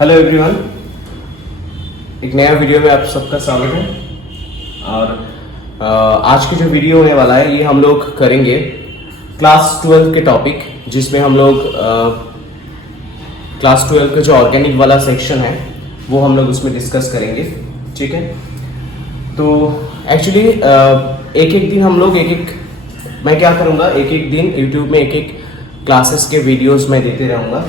Hello everyone, एक नया video में आप सबका स्वागत है। और आज की जो वीडियो होने वाला है ये हम लोग करेंगे क्लास 12 के टॉपिक, जिसमें हम लोग क्लास 12 का जो ऑर्गेनिक वाला सेक्शन है वो हम लोग उसमें डिस्कस करेंगे। ठीक है, तो एक्चुअली एक एक दिन हम लोग मैं क्या करूँगा, एक एक दिन यूट्यूब में एक एक क्लासेस के वीडियोस मैं देते रहूँगा।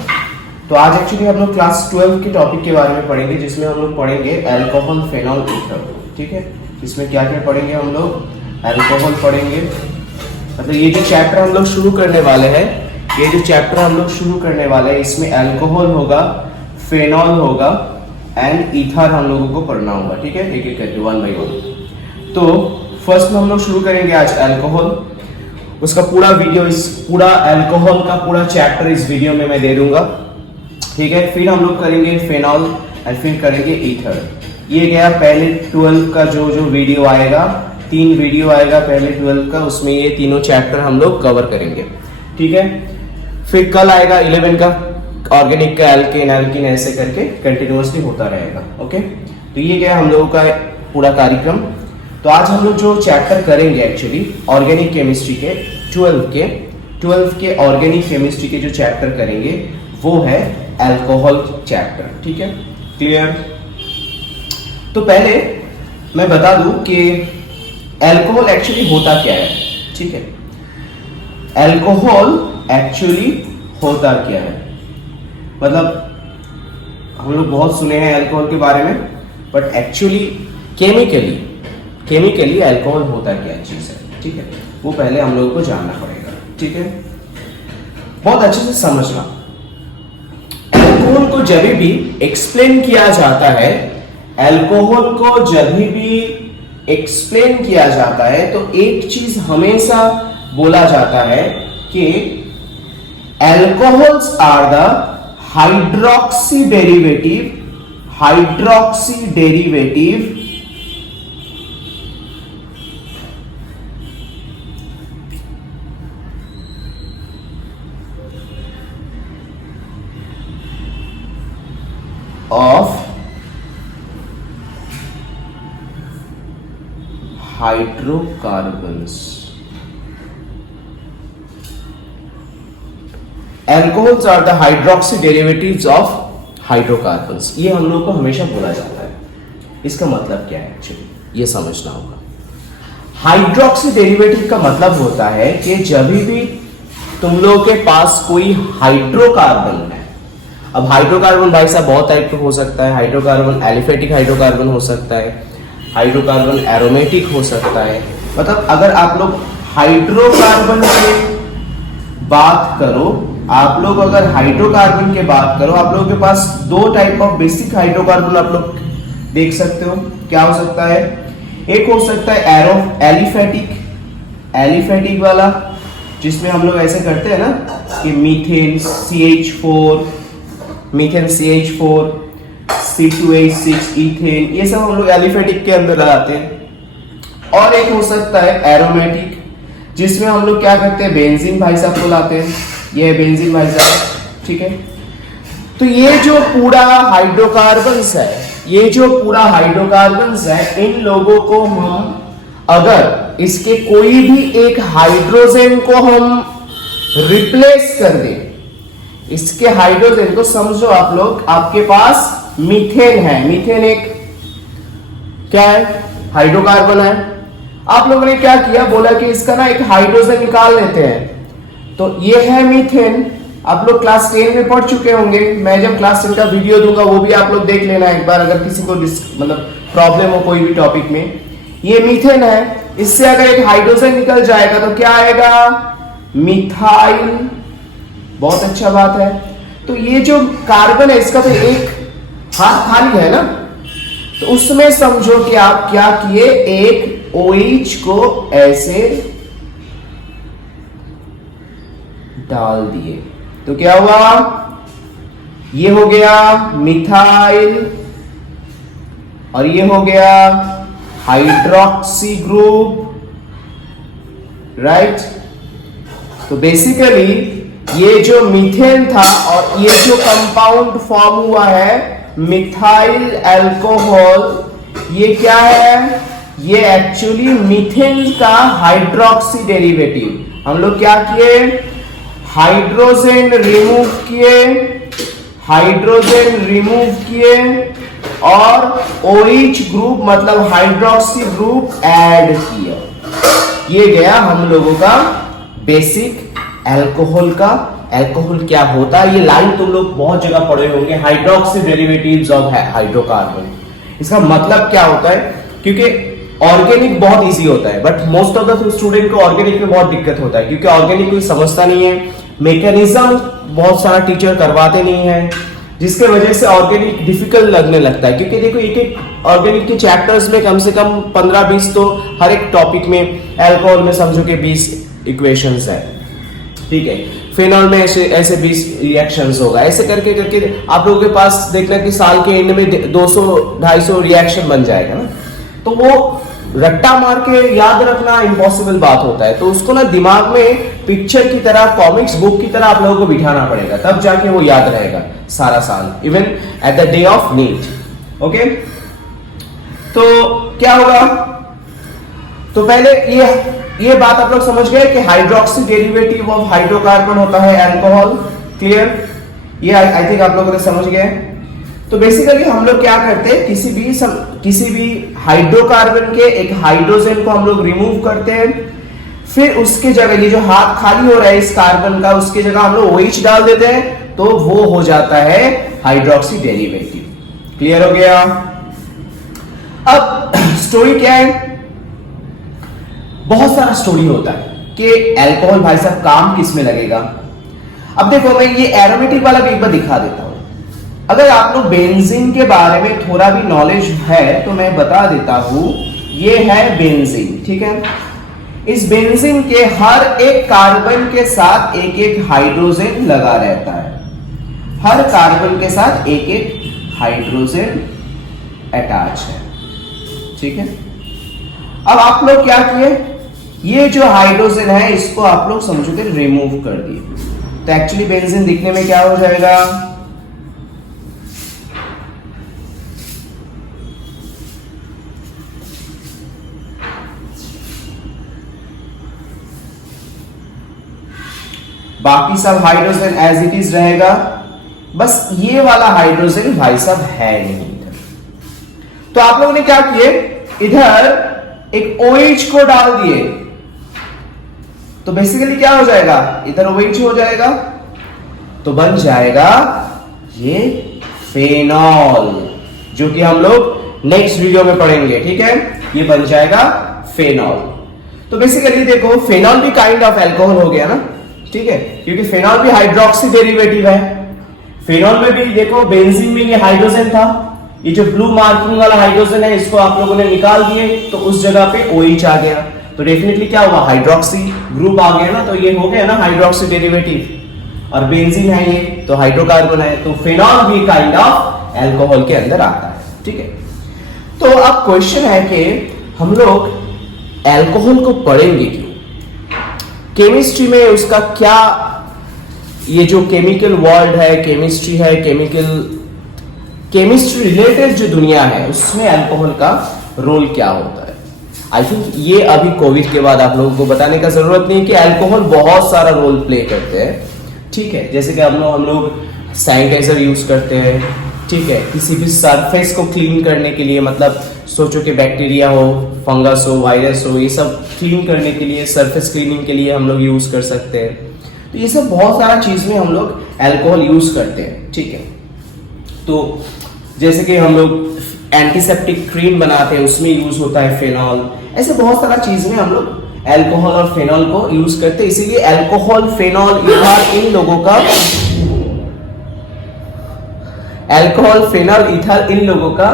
तो आज एक्चुअली हम लोग क्लास 12 के टॉपिक के बारे में पढ़ेंगे, जिसमें हम लोग पढ़ेंगे अल्कोहल, फेनॉल, ईथर। ठीक है, इसमें क्या क्या पढ़ेंगे हम लोग, अल्कोहल पढ़ेंगे। मतलब ये जो चैप्टर हम लोग शुरू करने वाले हैं, इसमें अल्कोहल होगा, फेनॉल होगा एंड ईथर हम लोगों को पढ़ना होगा। ठीक है, एक एक करके वन बाई वन। तो फर्स्ट में हम लोग शुरू करेंगे आज अल्कोहल। उसका पूरा वीडियो, इस पूरा अल्कोहल का पूरा चैप्टर इस वीडियो में मैं दे दूंगा। ठीक है, फिर हम लोग करेंगे फेनॉल और फिर करेंगे ईथर। ये गया पहले 12 का जो वीडियो आएगा, 3 वीडियो आएगा पहले 12 का, उसमें ये तीनों चैप्टर हम लोग कवर करेंगे। ठीक है, फिर कल आएगा 11 का ऑर्गेनिक का, एल्कीन ऐसे करके कंटिन्यूअसली होता रहेगा। ओके, तो ये गया हम लोगों का पूरा कार्यक्रम। तो आज हम लोग जो चैप्टर करेंगे एक्चुअली ऑर्गेनिक केमिस्ट्री के 12 के ऑर्गेनिक केमिस्ट्री के जो चैप्टर करेंगे वो है अल्कोहल चैप्टर। ठीक है, क्लियर? तो पहले मैं बता दूं कि अल्कोहल एक्चुअली होता क्या है। ठीक है, अल्कोहल एक्चुअली होता क्या है, मतलब हम लोग बहुत सुने हैं अल्कोहल के बारे में, बट एक्चुअली केमिकली अल्कोहल होता क्या चीज है। ठीक है, वो पहले हम लोगों को जानना पड़ेगा। ठीक है, बहुत अच्छे से समझना। अल्कोहल को जब भी एक्सप्लेन किया जाता है, तो एक चीज हमेशा बोला जाता है कि alcohols are the hydroxy derivative of hydrocarbons। Alcohols are the hydroxy derivatives of hydrocarbons। ये हम लोग को हमेशा बोला जाता है। इसका मतलब क्या है एक्चुअली, ये समझना होगा। हाइड्रोक्सी डेरिवेटिव का मतलब होता है कि जब भी तुम लोग के पास कोई हाइड्रोकार्बन है, अब हाइड्रोकार्बन भाई साहब बहुत टाइप का हो सकता है। हाइड्रोकार्बन एलिफेटिक हाइड्रोकार्बन हो सकता है, हाइड्रोकार्बन एरोमेटिक हो सकता है। मतलब अगर आप लोग हाइड्रोकार्बन की बात करो, आप लोग के पास 2 टाइप ऑफ बेसिक हाइड्रोकार्बन आप लोग देख सकते हो। क्या हो सकता है, एक हो सकता है एलिफेटिक वाला, जिसमें हम लोग ऐसे करते हैं ना कि मीथेन CH4, C2H6 ईथेन, ये सब हम लोग एलिफेटिक के अंदर लगाते हैं। और एक हो सकता है एरोमेटिक, जिसमें हम लोग क्या करते हैं, बेंजीन भाई साहब को लाते हैं। ये है बेंजीन भाई साहब। ठीक है, तो ये जो पूरा हाइड्रोकार्बन्स है, इन लोगों को हम अगर इसके कोई भी एक हाइड्रोजन को हम रिप्लेस कर दें, इसके हाइड्रोजन को समझो आप लोग, आपके पास मीथेन है। मीथेन एक क्या है, हाइड्रोकार्बन है। आप लोगों ने क्या किया, बोला कि इसका ना एक हाइड्रोजन निकाल लेते हैं। तो ये है मीथेन। आप लोग क्लास 10 में पढ़ चुके होंगे। मैं जब क्लास 10 का वीडियो दूंगा वो भी आप लोग देख लेना एक बार, अगर किसी को मतलब प्रॉब्लम हो कोई भी टॉपिक में। ये मीथेन है, इससे अगर एक हाइड्रोजन निकल जाएगा तो क्या आएगा, मिथाइल। बहुत अच्छा बात है। तो ये जो कार्बन है इसका तो एक हाथ खाली है ना, तो उसमें समझो कि आप क्या किए, एक OH को ऐसे डाल दिए, तो क्या हुआ, ये हो गया मिथाइल और ये हो गया हाइड्रोक्सी ग्रुप, राइट। तो बेसिकली ये जो मीथेन था और ये जो कंपाउंड फॉर्म हुआ है मिथाइल अल्कोहल, ये क्या है? ये एक्चुअली मीथेन का हाइड्रोक्सी डेरिवेटिव। हम लोग क्या किए? हाइड्रोजन रिमूव किए और OH ग्रुप मतलब हाइड्रोक्सी ग्रुप ऐड किया। ये गया हम लोगों का बेसिक अल्कोहल का। अल्कोहल क्या होता है, ये लाइन तुम लोग बहुत जगह पढ़े होंगे, हाइड्रोक्सी डेरिवेटिव्स ऑफ हाइड्रोकार्बन। इसका मतलब क्या होता है? क्योंकि ऑर्गेनिक बहुत इजी होता है, but most of the student को ऑर्गेनिक में बहुत दिक्कत होता है, क्योंकि ऑर्गेनिक कोई समझता नहीं है, मैकेनिज्म बहुत सारा टीचर करवाते नहीं है, जिसके वजह से ऑर्गेनिक डिफिकल्ट लगने लगता है। क्योंकि देखो एक एक ऑर्गेनिक के चैप्टर्स में कम से कम 15-20 तो हर एक टॉपिक में, अल्कोहल में समझो कि 20 इक्वेशंस है, ठीक है, फिनॉल में ऐसे 20 रिएक्शंस होगा, ऐसे करके करके आप लोगों के पास देखना कि साल के एंड में 200-250 रिएक्शन बन जाएगा ना। तो वो रट्टा मार के याद रखना इम्पॉसिबल बात होता है, तो उसको ना दिमाग में पिक्चर की तरह, कॉमिक्स बुक की तरह आप लोगों को बिठाना पड़ेगा, तब जाके वो याद रहेगा सारा साल, even at the day of NEET. Okay, तो क्या होगा? तो पहले ये बात आप लोग समझ गए कि हाइड्रोक्सी डेरिवेटिव ऑफ हाइड्रोकार्बन होता है अल्कोहल। क्लियर? ये आई थिंक आप लोगों ने समझ गए। तो बेसिकली हम लोग क्या करते हैं, किसी भी हाइड्रोकार्बन के एक हाइड्रोजन को हम लोग रिमूव करते हैं, फिर उसके जगह ये जो हाथ खाली हो रहा है इस कार्बन का, उसके जगह हम लोग OH डाल देते हैं, तो वो हो जाता है हाइड्रोक्सी डेरिवेटिव। क्लियर हो गया? अब स्टोरी क्या है? बहुत सारा स्टोरी होता है कि अल्कोहल भाई साहब काम किस में लगेगा। अब देखो मैं ये एरोमेटिक वाला भी एक बार दिखा देता हूं। अगर आप लोग बेंजीन के बारे में थोड़ा भी नॉलेज है तो मैं बता देता हूं, ये है बेंजीन, ठीक है। इस बेंजीन के हर एक कार्बन के साथ एक एक हाइड्रोजन लगा रहता है, हर कार्बन के साथ एक एक हाइड्रोजन अटैच है, ठीक है। अब आप लोग क्या किए, ये जो हाइड्रोजन है इसको आप लोग समझो कि रिमूव कर दिए, तो एक्चुअली बेंजीन दिखने में क्या हो जाएगा, बाकी सब हाइड्रोजन एज इट इज रहेगा, बस ये वाला हाइड्रोजन भाई साहब है नहीं इधर। तो आप लोगों ने क्या किए, इधर एक OH को डाल दिए, तो बेसिकली क्या हो जाएगा, इधर OH हो जाएगा, तो बन जाएगा ये फेनॉल, जो कि हम लोग नेक्स्ट वीडियो में पढ़ेंगे, ठीक है। ये बन जाएगा फेनॉल। तो बेसिकली देखो फेनॉल भी काइंड ऑफ अल्कोहल हो गया ना, ठीक है, क्योंकि फेनॉल भी हाइड्रोक्सी डेरिवेटिव है। फेनॉल में भी देखो बेंजीन में ये हाइड्रोजन था, ये जो ब्लू मार्किंग वाला हाइड्रोजन है इसको आप लोगों ने निकाल दिए, तो उस जगह पे OH आ गया, तो डेफिनेटली क्या हुआ, हाइड्रोक्सी ग्रुप आ गया ना, तो ये हो गया ना हाइड्रोक्सी डेरिवेटिव, और बेंजीन है ये तो हाइड्रोकार्बन है, तो फेनॉल भी काइंड ऑफ अल्कोहल के अंदर आता है, ठीक है। तो अब क्वेश्चन है कि हम लोग अल्कोहल को पढ़ेंगे क्यों, केमिस्ट्री में उसका क्या, ये जो केमिकल वर्ल्ड है, केमिस्ट्री है, केमिस्ट्री रिलेटेड जो दुनिया है उसमें अल्कोहल का रोल क्या होता है। आई थिंक ये अभी कोविड के बाद आप लोगों को बताने का जरूरत नहीं कि अल्कोहल बहुत सारा रोल प्ले करते हैं, ठीक है। जैसे कि हम लोग सैनिटाइजर यूज करते हैं, ठीक है, किसी भी सरफेस को क्लीन करने के लिए, मतलब सोचो कि बैक्टीरिया हो, फंगस हो, वायरस हो, ये सब क्लीन करने के लिए, सरफेस क्लीनिंग के लिए हम लोग यूज कर सकते हैं। तो ये सब बहुत सारा चीज में हम लोग अल्कोहल यूज करते हैं, ठीक है। तो जैसे कि हम लोग एंटीसेप्टिक क्रीम बनाते हैं उसमें यूज होता है फेनॉल, ऐसे बहुत सारा चीज में हम लोग अल्कोहल और फेनॉल को यूज करते हैं। इसीलिए अल्कोहल, फेनॉल, ईथर इन लोगों का, अल्कोहल, फेनॉल, ईथर इन लोगों का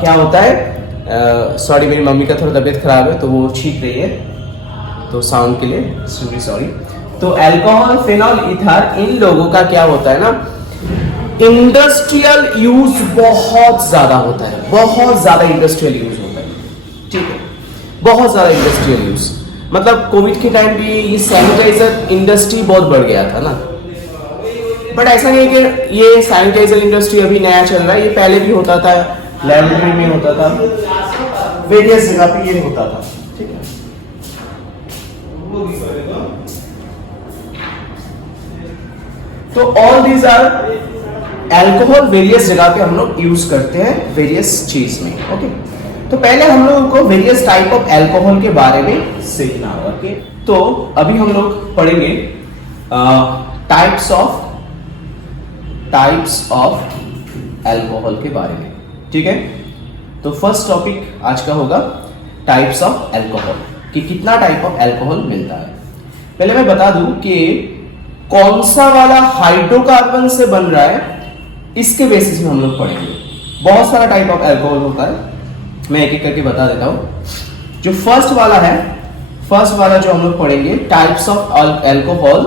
क्या होता है, सॉरी मेरी मम्मी का थोड़ा तबीयत खराब है तो वो छींक रही है, तो साउंड के लिए सॉरी। तो अल्कोहल, फेनॉल, ईथर इन लोगों का क्या होता है ना, इंडस्ट्रियल यूज बहुत ज्यादा होता है, बहुत ज्यादा इंडस्ट्रियल यूज होता है, ठीक है, बहुत ज्यादा इंडस्ट्रियल यूज। मतलब कोविड के टाइम पे ये सैनिटाइजर इंडस्ट्री बहुत बढ़ गया था ना, बट ऐसा नहीं कि ये सैनिटाइजर इंडस्ट्री अभी नया चल रहा है, ये पहले भी होता था, लेबोरेटरी में होता था, वेरियस जगह पे ये होता था, ठीक है। तो all these are alcohol, various जगह पे हम लोग यूज करते हैं वेरियस चीज में, ओके। तो पहले हम लोगों को वेरियस टाइप ऑफ अल्कोहल के बारे में सीखना होगा, ओके। तो अभी हम लोग पढ़ेंगे टाइप्स ऑफ अल्कोहल के बारे में, ठीक है। तो फर्स्ट टॉपिक आज का होगा टाइप्स ऑफ अल्कोहल, कि कितना टाइप ऑफ अल्कोहल मिलता है। पहले मैं बता दूं कि कौन सा वाला हाइड्रोकार्बन से बन रहा है, इसके बेसिस में हम लोग पढ़ेंगे। बहुत सारा टाइप ऑफ अल्कोहल होता है, मैं एक एक करके बता देता हूं। जो फर्स्ट वाला जो हम लोग पढ़ेंगे, types of alcohol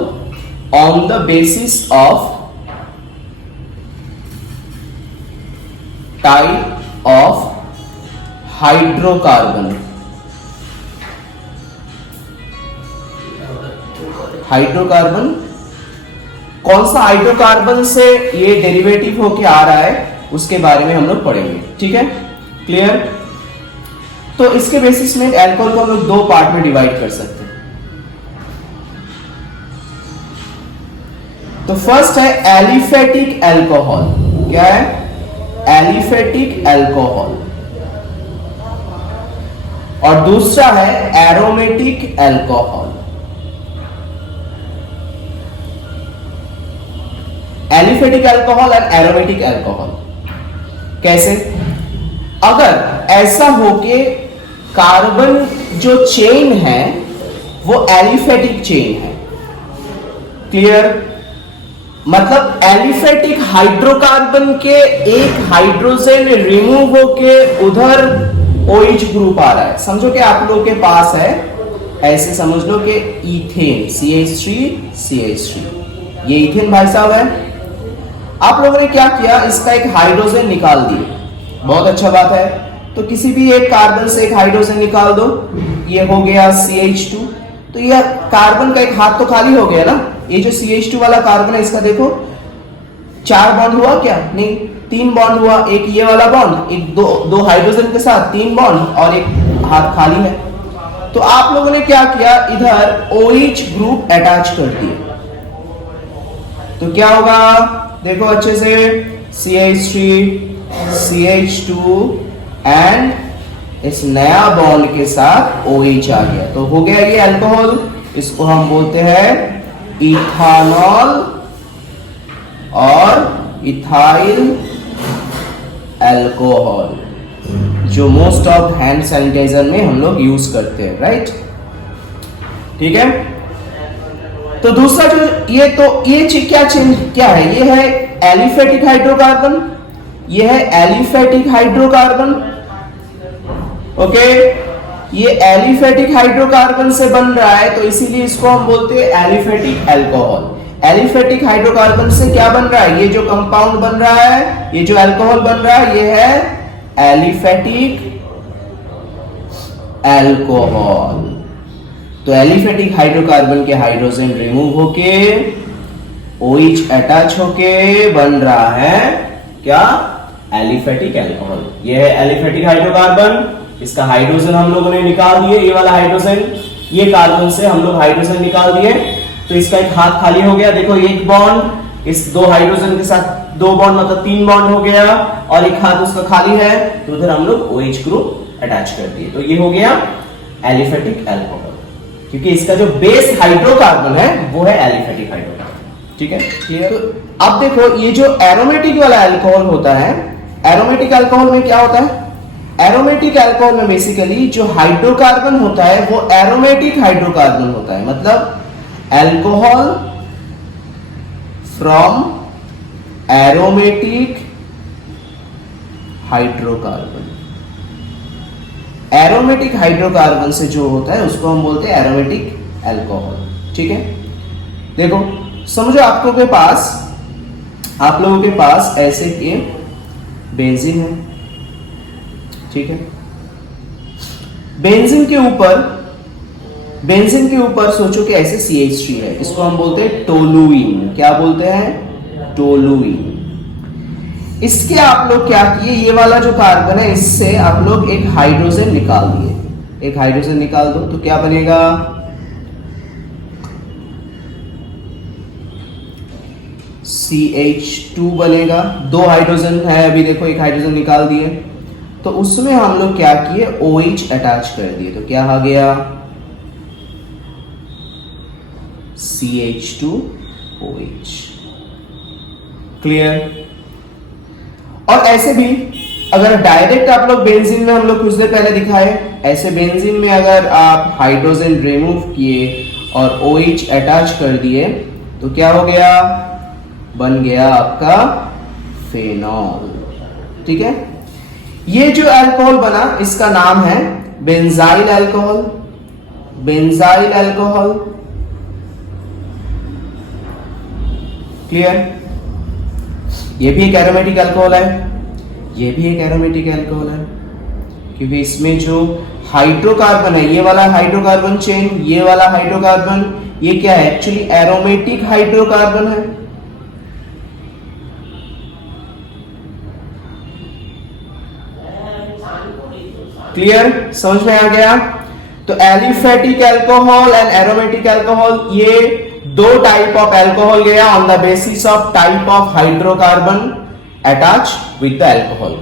on the basis of type of hydrocarbon. Hydrocarbon, कौन सा हाइड्रोकार्बन से ये डेरिवेटिव होके आ रहा है, उसके बारे में हम लोग पढ़ेंगे, ठीक है, क्लियर। तो इसके बेसिस में अल्कोहल को हम लोग दो पार्ट में डिवाइड कर सकते हैं। तो फर्स्ट है एलिफेटिक अल्कोहल। क्या है? Aliphatic alcohol. और दूसरा है aromatic alcohol. Aliphatic alcohol and aromatic alcohol कैसे? अगर ऐसा हो कि कार्बन जो चेन है वो एलिफेटिक चेन है, क्लियर, मतलब एलिफेटिक हाइड्रोकार्बन के एक हाइड्रोजन रिमूव होके उधर OH ग्रुप आ रहा है। समझो कि आप लोगों के पास है, ऐसे समझ लो कि इथेन CH3, ये इथेन भाई साहब है। आप लोगों ने क्या किया, इसका एक हाइड्रोजन निकाल दिए, बहुत अच्छा बात है। तो किसी भी एक कार्बन से एक हाइड्रोजन निकाल दो, ये हो गया CH2। तो ये कार्बन का एक हाथ तो खाली हो गया ना। ये जो CH2 वाला कार्बन है, इसका देखो 4 बॉन्ड हुआ क्या? नहीं, 3 बॉन्ड हुआ। एक ये वाला बॉन्ड, एक दो हाइड्रोजन के साथ 3 बॉन्ड और एक हाथ खाली है। तो आप लोगों ने क्या किया, इधर OH ग्रुप अटैच कर दिए। तो क्या होगा, देखो अच्छे से, CH3 CH2 एंड इस नया बॉन्ड के साथ OH आ गया। तो हो गया ये अल्कोहल। इसको हम बोलते हैं इथानॉल और इथाइल अल्कोहल, जो मोस्ट ऑफ हैंड सैनिटाइजर में हम लोग यूज करते हैं, राइट, ठीक है। तो दूसरा जो ये चीज क्या है, ये है एलिफेटिक हाइड्रोकार्बन, ये है एलिफेटिक हाइड्रोकार्बन, ओके। ये एलिफेटिक हाइड्रोकार्बन से बन रहा है, तो इसीलिए इसको हम बोलते हैं एलिफेटिक अल्कोहल। एलिफेटिक हाइड्रोकार्बन से क्या बन रहा है, ये जो कंपाउंड बन रहा है, ये जो अल्कोहल बन रहा है, ये है एलिफेटिक अल्कोहल। तो एलिफेटिक हाइड्रोकार्बन के हाइड्रोजन रिमूव होके OH अटैच होके बन रहा है क्या, एलिफेटिक अल्कोहल। ये है एलिफेटिक हाइड्रोकार्बन, इसका हाइड्रोजन हम लोगों ने निकाल दिए, ये वाला हाइड्रोजन, ये कार्बन से हम लोग हाइड्रोजन निकाल दिए। तो इसका एक हाथ खाली हो गया, देखो एक बॉन्ड, इस 2 हाइड्रोजन के साथ 2 बॉन्ड मतलब 3 बॉन्ड हो गया, और एक हाथ उसका खाली है, तो उधर हम लोग OH ग्रुप अटैच कर दिए। तो ये हो गया एलिफेटिक अल्कोहल, क्योंकि इसका जो बेस हाइड्रोकार्बन है वो है एलिफेटिक हाइड्रोकार्बन, ठीक है। तो अब देखो, ये जो एरोमेटिक वाला अल्कोहल होता है, एरोमेटिक अल्कोहल में क्या होता है, एरोमेटिक अल्कोहल में बेसिकली जो हाइड्रोकार्बन होता है वो एरोमेटिक हाइड्रोकार्बन होता है, मतलब alcohol from aromatic hydrocarbon. Aromatic hydrocarbon से जो होता है उसको हम बोलते हैं एरोमेटिक अल्कोहल, ठीक है। देखो समझो आप लोगों के पास ऐसे के बेंजीन है, ठीक है। बेंजीन के ऊपर बेंजीन के ऊपर सोचो कि ऐसे CH3 है, इसको हम बोलते हैं टोलुइन। क्या बोलते हैं? टोलुइन। इसके आप लोग क्या किए, ये वाला जो कार्बन है इससे आप लोग एक हाइड्रोजन निकाल दिए। एक हाइड्रोजन निकाल दो तो क्या बनेगा? CH2 बनेगा। दो हाइड्रोजन है अभी, देखो एक हाइड्रोजन निकाल दिए तो उसमें हम लोग क्या किए, OH अटैच कर दिए तो क्या आ गया? CH2OH। क्लियर? और ऐसे भी अगर डायरेक्ट आप लोग बेंजीन में, हम लोग कुछ देर पहले दिखाए, ऐसे बेंजीन में अगर आप हाइड्रोजन रिमूव किए और OH अटैच कर दिए तो क्या हो गया? बन गया आपका फेनॉल। ठीक है, ये जो अल्कोहल बना इसका नाम है benzyl alcohol. Benzyl alcohol. Clear? ये भी एक एरोमेटिक अल्कोहल है, ये भी एक एरोमेटिक अल्कोहल है, क्योंकि इसमें जो हाइड्रोकार्बन है, ये वाला हाइड्रोकार्बन चेन, ये वाला हाइड्रोकार्बन, ये क्या है? एक्चुअली एरोमेटिक हाइड्रोकार्बन है। क्लियर? समझ में आ गया? तो aliphatic alcohol and aromatic alcohol, ये दो टाइप ऑफ अल्कोहल गया on the basis of type of hydrocarbon attach with the alcohol.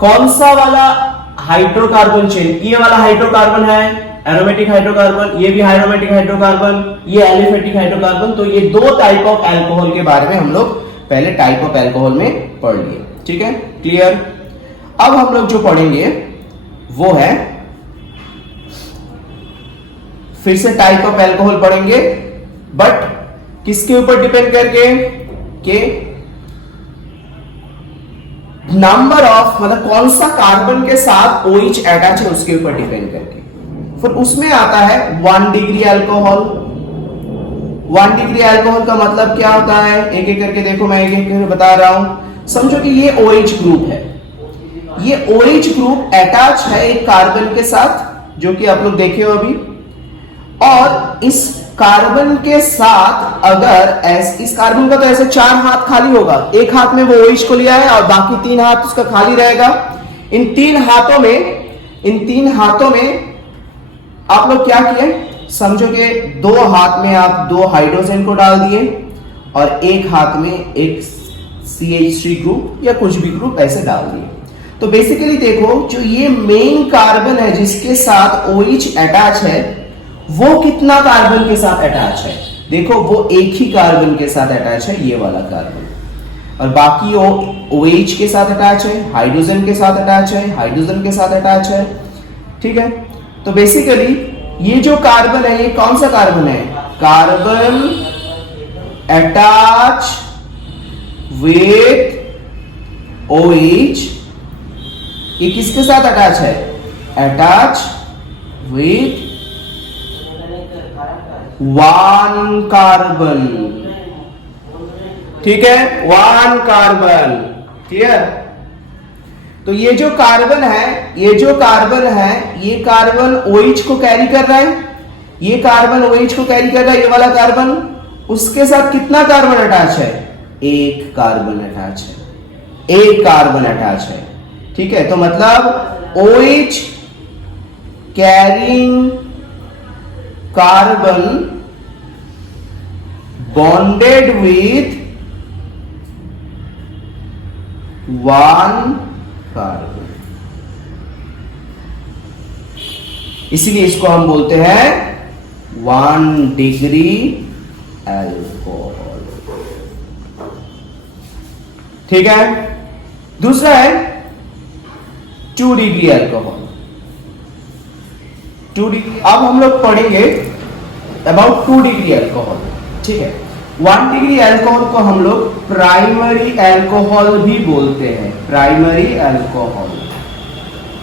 कौन सा वाला हाइड्रोकार्बन चेन? ये वाला हाइड्रोकार्बन है एरोमेटिक हाइड्रोकार्बन, ये भी एरोमेटिक हाइड्रोकार्बन, ये एलिफेटिक हाइड्रोकार्बन। तो ये दो टाइप ऑफ अल्कोहल के बारे में हम लोग पहले टाइप ऑफ अल्कोहल में पढ़ लिए। ठीक है, क्लियर? अब हम लोग जो पढ़ेंगे वो है, फिर से टाइप ऑफ अल्कोहल पढ़ेंगे, बट किसके ऊपर डिपेंड करके? के नंबर ऑफ, मतलब कौन सा कार्बन के साथ OH अटैच है उसके ऊपर डिपेंड करके। फिर उसमें आता है 1 डिग्री अल्कोहल। 1 डिग्री अल्कोहल का मतलब क्या होता है? एक एक करके देखो, मैं एक एक करके बता रहा हूं। समझो कि ये OH ग्रुप है, ये OH ग्रुप अटैच है एक कार्बन के साथ, जो कि आप लोग देखे हो अभी, और इस कार्बन के साथ अगर इस कार्बन का तो ऐसे 4 हाथ खाली होगा, एक हाथ में वो OH को लिया है और बाकी 3 हाथ उसका खाली रहेगा। इन 3 हाथों में आप लोग क्या किए? समझो कि 2 हाथ में आप 2 हाइड्रोजन को डाल दिए और एक हाथ में एक CH3 ग्रुप या कुछ भी ग्रुप ऐसे डाल दिए। तो बेसिकली देखो, जो ये मेन कार्बन है जिसके साथ OH अटैच है, वो कितना कार्बन के साथ अटैच है? देखो, वो एक ही कार्बन के साथ अटैच है, ये वाला कार्बन, और बाकी OH के साथ अटैच है, हाइड्रोजन के साथ अटैच है, हाइड्रोजन के साथ अटैच है। ठीक है, तो बेसिकली ये जो कार्बन है, ये कौन सा कार्बन है? Carbon attach with OH। ये किसके साथ अटैच है? Attach with 1 carbon. ठीक है, 1 कार्बन। क्लियर? तो ये जो कार्बन है, ये कार्बन OH को कैरी कर रहा है, ये कार्बन OH को कैरी कर रहा है, ये वाला कार्बन, उसके साथ कितना कार्बन अटैच है? एक कार्बन अटैच है, एक कार्बन अटैच है। ठीक है, तो मतलब OH carrying carbon bonded with 1 carbon, इसीलिए इसको हम बोलते हैं 1 डिग्री अल्कोहल। ठीक है, दूसरा है 2 डिग्री अल्कोहल। 2 डिग्री, अब हम लोग पढ़ेंगे अबाउट 2 डिग्री अल्कोहल। ठीक है, 1 डिग्री अल्कोहल को हम लोग प्राइमरी अल्कोहल भी बोलते हैं, प्राइमरी अल्कोहल।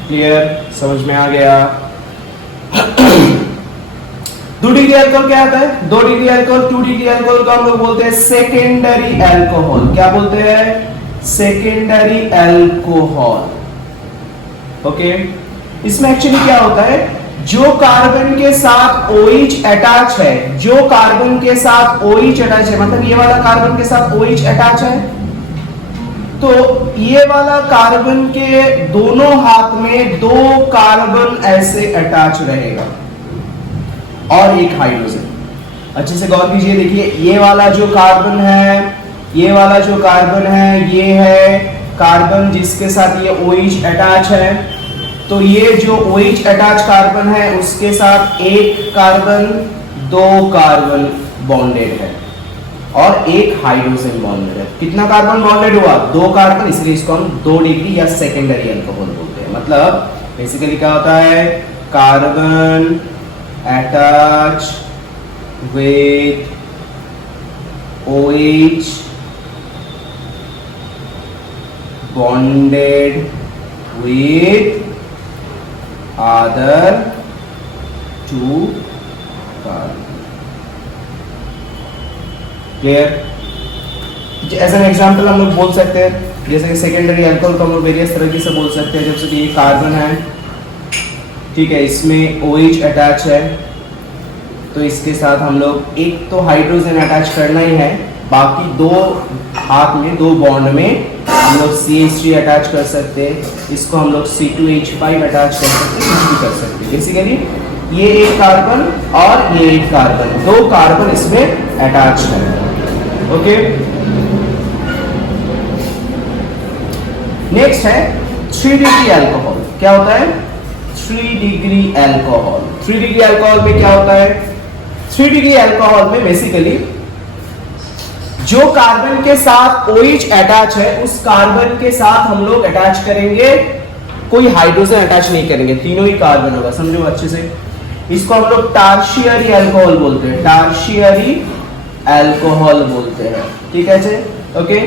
क्लियर? समझ में आ गया? 2 डिग्री अल्कोहल क्या होता है? 2 डिग्री अल्कोहल, 2 डिग्री अल्कोहल को हम लोग बोलते हैं सेकेंडरी अल्कोहल। क्या बोलते हैं? Secondary alcohol. ओके, इसमें एक्चुअली क्या होता है? जो कार्बन के साथ OH अटैच है, जो कार्बन के साथ OH अटैच है, मतलब ये वाला कार्बन के साथ OH अटैच है, तो ये वाला कार्बन के दोनों हाथ में 2 कार्बन ऐसे अटैच रहेगा और एक हाइड्रोजन। अच्छे से गौर कीजिए, देखिए ये वाला जो कार्बन है, ये वाला जो कार्बन है, ये है कार्बन जिसके साथ ये OH अटैच है। तो ये जो OH अटैच कार्बन है उसके साथ एक कार्बन, 2 कार्बन बॉन्डेड है और एक हाइड्रोजन बॉन्डेड है। कितना कार्बन बॉन्डेड हुआ? 2 कार्बन, इसलिए इसको हम 2 डिग्री या सेकेंडरी अल्कोहल बोलते हैं। मतलब बेसिकली क्या होता है, carbon attach with OH bonded with other 2 carbon. Clear? As an example हम लोग बोल सकते हैं, जैसे कि सेकेंडरी अल्कोहल को हम लोग वेरियस तरीके से बोल सकते हैं। जैसे कि ये कार्बन है, ठीक है, इसमें OH अटैच है, तो इसके साथ हम लोग एक तो हाइड्रोजन अटैच करना ही है, बाकी 2 हाथ में 2 बॉन्ड में हम लोग CH3 अटैच कर सकते हैं, इसको हम लोग C2H5 अटैच कर सकते हैं, कुछ भी कर सकते हैं। बेसिकली ये एक कार्बन और ये एक कार्बन, 2 कार्बन इसमें अटैच है। ओके, नेक्स्ट है 3 डिग्री अल्कोहल। क्या होता है? 3 डिग्री अल्कोहल। 3 डिग्री अल्कोहल में क्या होता है? 3 डिग्री अल्कोहल में बेसिकली जो कार्बन के साथ OH अटैच है उस कार्बन के साथ हम लोग अटैच करेंगे, कोई हाइड्रोजन अटैच नहीं करेंगे, तीनों ही कार्बन होगा। समझो अच्छे से, इसको हम लोग टर्शियरी अल्कोहल बोलते हैं, टर्शियरी अल्कोहल बोलते हैं। ठीक है जी, ओके।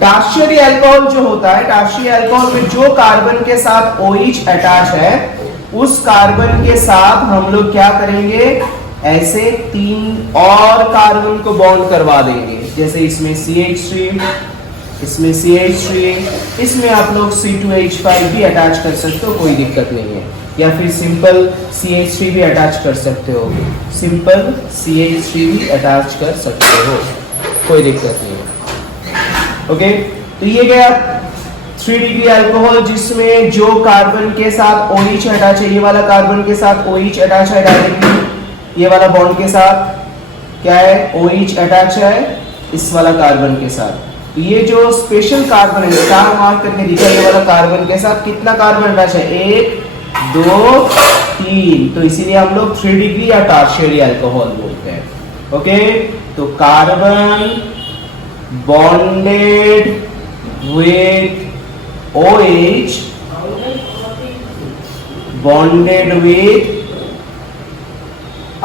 टर्शियरी अल्कोहल जो होता है, टर्शियरी अल्कोहल में जो कार्बन के साथ OH अटैच है उस कार्बन के साथ हम लोग क्या करेंगे, ऐसे 3 और कार्बन को बॉन्ड करवा देंगे। जैसे इसमें CH3, इसमें CH3, इसमें आप लोग C2H5 भी अटैच कर सकते हो, कोई दिक्कत नहीं है, या फिर सिंपल CH3 भी अटैच कर सकते हो, सिंपल CH3 भी अटैच कर सकते हो, कोई दिक्कत नहीं है। ओके, तो ये गया 3 डिग्री अल्कोहल जिसमें जो कार्बन के साथ OH अटैच है, ये वाला कार्बन के साथ OH अटैच है डायरेक्टली, ये वाला बॉन्ड के साथ क्या है, OH अटैच है इस वाला कार्बन के साथ। ये जो स्पेशल कार्बन है, स्टार मार्क करके दिखा, ये वाला कार्बन के साथ कितना कार्बन अटैच है, 1 2 3, तो इसीलिए हम लोग 3 डिग्री या टर्शियरी अल्कोहल बोलते हैं। ओके, तो carbon bonded with OH bonded with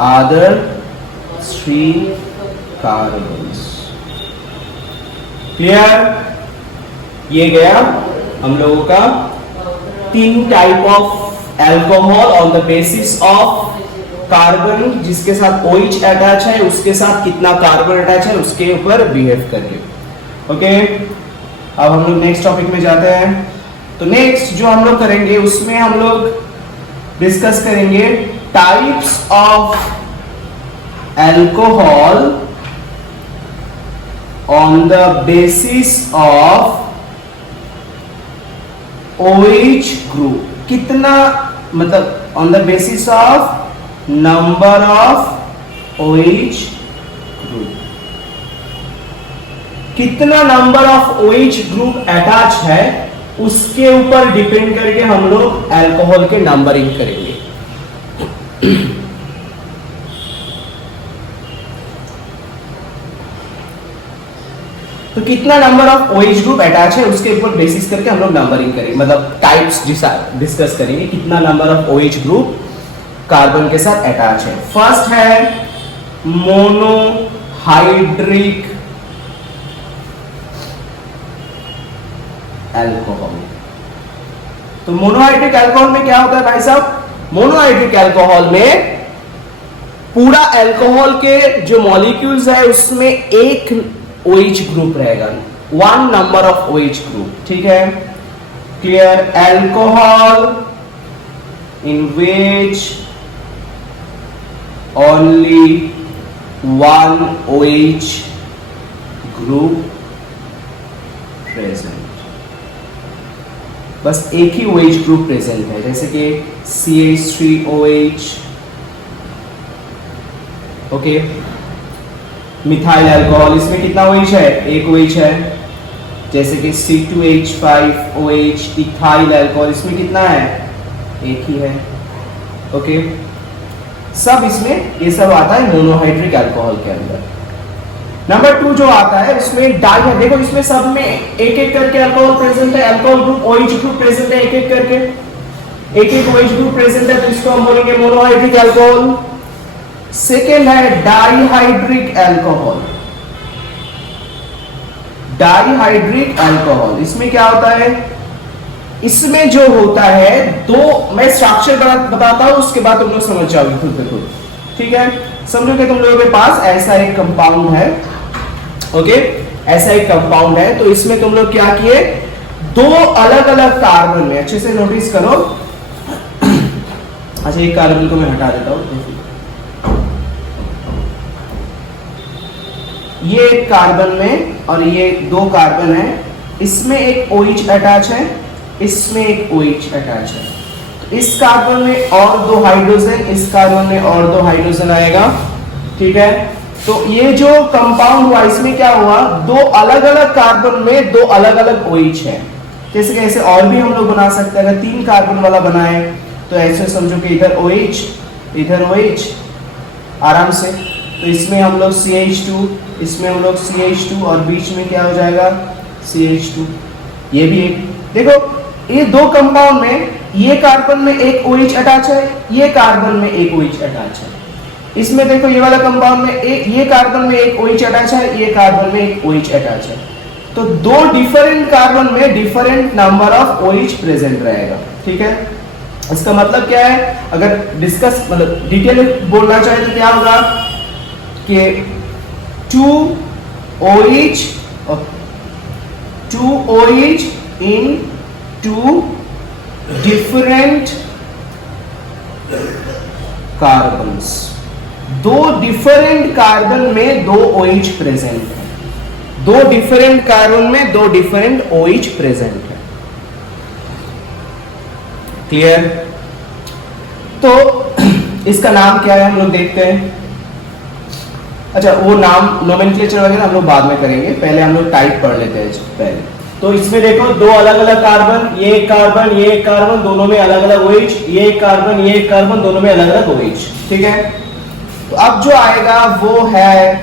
other 3 carbons. Clear? ये गया हम लोगों का 3 type of alcohol on the basis of carbon जिसके साथ OH अटैच है, उसके साथ कितना कार्बन अटैच है, उसके ऊपर बिहेव करके। ओके, अब हम लोग नेक्स्ट टॉपिक में जाते हैं। तो नेक्स्ट जो हम लोग करेंगे उसमें हम लोग डिस्कस करेंगे types of alcohol on the basis of OH group. कितना, मतलब on the basis of number of OH group, कितना number of OH group attach है उसके ऊपर डिपेंड करके हम लोग अल्कोहल के नंबरिंग करेंगे। तो कितना number of OH group attach है उसके ऊपर बेसिस करके हम लोग नंबरिंग करेंगे, मतलब टाइप्स डिस्कस करेंगे, कितना number of OH group carbon के साथ अटैच है। फर्स्ट है मोनोहाइड्रिक अल्कोहल। तो मोनोहाइड्रिक अल्कोहल में क्या होता है भाई साहब? मोनोहाइड्रिक अल्कोहल में पूरा अल्कोहल के जो मॉलिक्यूल्स है उसमें एक OH ग्रुप रहेगा, 1 नंबर ऑफ OH ग्रुप। ठीक है, clear? Alcohol in which only one OH group present, बस एक ही OH ग्रुप प्रेजेंट है, जैसे कि CH3OH, ओके। मिथाइल अल्कोहल, इसमें कितना OH है? एक OH है। जैसे कि C2H5OH, इथाइल अल्कोहल, इसमें कितना है? एक ही है, ओके। सब इसमें ये सब आता है मोनोहाइड्रिक अल्कोहल के अंदर। नंबर 2 जो आता है उसमें डाई है, देखो इसमें सब में एक एक करके अल्कोहल प्रेजेंट है, alcohol group OH group present है, एक एक करके एक एक OH ग्रुप प्रेजेंट है, तो इसको हम बोलेंगे मोनोहाइड्रिक अल्कोहल। सेकेंड है डाईहाइड्रिक अल्कोहल। डाईहाइड्रिक अल्कोहल, इसमें क्या होता है? इसमें जो होता है दो, मैं स्ट्रक्चर बताता हूं, उसके बाद तुम लोग समझ जाओगे खुद पे खुद, ठीक है। समझो कि तुम लोगों के पास ऐसा एक कंपाउंड है, ओके, ऐसा एक कंपाउंड है, तो इसमें तुम लोग क्या किए? दो अलग अलग कार्बन में, अच्छे से नोटिस करो। अच्छा, एक कार्बन को मैं हटा देता हूं, ये एक कार्बन में और ये दो कार्बन है, इसमें एक OH अटैच है, इसमें एक OH अटैच है, तो इस कार्बन में और दो हाइड्रोजन, इस कार्बन में और दो हाइड्रोजन आएगा, ठीक है। तो ये जो कंपाउंड हुआ, इसमें क्या हुआ? दो अलग अलग कार्बन में दो अलग अलग OH है। जैसे कि ऐसे और भी हम लोग बना सकते हैं, अगर 3 कार्बन वाला बनाए तो ऐसे समझो कि इधर OH इधर OH, आराम से। तो इसमें हम लोग CH2, इसमें हम लोग CH2 और बीच में क्या हो जाएगा? CH2। ये भी एक, देखो ये दो कंपाउंड में ये कार्बन में एक OH अटैच है, ये कार्बन में एक OH अटैच है। इसमें देखो ये वाला कंपाउंड में एक, ये कार्बन में एक OH अटैच है, ये कार्बन में एक OH अटैच है। तो दो डिफरेंट कार्बन में different number of OH present रहेगा, ठीक है। इसका मतलब क्या है? अगर डिस्कस मतलब डिटेल में बोलना चाहे तो क्या होगा कि 2 OH in 2 different कार्बन्स, दो डिफरेंट कार्बन में दो OH प्रेजेंट है, दो डिफरेंट कार्बन में दो डिफरेंट OH प्रेजेंट है, क्लियर? तो इसका नाम क्या है हम लोग देखते हैं। अच्छा, वो नाम नोमेनक्लेचर वगैरह हम लोग बाद में करेंगे, पहले हम लोग टाइप पढ़ लेते हैं पहले। तो इसमें देखो दो अलग अलग कार्बन, ये एक कार्बन ये एक कार्बन, दोनों में अलग अलग OH, ये एक कार्बन ये एक कार्बन, दोनों में अलग अलग OH, ठीक है। तो अब जो आएगा वो है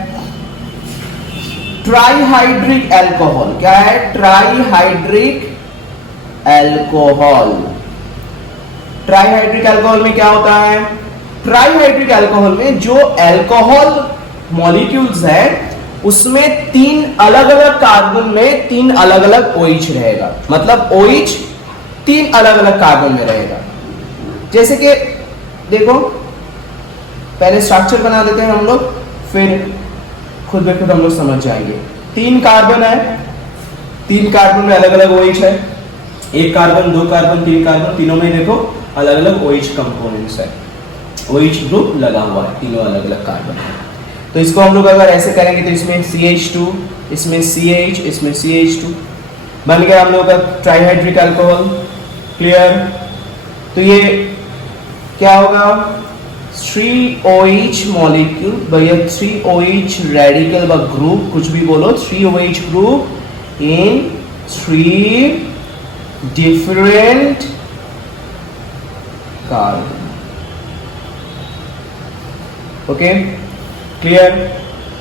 ट्राईहाइड्रिक अल्कोहल। क्या है? Trihydric alcohol. ट्राईहाइड्रिक अल्कोहल में क्या होता है? ट्राईहाइड्रिक अल्कोहल में जो अल्कोहल मॉलिक्यूल्स है उसमें 3 अलग अलग कार्बन में 3 अलग अलग OH रहेगा, मतलब OH 3 अलग अलग कार्बन में रहेगा। जैसे कि देखो, पहले स्ट्रक्चर बना देते हैं हम लोग, फिर खुद ब खुद हम लोग समझ जाएंगे। 3 कार्बन है, 3 कार्बन में अलग अलग OH है, एक कार्बन, 2 कार्बन, 3 कार्बन, तीनों में देखो अलग अलग OH कंपोनेंट्स है, OH ग्रुप लगा हुआ है, तीनों अलग अलग कार्बन है। तो इसको हम लोग अगर ऐसे करेंगे तो इसमें CH2, इसमें CH, इसमें CH2 बन गया हम लोग का ट्राईहाइड्रिक अल्कोहल, क्लियर? तो ये क्या होगा? 3OH मॉलिक्यूल, भैया 3OH रेडिकल व ग्रुप, कुछ भी बोलो, 3OH group in 3 different carbon, okay, clear?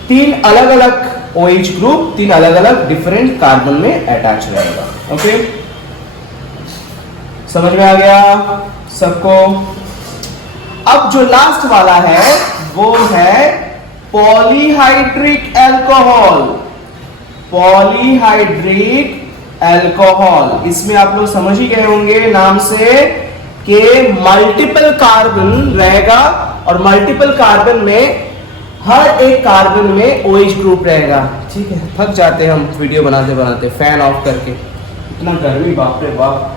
3 अलग अलग OH ग्रुप 3 अलग अलग डिफरेंट कार्बन में अटैच रहेगा, ओके। समझ में आ गया सबको? अब जो लास्ट वाला है वो है पॉलीहाइड्रिक अल्कोहल। पॉलीहाइड्रिक अल्कोहल, इसमें आप लोग समझ ही गए होंगे नाम से कि मल्टीपल कार्बन रहेगा और मल्टीपल कार्बन में हर एक कार्बन में OH ग्रुप रहेगा, ठीक है। थक जाते हैं हम वीडियो बनाते बनाते, फैन ऑफ करके, इतना गर्मी, बाप रे बाप।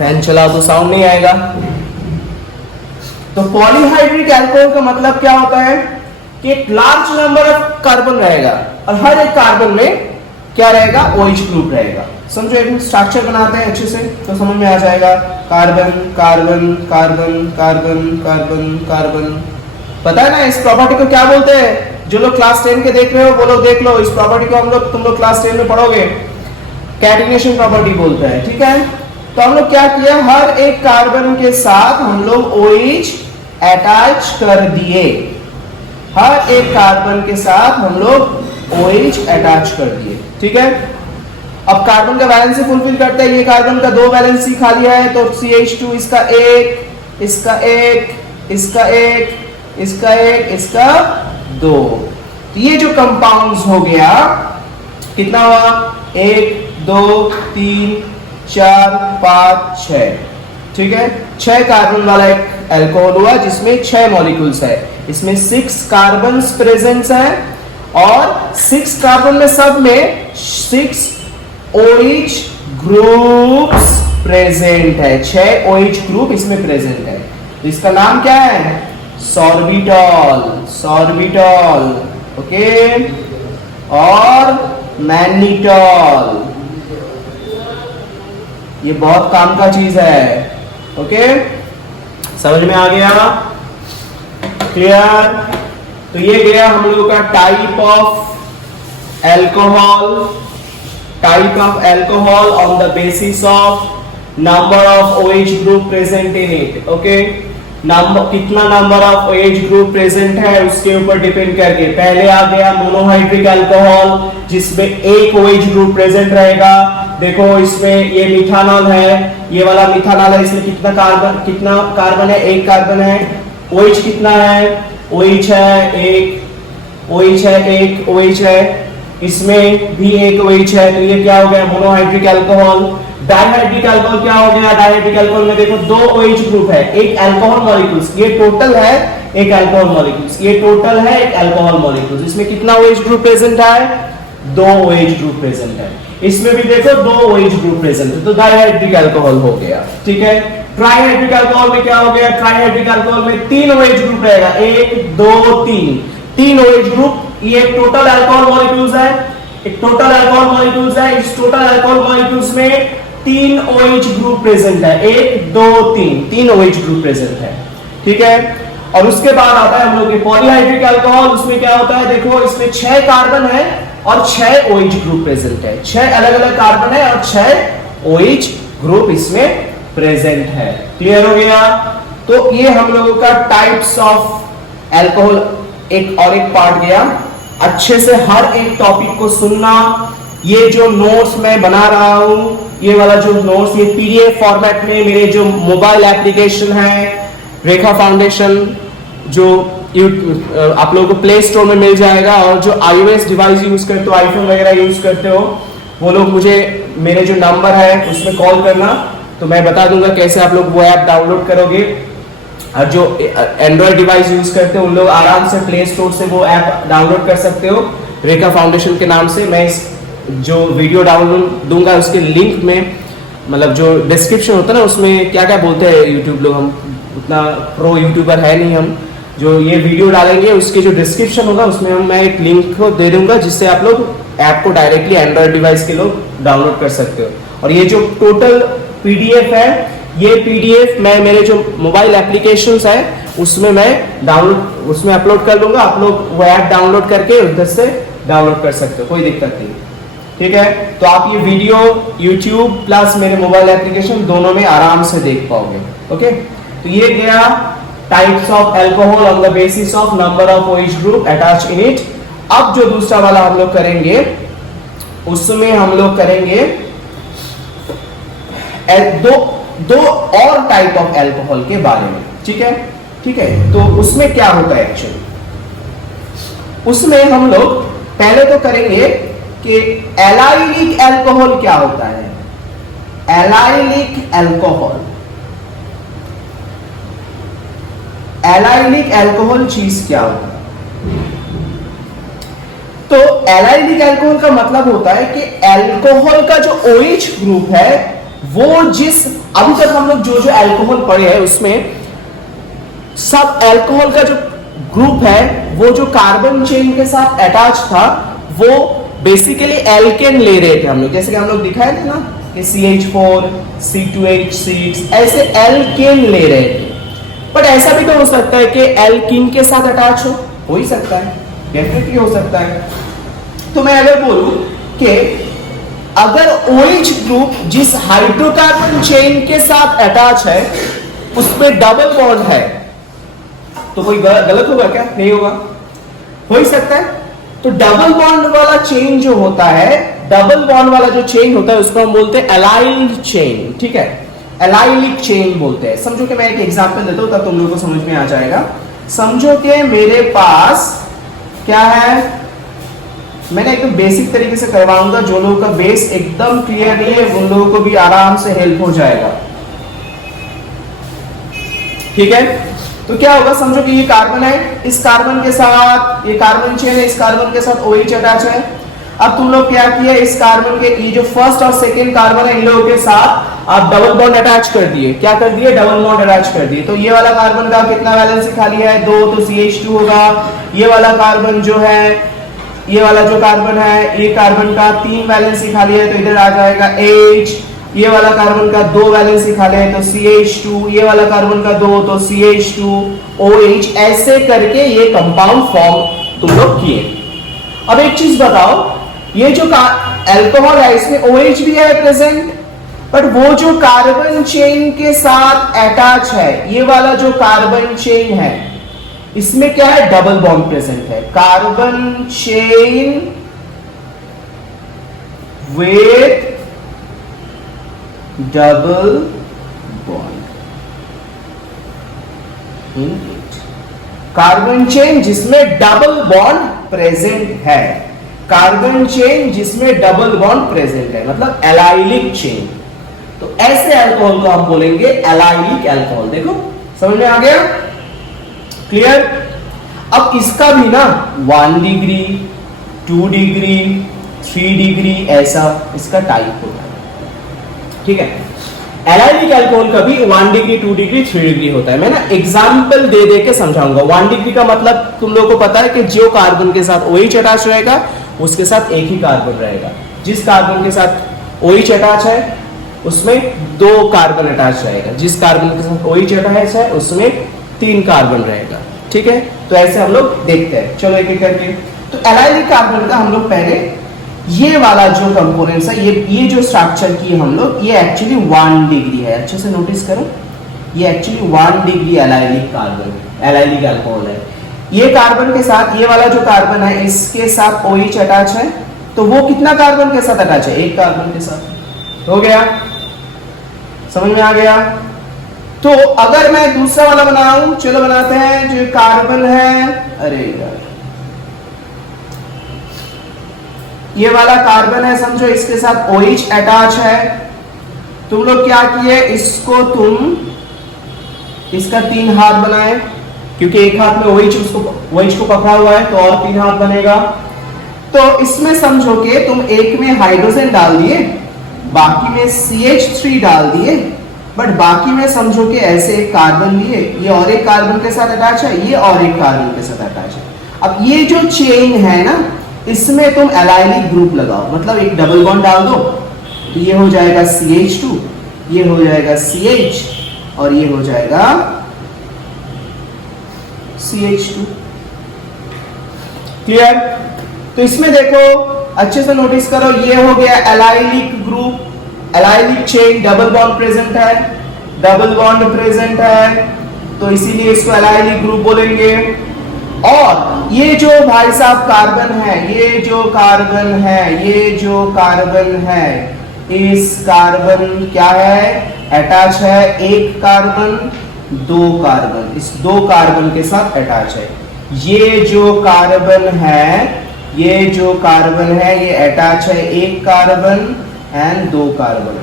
फैन चलाओ तो साउंड नहीं आएगा। तो पॉलीहाइड्रिक अल्कोहल का मतलब क्या होता है कि एक लार्ज नंबर ऑफ कार्बन रहेगा और हर एक कार्बन में क्या रहेगा, OH ग्रुप रहेगा। समझो, एक स्ट्रक्चर बनाते हैं अच्छे से तो समझ में आ जाएगा। Carbon carbon carbon carbon carbon carbon, पता है ना इस प्रॉपर्टी को क्या बोलते हैं? जो लोग क्लास 10 के देख रहे हो वो लोग देख लो, इस प्रॉपर्टी को तुम लोग क्लास 10 में पढ़ोगे, कैटिनेशन प्रॉपर्टी बोलते हैं, ठीक है। तो हम लोग क्या किया, हर एक कार्बन के साथ हम लोग OH अटैच कर दिए, हर एक कार्बन के साथ हम लोग OH अटैच कर दिए, ठीक है। अब कार्बन का वैलेंसी फुलफिल करते हैं, ये कार्बन का 2 वैलेंसी खाली है तो CH2 इसका 1, इसका 1, इसका 1, इसका 1, इसका 2। तो ये जो कंपाउंड्स हो गया कितना हुआ, 1 2 3 4 5 6, ठीक है। 6 कार्बन वाला एक अल्कोहल हुआ जिसमें 6 मॉलिक्यूल्स है, इसमें 6 कार्बन प्रेजेंट्स है और 6 कार्बन में सब में 6 OH ग्रुप्स प्रेजेंट है, 6 OH ग्रुप इसमें प्रेजेंट है। तो इसका नाम क्या है, सॉर्बिटॉल, सॉर्बिटॉल, ओके, और मैग्नीटॉल, ये बहुत काम का चीज है, ओके, समझ में आ गया, क्लियर। तो ये गया हम लोगों का type of alcohol, type of alcohol on the basis of number of OH group present in it, okay. Number, कितना number of OH group present है उसके ऊपर डिपेंड करके। पहले आ गया मोनोहाइड्रिक अल्कोहल जिसमें एक OH ग्रुप प्रेजेंट रहेगा। देखो इसमें ये मिथानॉल है, ये वाला मिथानॉल है, इसमें कितना कार्बन है, एक कार्बन है। OH कितना है, OH है एक, OH है एक, OH है, इसमें भी एक OH है। तो ये क्या हो गया, मोनोहाइड्रिक अल्कोहल। डाइहाइड्रिक अल्कोहल क्या हो गया, डाइहाइड्रिक अल्कोहल में देखो 2 OH ग्रुप है, एक अल्कोहल मॉलिक्यूल्स, ये टोटल है एक अल्कोहल मॉलिक्यूल्स, ये टोटल है एक अल्कोहल मॉलिक्यूल्स। इसमें कितना OH ग्रुप प्रेजेंट है, 2 OH ग्रुप प्रेजेंट है। इसमें भी देखो 2 OH ग्रुप प्रेजेंट है, तो डाइहाइड्रिक अल्कोहल हो गया, ठीक है। ट्राइहाइड्रिक अल्कोहल में क्या हो गया, ट्राइहाइड्रिक अल्कोहल में 3 OH ग्रुप रहेगा, 1 2 3 OH ग्रुप। ये एक टोटल अल्कोहल मॉलिक्यूल्स है, एक टोटल अल्कोहल मॉलिक्यूल्स है। इस टोटल अल्कोहल मॉलिक्यूल्स में 3 OH ग्रुप प्रेजेंट है, 1 2 3 OH ग्रुप प्रेजेंट है, ठीक है। और उसके बाद आता है हम लोग के पॉलीहाइड्रिक अल्कोहल, उसमें क्या होता है, देखो इसमें 6 कार्बन है और 6 OH ग्रुप प्रेजेंट है, 6 अलग अलग कार्बन है और 6 OH ग्रुप इसमें प्रेजेंट है, क्लियर हो गया। तो ये हम लोगों का टाइप्स ऑफ अल्कोहल एक और एक पार्ट गया। अच्छे से हर एक टॉपिक को सुनना। ये जो नोट्स मैं बना रहा हूं, ये वाला जो नोट्स, ये PDF फॉर्मेट में मेरे जो मोबाइल एप्लीकेशन है रेखा फाउंडेशन, जो आप लोगों को प्ले स्टोर में मिल जाएगा। और जो iOS डिवाइस यूज करते हो, आईफोन वगैरह यूज करते हो, वो लोग मुझे मेरे जो नंबर है उसमें कॉल करना, तो मैं बता दूंगा कैसे आप लोग वो ऐप डाउनलोड करोगे। और जो एंड्रॉइड डिवाइस यूज करते हो उन लोग आराम से प्ले स्टोर से वो ऐप डाउनलोड कर सकते हो रेखा फाउंडेशन के नाम से। मैं इस जो वीडियो डाउनलोड दूंगा उसके लिंक में, मतलब जो डिस्क्रिप्शन होता है ना, उसमें क्या क्या बोलते हैं यूट्यूब लोग, हम उतना प्रो यूट्यूबर है नहीं हम, जो ये वीडियो डालेंगे उसके जो डिस्क्रिप्शन होगा उसमें मैं एक लिंक को दे दूंगा जिससे आप लोग ऐप को डायरेक्टली एंड्रॉइड डिवाइस के लोग डाउनलोड कर सकते हो। और ये जो टोटल PDF है, ये PDF मैं मेरे जो मोबाइल एप्लीकेशंस है उसमें मैं डाउनलोड, उसमें अपलोड कर लूंगा। आप लोग वो ऐप डाउनलोड करके उधर से डाउनलोड कर सकते हो, कोई दिक्कत नहीं, ठीक है। तो आप ये वीडियो YouTube प्लस मेरे मोबाइल एप्लीकेशन दोनों में आराम से देख पाओगे, ओके। तो ये गया types of alcohol on the basis of number of OH group attach in it. अब जो दूसरा वाला हम लोग करेंगे उसमें हम लोग करेंगे दो और टाइप ऑफ अल्कोहल के बारे में, ठीक है, ठीक है। तो उसमें क्या होता है एक्चुअली, उसमें हम लोग पहले तो करेंगे कि एलाइलिक अल्कोहल क्या होता है। एलाइलिक अल्कोहल, एलाइलिक अल्कोहल चीज क्या होता है। तो एलाइलिक अल्कोहल का मतलब होता है कि अल्कोहल का जो OH ग्रुप है वो जिस अभी तक हम लोग जो जो अल्कोहल पढ़े हैं उसमें सब अल्कोहल का जो ग्रुप है वो जो कार्बन चेन के साथ अटैच था वो बेसिकली एल्केन ले रहे थे हम लोग, जैसे कि हम लोग दिखाए थे ना कि CH4, C2H6 ऐसे एल्केन ले रहे थे। बट ऐसा भी तो हो सकता है कि एल्कीन के साथ अटैच हो ही सकता है, डेफिनेटली हो सकता है। तो मैं अगर बोलूं कि अगर OH ग्रुप जिस हाइड्रोकार्बन चेन के साथ अटैच है उसमें डबल बॉन्ड है तो कोई गलत होगा क्या? नहीं होगा, हो ही सकता है। तो डबल बॉन्ड वाला चेन जो होता है, डबल बॉन्ड वाला जो चेन होता है उसको हम बोलते हैं एलाइल्ड चेन, ठीक है, एलाइलिक चेन बोलते हैं। समझो कि मैं एक एग्जांपल देता हूं तब तुम लोगों को समझ में आ जाएगा। समझो कि मेरे पास क्या है, मैंने एकदम बेसिक तरीके से करवाऊंगा, जो लोगों का बेस एकदम क्लियर नहीं है उन लोगों को भी आराम से हेल्प हो जाएगा, ठीक है। तो क्या होगा, समझो कि ये कार्बन है, इस कार्बन के साथ ये कार्बन चेन है, इस कार्बन के साथ OH अटैच है। अब तुम लोग क्या किया, इस कार्बन के ये जो फर्स्ट और सेकंड कार्बन है इन लोगों के साथ आप डबल बॉन्ड अटैच कर दिए। क्या कर दिए? डबल बॉन्ड अटैच कर दिए। तो ये वाला कार्बन का कितना वैलेंसी खाली है? 2, तो CH2 होगा। ये वाला कार्बन जो है, ये वाला जो कार्बन है, ये कार्बन का 3 वैलेंसी खाली है तो इधर आ जाएगा H। ये वाला कार्बन का 2 वैलेंसी खाली है तो CH2, ये वाला कार्बन का 2 तो CH2 OH। ऐसे करके ये कंपाउंड फॉर्म तुम लोग किए। अब एक चीज बताओ, ये जो अल्कोहल है इसमें OH भी है प्रेजेंट, बट वो जो कार्बन चेन के साथ अटैच है, ये वाला जो कार्बन चेन है इसमें क्या है? डबल बॉन्ड प्रेजेंट है। Carbon chain with double bond in it, carbon chain जिसमें डबल बॉन्ड प्रेजेंट है, कार्बन चेन जिसमें डबल बॉन्ड प्रेजेंट है, मतलब एलाइलिक चेन। तो ऐसे अल्कोहल को हम बोलेंगे एलाइलिक अल्कोहल। देखो समझ में आ गया? क्लियर? अब इसका भी ना 1 डिग्री, 2 डिग्री, 3 डिग्री ऐसा इसका टाइप होता है, ठीक है। एलाइलिक अल्कोहल का भी 1 डिग्री, 2 डिग्री, 3 डिग्री होता है। मैं ना एग्जांपल दे दे के समझाऊंगा। 1 डिग्री का मतलब तुम लोगों को पता है कि जो कार्बन के साथ OH अटैच रहेगा उसके साथ एक ही कार्बन रहेगा। जिस कार्बन के साथ OH अटैच है उसमें 2 कार्बन अटैच रहेगा, जिस कार्बन के साथ OH अटैच है उसमें 3 कार्बन रहेगा, ठीक है। तो ऐसे हम लोग देखते हैं, चलो एक एक करके। तो एलाइलिक कार्बन का हम लोग पहले ये वाला जो कंपोनेंट्स है, ये जो स्ट्रक्चर की हम लोग, ये एक्चुअली 1 डिग्री है। अच्छे से नोटिस करो, ये actually 1 degree allylic carbon, allylic alcohol है। ये कार्बन के साथ, ये वाला जो कार्बन है इसके साथ OH अटैच है, तो वो कितना कार्बन के साथ अटैच है? 1 कार्बन के साथ। हो गया? समझ में आ गया? तो अगर मैं दूसरा वाला बनाऊं, चलो बनाते हैं। जो कार्बन है, अरे यार ये वाला कार्बन है, समझो इसके साथ OH अटैच है। तुम लोग क्या किए, इसको तुम इसका 3 हाथ बनाए, क्योंकि एक हाथ में OH को पकड़ा हुआ है तो और 3 हाथ बनेगा। तो इसमें समझो कि तुम एक में हाइड्रोजन डाल दिए, बाकी में CH3 डाल दिए, बट बाकी में समझो कि ऐसे एक कार्बन लिए, ये और एक कार्बन के साथ अटैच है, ये और एक कार्बन के साथ अटैच है। अब ये जो चेन है ना, इसमें तुम एलाइलिक ग्रुप लगाओ, मतलब एक डबल बॉन्ड डाल दो, तो ये हो जाएगा CH2, ये हो जाएगा CH और ये हो जाएगा CH2। क्लियर? तो इसमें देखो अच्छे से नोटिस करो, ये हो गया allylic group, allylic chain, double bond present है, डबल बॉन्ड प्रेजेंट है, तो इसीलिए इसको एलाइलिक ग्रुप बोलेंगे। और ये जो भाई साहब कार्बन है, ये जो कार्बन है, ये जो कार्बन है, इस कार्बन क्या है? अटैच है, एक कार्बन, 2 कार्बन, इस 2 कार्बन के साथ अटैच है। ये जो कार्बन है, ये जो कार्बन है, ये अटैच है, एक कार्बन एंड 2 कार्बन,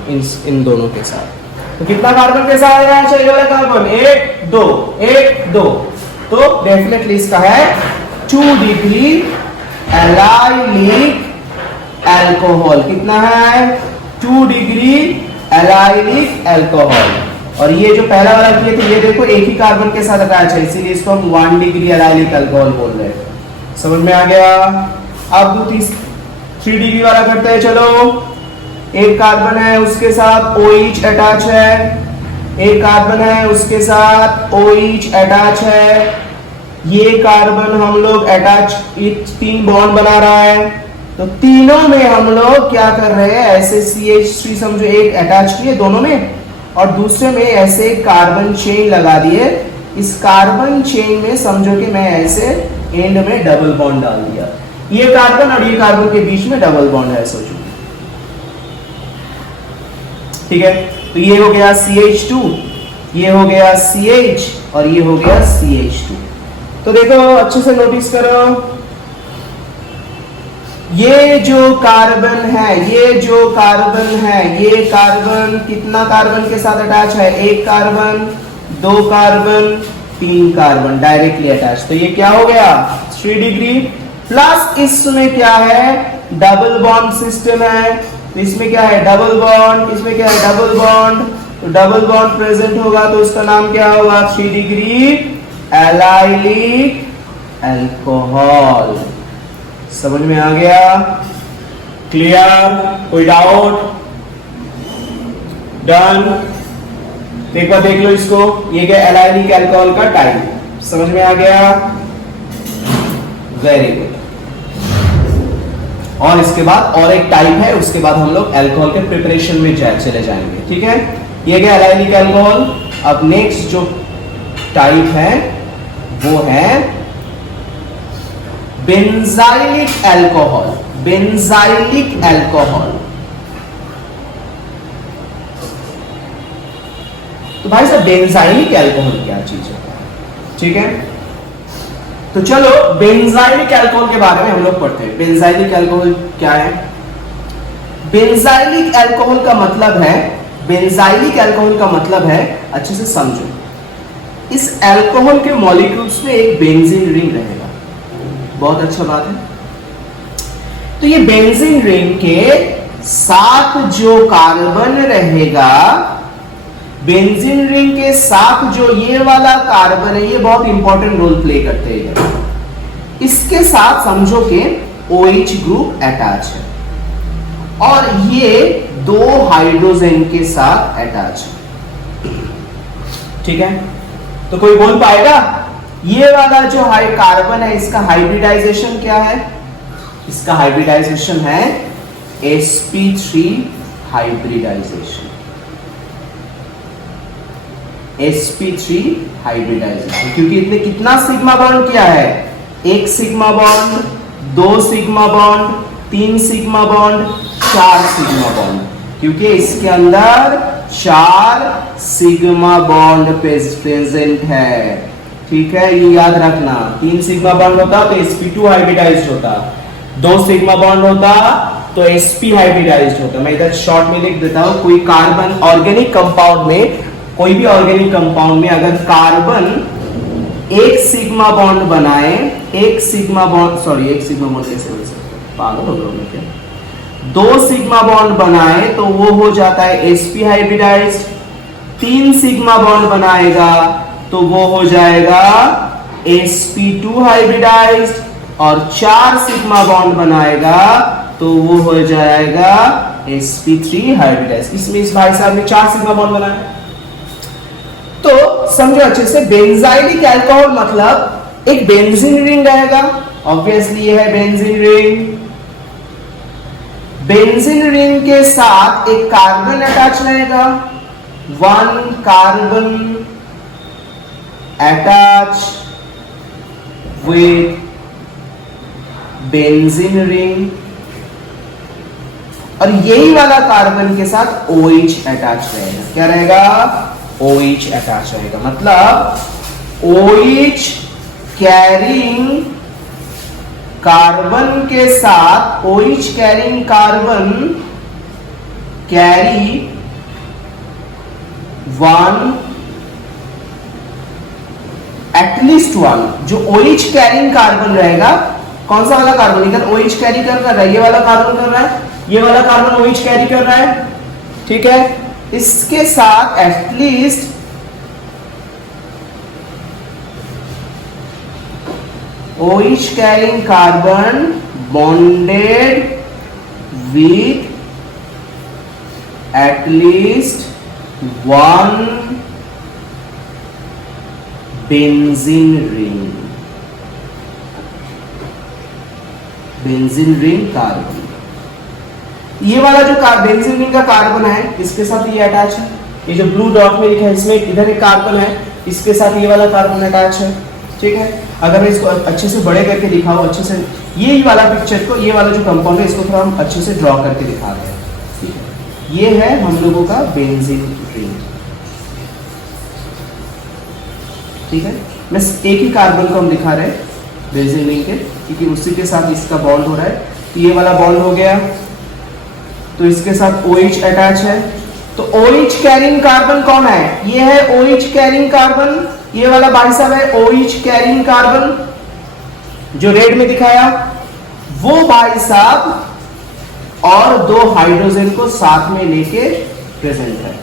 इन दोनों के साथ। तो कितना कार्बन के साथ अटैच है ये वाला कार्बन? 1 2 1 2। तो डेफिनेटली इसका है 2 डिग्री एलाइलिक अल्कोहल। कितना है? 2 डिग्री एलाइलिक अल्कोहल। और ये जो पहला वाला किए थे ये देखो एक ही कार्बन के साथ अटैच है, इसीलिए इसको हम 1 डिग्री एलाइलिक अल्कोहल बोल रहे हैं। समझ में आ गया? अब 3 डिग्री वाला करते हैं। चलो, एक कार्बन है उसके साथ OH अटैच है, एक कार्बन है उसके साथ OH अटैच है, ये कार्बन हम लोग अटैच 3 बॉन्ड बना रहा है। तो तीनों में हम लोग क्या कर रहे हैं, ऐसे CH3 समझो एक अटैच किए दोनों में, और दूसरे में ऐसे कार्बन चेन लगा दिए। इस कार्बन चेन में समझो कि मैं ऐसे एंड में डबल बॉन्ड डाल दिया। ये कार्बन और ये कार्बन के बीच में डबल बॉन्ड है, सोचो। ठीक है, तो ये हो गया CH2, ये हो गया CH और ये हो गया CH2। तो देखो अच्छे से नोटिस करो, ये जो कार्बन है, ये जो कार्बन है, ये कार्बन कितना कार्बन के साथ अटैच है, एक carbon, 2 carbon, 3 carbon directly attach. तो ये क्या हो गया 3 डिग्री। प्लस इसमें क्या है, डबल बॉन्ड सिस्टम है, तो इसमें क्या है डबल बॉन्ड, इसमें क्या है डबल बॉन्ड, तो डबल बॉन्ड प्रेजेंट होगा तो उसका नाम क्या होगा 3 डिग्री एलाइलिक अल्कोहल। समझ में आ गया? क्लियर? कोई डाउट? डन? एक बार देख लो इसको, ये क्या एलाइलिक अल्कोहल का टाइप। समझ में आ गया? Very good. और इसके बाद और एक टाइप है, उसके बाद हम लोग अल्कोहल के प्रिपरेशन में चले जाएंगे। ठीक है, ये क्या एलाइलिक अल्कोहल। अब नेक्स्ट जो टाइप है वो है बेंजाइलिक अल्कोहल। बेंजाइलिक अल्कोहल, तो भाई साहब बेंजाइलिक अल्कोहल क्या चीज है? ठीक है, तो चलो बेंजाइलिक अल्कोहल के बारे में हम लोग पढ़ते हैं। बेंजाइलिक अल्कोहल क्या है? बेंजाइलिक अल्कोहल का मतलब है, बेंजाइलिक अल्कोहल का मतलब है, अच्छे से समझो, इस अल्कोहल के मॉलिक्यूल्स में एक बेंजीन रिंग रहेगा। बहुत अच्छा बात है। तो ये बेंजीन रिंग के साथ जो कार्बन रहेगा, बेंजीन रिंग के साथ जो ये वाला कार्बन है, ये बहुत इंपॉर्टेंट रोल प्ले करते हैं। इसके साथ समझो कि OH ग्रुप अटैच है और ये 2 हाइड्रोजन के साथ अटैच है। ठीक है, तो कोई बोल पाएगा ये वाला जो कार्बन है इसका हाइब्रिडाइजेशन क्या है? इसका हाइब्रिडाइजेशन है sp3 हाइब्रिडाइजेशन। sp3 हाइब्रिडाइजेशन, क्योंकि इसने कितना सिग्मा बॉन्ड किया है, 1 sigma bond, 2 sigma bond, 3 sigma bond, 4 sigma bond, क्योंकि इसके अंदर 4 सिग्मा बॉन्ड प्रेजेंट है। ठीक है, ये याद रखना। 3 सिग्मा बॉन्ड होता तो sp2 हाइब्रिडाइज्ड होता, 2 सिग्मा बॉन्ड होता तो sp हाइब्रिडाइज्ड होता। मैं इधर शॉर्ट में लिख देता हूं, कोई कार्बन ऑर्गेनिक कंपाउंड में, कोई भी ऑर्गेनिक कंपाउंड में अगर कार्बन 1 सिग्मा बॉन्ड बनाए, 1 sigma bond, sorry 1 sigma bond कैसे बन सकता है, पागल हो गया क्या, 2 सिग्मा बॉन्ड बनाए तो वो हो जाता है sp हाइब्रिडाइज्ड। 3 सिग्मा बॉन्ड बनाएगा तो वो हो जाएगा sp2 हाइब्रिडाइज्ड, और 4 सिग्मा बॉन्ड बनाएगा तो वो हो जाएगा sp3 हाइब्रिडाइज्ड। इसमें इस भाई साहब ने 4 सिग्मा बॉन्ड बनाया। तो समझो अच्छे से, बेंजाइलिक अल्कोहल मतलब एक बेंजीन रिंग रहेगा, ऑब्वियसली ये है बेंजीन रिंग। बेंजीन रिंग के साथ एक कार्बन अटैच रहेगा, 1 carbon attach with benzene ring, और यही वाला कार्बन के साथ OH अटैच रहेगा। क्या रहेगा? OH अटैच रहेगा। मतलब OH कैरिंग कार्बन के साथ, OH carrying carbon carry 1, at least 1 जो OH कैरिंग कार्बन रहेगा। कौन सा वाला कार्बन? इधर OH कैरी कर रहा है, ये वाला कार्बन कर रहा है, ये वाला कार्बन OH कैरी कर रहा है। ठीक है, इसके साथ at least OH carrying carbon bonded with at least one benzene ring. Benzene ring carbon, ये वाला जो बेंजीन रिंग का कार्बन है इसके साथ ये अटैच है। ये जो ब्लू डॉट में लिखा है इसमें इधर एक कार्बन है, इसके साथ ये वाला कार्बन अटैच है। ठीक है, अगर मैं इसको अच्छे से बड़े करके दिखाऊं, अच्छे से ये वाला पिक्चर को, ये वाला जो कंपाउंड है इसको थोड़ा हम अच्छे से ड्रॉ करके दिखा रहे हैं। ठीक है, ये है हम लोगों का बेंजीन रिंग। ठीक है, मैं एक ही कार्बन को हम दिखा रहे हैं बेंजीन रिंग के, क्योंकि उसी के साथ इसका बॉन्ड हो रहा है। तो ये वाला बॉन्ड हो गया, तो इसके साथ OH अटैच है। तो OH कैरिंग कार्बन कौन है? ये है OH कैरिंग कार्बन, ये वाला भाई साहब है OH कैरिंग कार्बन जो रेड में दिखाया, वो भाई साहब और दो हाइड्रोजन को साथ में लेके प्रेजेंट है।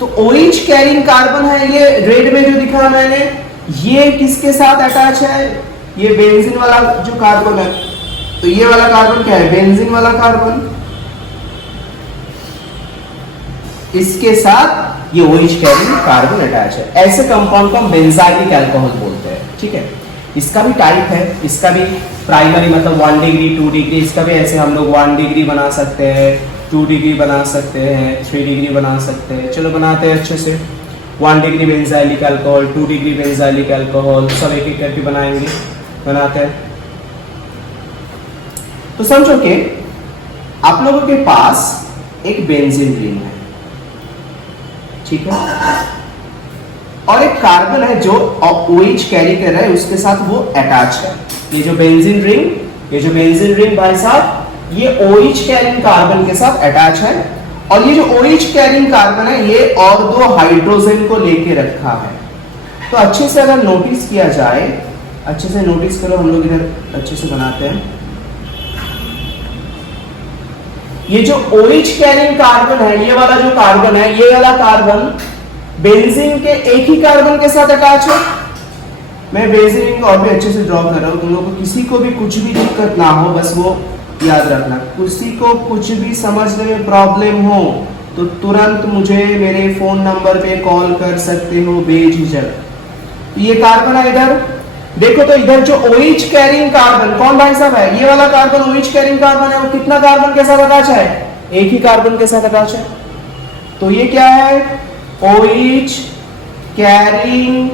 तो OH कैरिंग कार्बन है, ये रेड में जो दिखा मैंने, ये किसके साथ अटैच है? ये बेंजीन वाला जो कार्बन है। तो ये वाला कार्बन क्या है? बेंजीन वाला कार्बन, इसके साथ ये OH कैरिंग कार्बन अटैच है। ऐसे कंपाउंड को हम बेंजाइलिक अल्कोहल बोलते हैं। ठीक है, इसका भी टाइप है, इसका भी प्राइमरी मतलब 1 डिग्री 2 डिग्री, इसका भी ऐसे हम लोग 1 डिग्री बना सकते हैं, 2 डिग्री बना सकते हैं, 3 डिग्री बना सकते हैं। चलो बनाते हैं अच्छे से। 1 degree benzylic alcohol, 2 degree benzylic alcohol, सब एक एक करके बनाएंगे, बनाते हैं। तो समझो कि आप लोगों के पास एक बेंजीन रिंग है, ठीक है, और एक कार्बन है जो OH कैरी कर रहा है, उसके साथ वो अटैच है। ये जो बेंजीन रिंग भाई साहब, ये OH कैरिंग कार्बन के साथ अटैच है, और ये जो OH कैरिंग कार्बन है ये और दो हाइड्रोजन को लेके रखा है। तो अच्छे से अगर नोटिस किया जाए, अच्छे से नोटिस करो, हम लोग इधर अच्छे से बनाते हैं। ये जो OH कैरिंग कार्बन है, ये वाला जो कार्बन है, ये वाला कार्बन बेंजीन के एक ही कार्बन के साथ अटैच है। मैं बेंजीन को और भी अच्छे से ड्रॉ कर रहा हूं, तुम लोगों को किसी को भी कुछ भी दिक्कत ना हो, बस वो याद रखना। किसी को कुछ भी समझने में प्रॉब्लम हो तो तुरंत मुझे मेरे फोन नंबर पे कॉल कर सकते हो बेझिझक। ये कार्बन है इधर देखो, तो इधर जो OH कैरिंग कार्बन कौन भाई साहब है? ये वाला कार्बन OH कैरिंग कार्बन है, वो कितना कार्बन के साथ अटैच है? एक ही कार्बन के साथ अटैच है। तो ये क्या है? OH carrying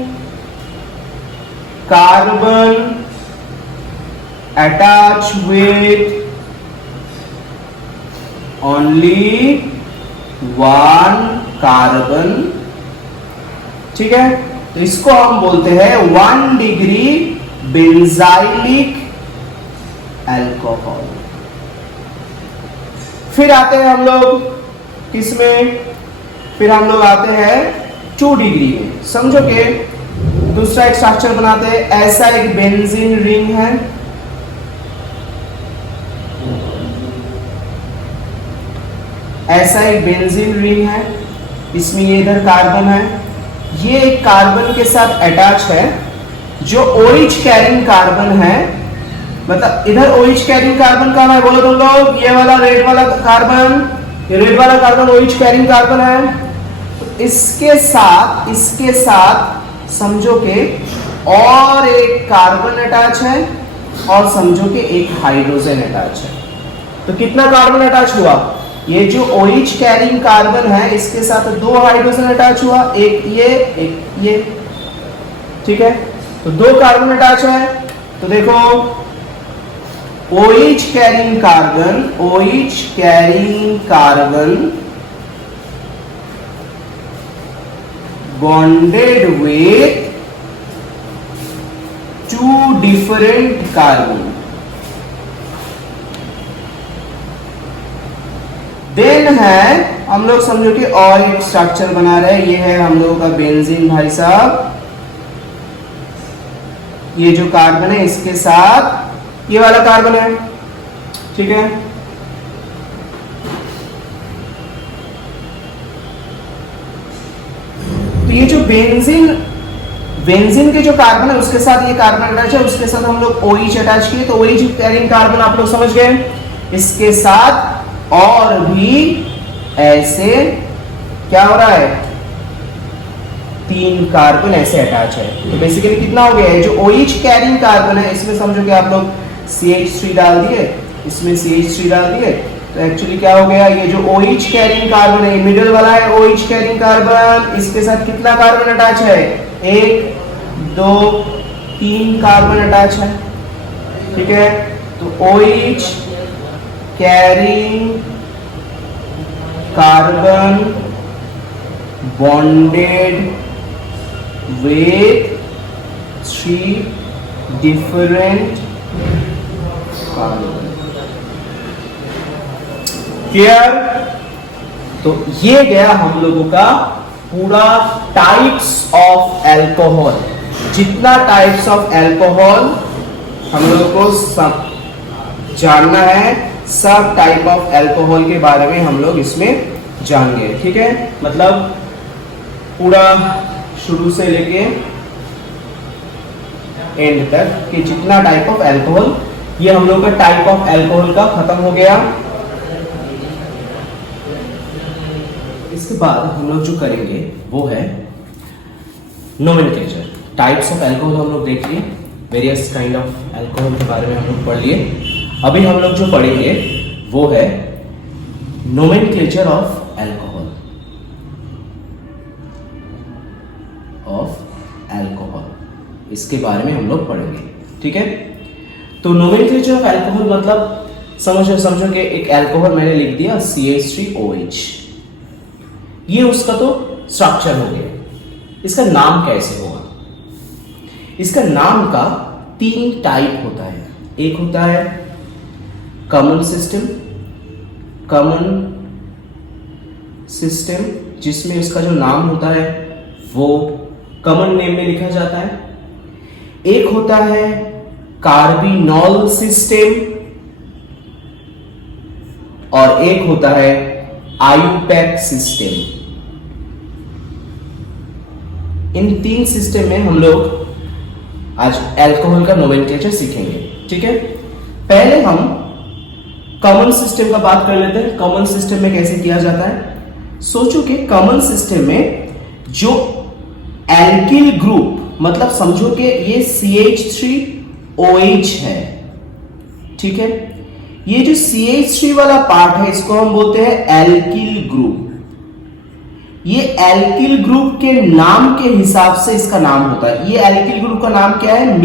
carbon attach with only 1 carbon. ठीक है, तो इसको हम बोलते हैं 1 डिग्री बेंजाइलिक अल्कोहल। फिर आते हैं हम लोग किसमें? फिर हम लोग आते हैं 2 डिग्री में। समझो कि दूसरा एक स्ट्रक्चर बनाते हैं। ऐसा एक बेंजीन रिंग है, ऐसा एक बेंजीन रिंग है, इसमें ये इधर कार्बन है, ये एक कार्बन के साथ अटैच है जो OH कैरिंग कार्बन है। मतलब इधर OH कैरिंग कार्बन कहाँ है बोलो तुम लोग? ये वाला रेड वाला कार्बन, ये रेड वाला कार्बन OH कैरिंग कार्बन है। तो इसके साथ समझो कि और एक कार्बन अटैच है, और समझो कि एक हाइड्रोजन अटैच है। तो कितना कार्बन अटैच हुआ? ये जो OH कैरिंग कार्बन है इसके साथ 2 हाइड्रोजन अटैच हुआ, एक ये। ठीक है, तो 2 कार्बन अटैच है। तो देखो OH carrying carbon bonded with 2 different carbon। Then है हम लोग समझो कि और एक स्ट्रक्चर बना रहे हैं। ये है हम लोगों का बेंजीन भाई साहब, ये जो कार्बन है इसके साथ ये वाला कार्बन है। ठीक है, ये जो बेंजीन के जो कार्बन है उसके साथ ये कार्बन अटैच है, उसके साथ हम लोग OH अटैच किए, तो OH कैरिंग कार्बन आप लोग समझ गए। इसके साथ और भी ऐसे क्या हो रहा है, 3 कार्बन ऐसे अटैच है। तो बेसिकली कितना हो गया है, जो OH कैरिंग कार्बन है इसमें समझो कि आप लोग CH3 डाल दिए, इसमें CH3 डाल दिए, तो एक्चुअली क्या हो गया, ये जो OH कैरिंग कार्बन है, मिडिल वाला है OH कैरिंग कार्बन, इसके साथ कितना कार्बन अटैच है, 1 2 3 कार्बन अटैच है, ठीक है। तो OH carrying carbon bonded with 3 different carbon। Clear. तो ये गया हम लोगों का पूरा टाइप्स ऑफ अल्कोहल। जितना टाइप्स ऑफ अल्कोहल हम लोगों को सब जानना है, सब टाइप ऑफ अल्कोहल के बारे में हम लोग इसमें जान गए, ठीक है। मतलब पूरा शुरू से लेके एंड तक कि जितना टाइप ऑफ अल्कोहल, ये हम लोग का टाइप ऑफ अल्कोहल का खत्म हो गया। इसके बाद हम लोग जो करेंगे वो है नोमेनक्लेचर। टाइप्स ऑफ अल्कोहल हम लोग देख लिए, वेरियस काइंड ऑफ अल्कोहल के बारे में हम लोग पढ़ लिए। अभी हम लोग जो पढ़ेंगे वो है नोमेनक्लेचर ऑफ अल्कोहल, इसके बारे में हम लोग पढ़ेंगे, ठीक है। तो नोमेनक्लेचर ऑफ अल्कोहल मतलब समझो कि एक अल्कोहल मैंने लिख दिया CH3OH, ये उसका तो स्ट्रक्चर हो गया। इसका नाम कैसे होगा, इसका नाम का 3 टाइप होता है। एक होता है कॉमन सिस्टम, जिसमें इसका जो नाम होता है वो कॉमन नेम में लिखा जाता है। एक होता है कार्बिनॉल सिस्टम और एक होता है आयुपैक सिस्टम। इन 3 सिस्टम में हम लोग आज अल्कोहल का नोमेनक्लेचर सीखेंगे, ठीक है। पहले हम कॉमन सिस्टम का बात कर लेते हैं। कॉमन सिस्टम में कैसे किया जाता है, सोचो कि कॉमन सिस्टम में जो एल्किल ग्रुप, मतलब समझो कि ये CH3OH है, ठीक है। ये जो CH3 वाला पार्ट है इसको हम बोलते हैं एल्किल ग्रुप। ये एल्किल ग्रुप के नाम के हिसाब से इसका नाम होता है। ये एल्किल ग्रुप का नाम क्या है,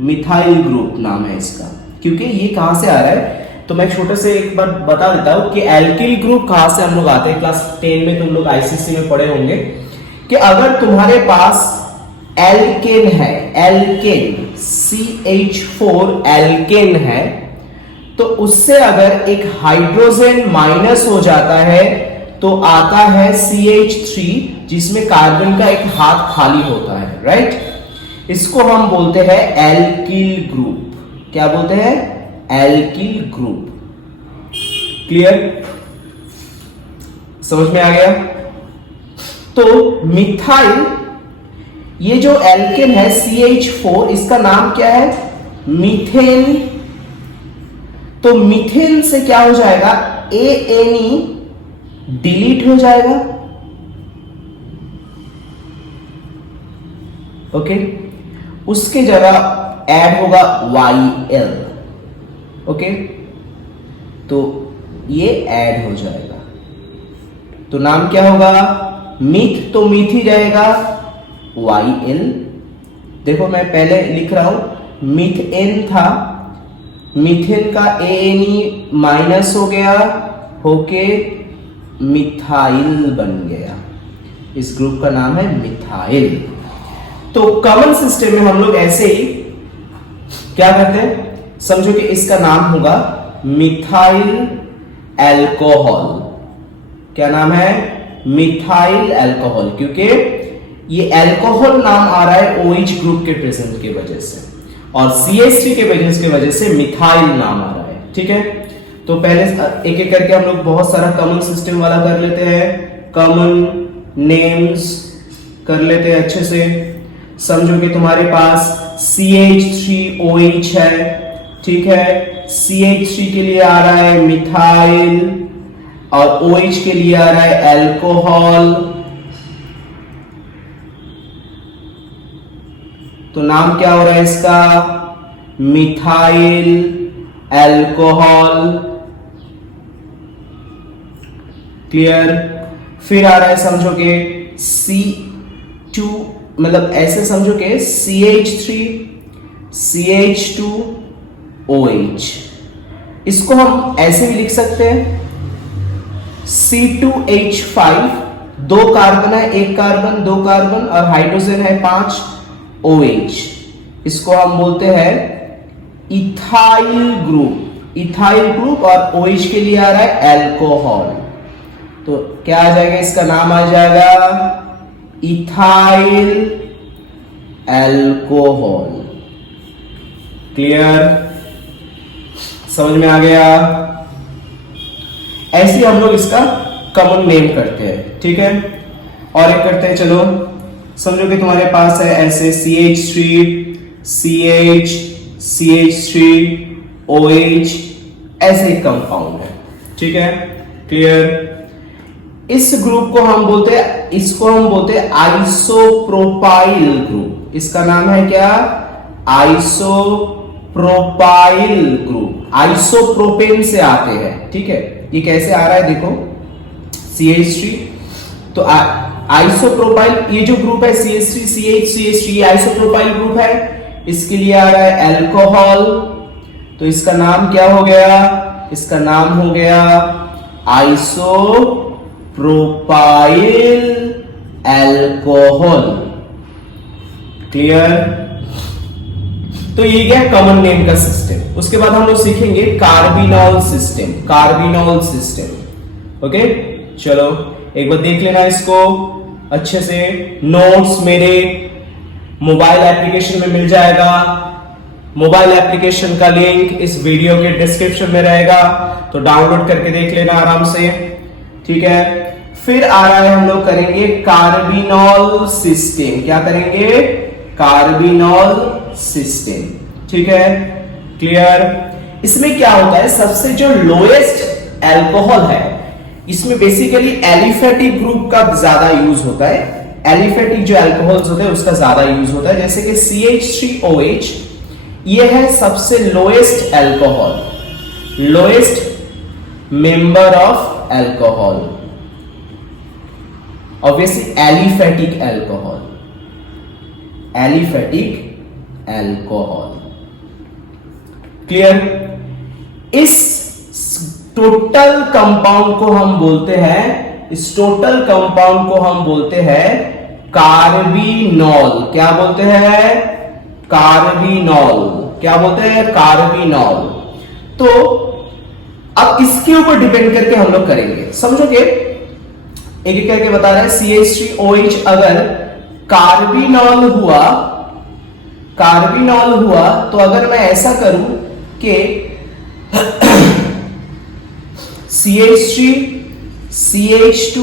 मिथाइल ग्रुप नाम है इसका। क्योंकि ये कहां से आ रहा है, तो मैं छोटे से एक बार बता देता हूं कि एल्किल ग्रुप कहां से हम लोग आते हैं। क्लास 10 में तुम लोग ICC में पढ़े होंगे कि अगर तुम्हारे पास एल्केन है, एल्केन CH4 एल्केन है, तो उससे अगर एक हाइड्रोजन माइनस हो जाता है तो आता है CH3, जिसमें कार्बन का एक हाथ खाली होता है, राइट। इसको हम बोलते हैं एल्किल ग्रुप। क्या बोलते हैं, एल्किल ग्रुप। क्लियर, समझ में आ गया। तो मिथाइल, ये जो एल्केन है CH4, इसका नाम क्या है, मीथेन। तो मीथेन से क्या हो जाएगा, ANE डिलीट हो जाएगा, ओके। उसके जगह ऐड होगा YL, ओके। तो ये ऐड हो जाएगा, तो नाम क्या होगा, मीथ, तो मीथ ही रहेगा, YL। देखो मैं पहले लिख रहा हूं, मीथेन था, मीथेन का ANE माइनस हो गया, होके मिथाइल बन गया। इस ग्रुप का नाम है मिथाइल। तो कॉमन सिस्टम में हम लोग ऐसे ही क्या करते हैं, समझो कि इसका नाम होगा मिथाइल अल्कोहल। क्या नाम है, मिथाइल अल्कोहल, क्योंकि ये अल्कोहल नाम आ रहा है OH ग्रुप के प्रेजेंस की वजह से, और CH3 के प्रेजेंस की वजह से मिथाइल नाम आ रहा है, ठीक है। तो पहले एक एक करके हम लोग बहुत सारा कॉमन सिस्टम वाला कर लेते हैं। कॉमन नेम्स कर लेते हैं अच्छे से। समझो कि तुम्हारे पास CH3OH है, ठीक है। CH3 के लिए आ रहा है मिथाइल और OH के लिए आ रहा है अल्कोहल। तो नाम क्या हो रहा है इसका? Methyl alcohol. क्लियर? फिर आ रहा है समझो कि C2, मतलब ऐसे समझो कि CH3 CH2OH। इसको हम ऐसे भी लिख सकते हैं C2H5, 2 कार्बन है, 1 कार्बन 2 कार्बन और हाइड्रोजन है 5 OH। इसको हम बोलते हैं इथाइल ग्रुप। इथाइल ग्रुप और OH के लिए आ रहा है अल्कोहल। तो क्या आ जाएगा? इसका नाम आ जाएगा इथाइल अल्कोहल। क्लियर? समझ में आ गया? ऐसे हम लोग इसका कॉमन नेम करते हैं, ठीक है। और एक करते हैं, चलो समझो कि तुम्हारे पास है ऐसे CH3 CH CH3OH, ऐसे एक कंपाउंड है, ठीक है। क्लियर? इस ग्रुप को हम बोलते हैं, इसको हम बोलते हैं आइसोप्रोपाइल ग्रुप। इसका नाम है क्या? Isopropyl group. आइसोप्रोपेन से आते हैं, ठीक है। ये कैसे आ रहा है देखो, CH3, तो आइसोप्रोपाइल, ये जो ग्रुप है CH3 CH3 ये आइसोप्रोपाइल ग्रुप है। इसके लिए आ रहा है अल्कोहल। तो इसका नाम क्या हो गया? इसका नाम हो गया आइसोप्रोपाइल अल्कोहल। क्लियर? तो ये क्या है? कॉमन नेम का सिस्टम। उसके बाद हम लोग सीखेंगे carbinol system. Carbinol system, okay. चलो एक बार देख लेना इसको अच्छे से। नोट्स मेरे मोबाइल एप्लीकेशन में मिल जाएगा। मोबाइल एप्लीकेशन का लिंक इस वीडियो के डिस्क्रिप्शन में रहेगा, तो डाउनलोड करके देख लेना आराम से, ठीक है। फिर आ रहा है, हम लोग करेंगे कार्बिनॉल सिस्टम। क्या करेंगे? कार्बिनॉल सिस्टम, ठीक है। क्लियर? इसमें क्या होता है, सबसे जो लोएस्ट अल्कोहल है, इसमें बेसिकली एलिफेटिक ग्रुप का ज्यादा यूज होता है। एलिफेटिक जो अल्कोहल्स होते हैं उसका ज्यादा यूज होता है। जैसे कि CH3OH, ये है सबसे lowest alcohol, lowest member of alcohol, obviously aliphatic alcohol, aliphatic alcohol. Clear? इस टोटल कंपाउंड को हम बोलते हैं, इस टोटल कंपाउंड को हम बोलते हैं कार्बिनॉल। क्या बोलते हैं? कार्बिनॉल। क्या बोलते हैं? कार्बिनॉल। तो अब इसके ऊपर डिपेंड करके हम लोग करेंगे। समझो कि एक एक करके बता रहे हैं। CH3OH अगर कार्बिनॉल हुआ, कार्बिनॉल हुआ, तो अगर मैं ऐसा करूं कि CH3 CH2,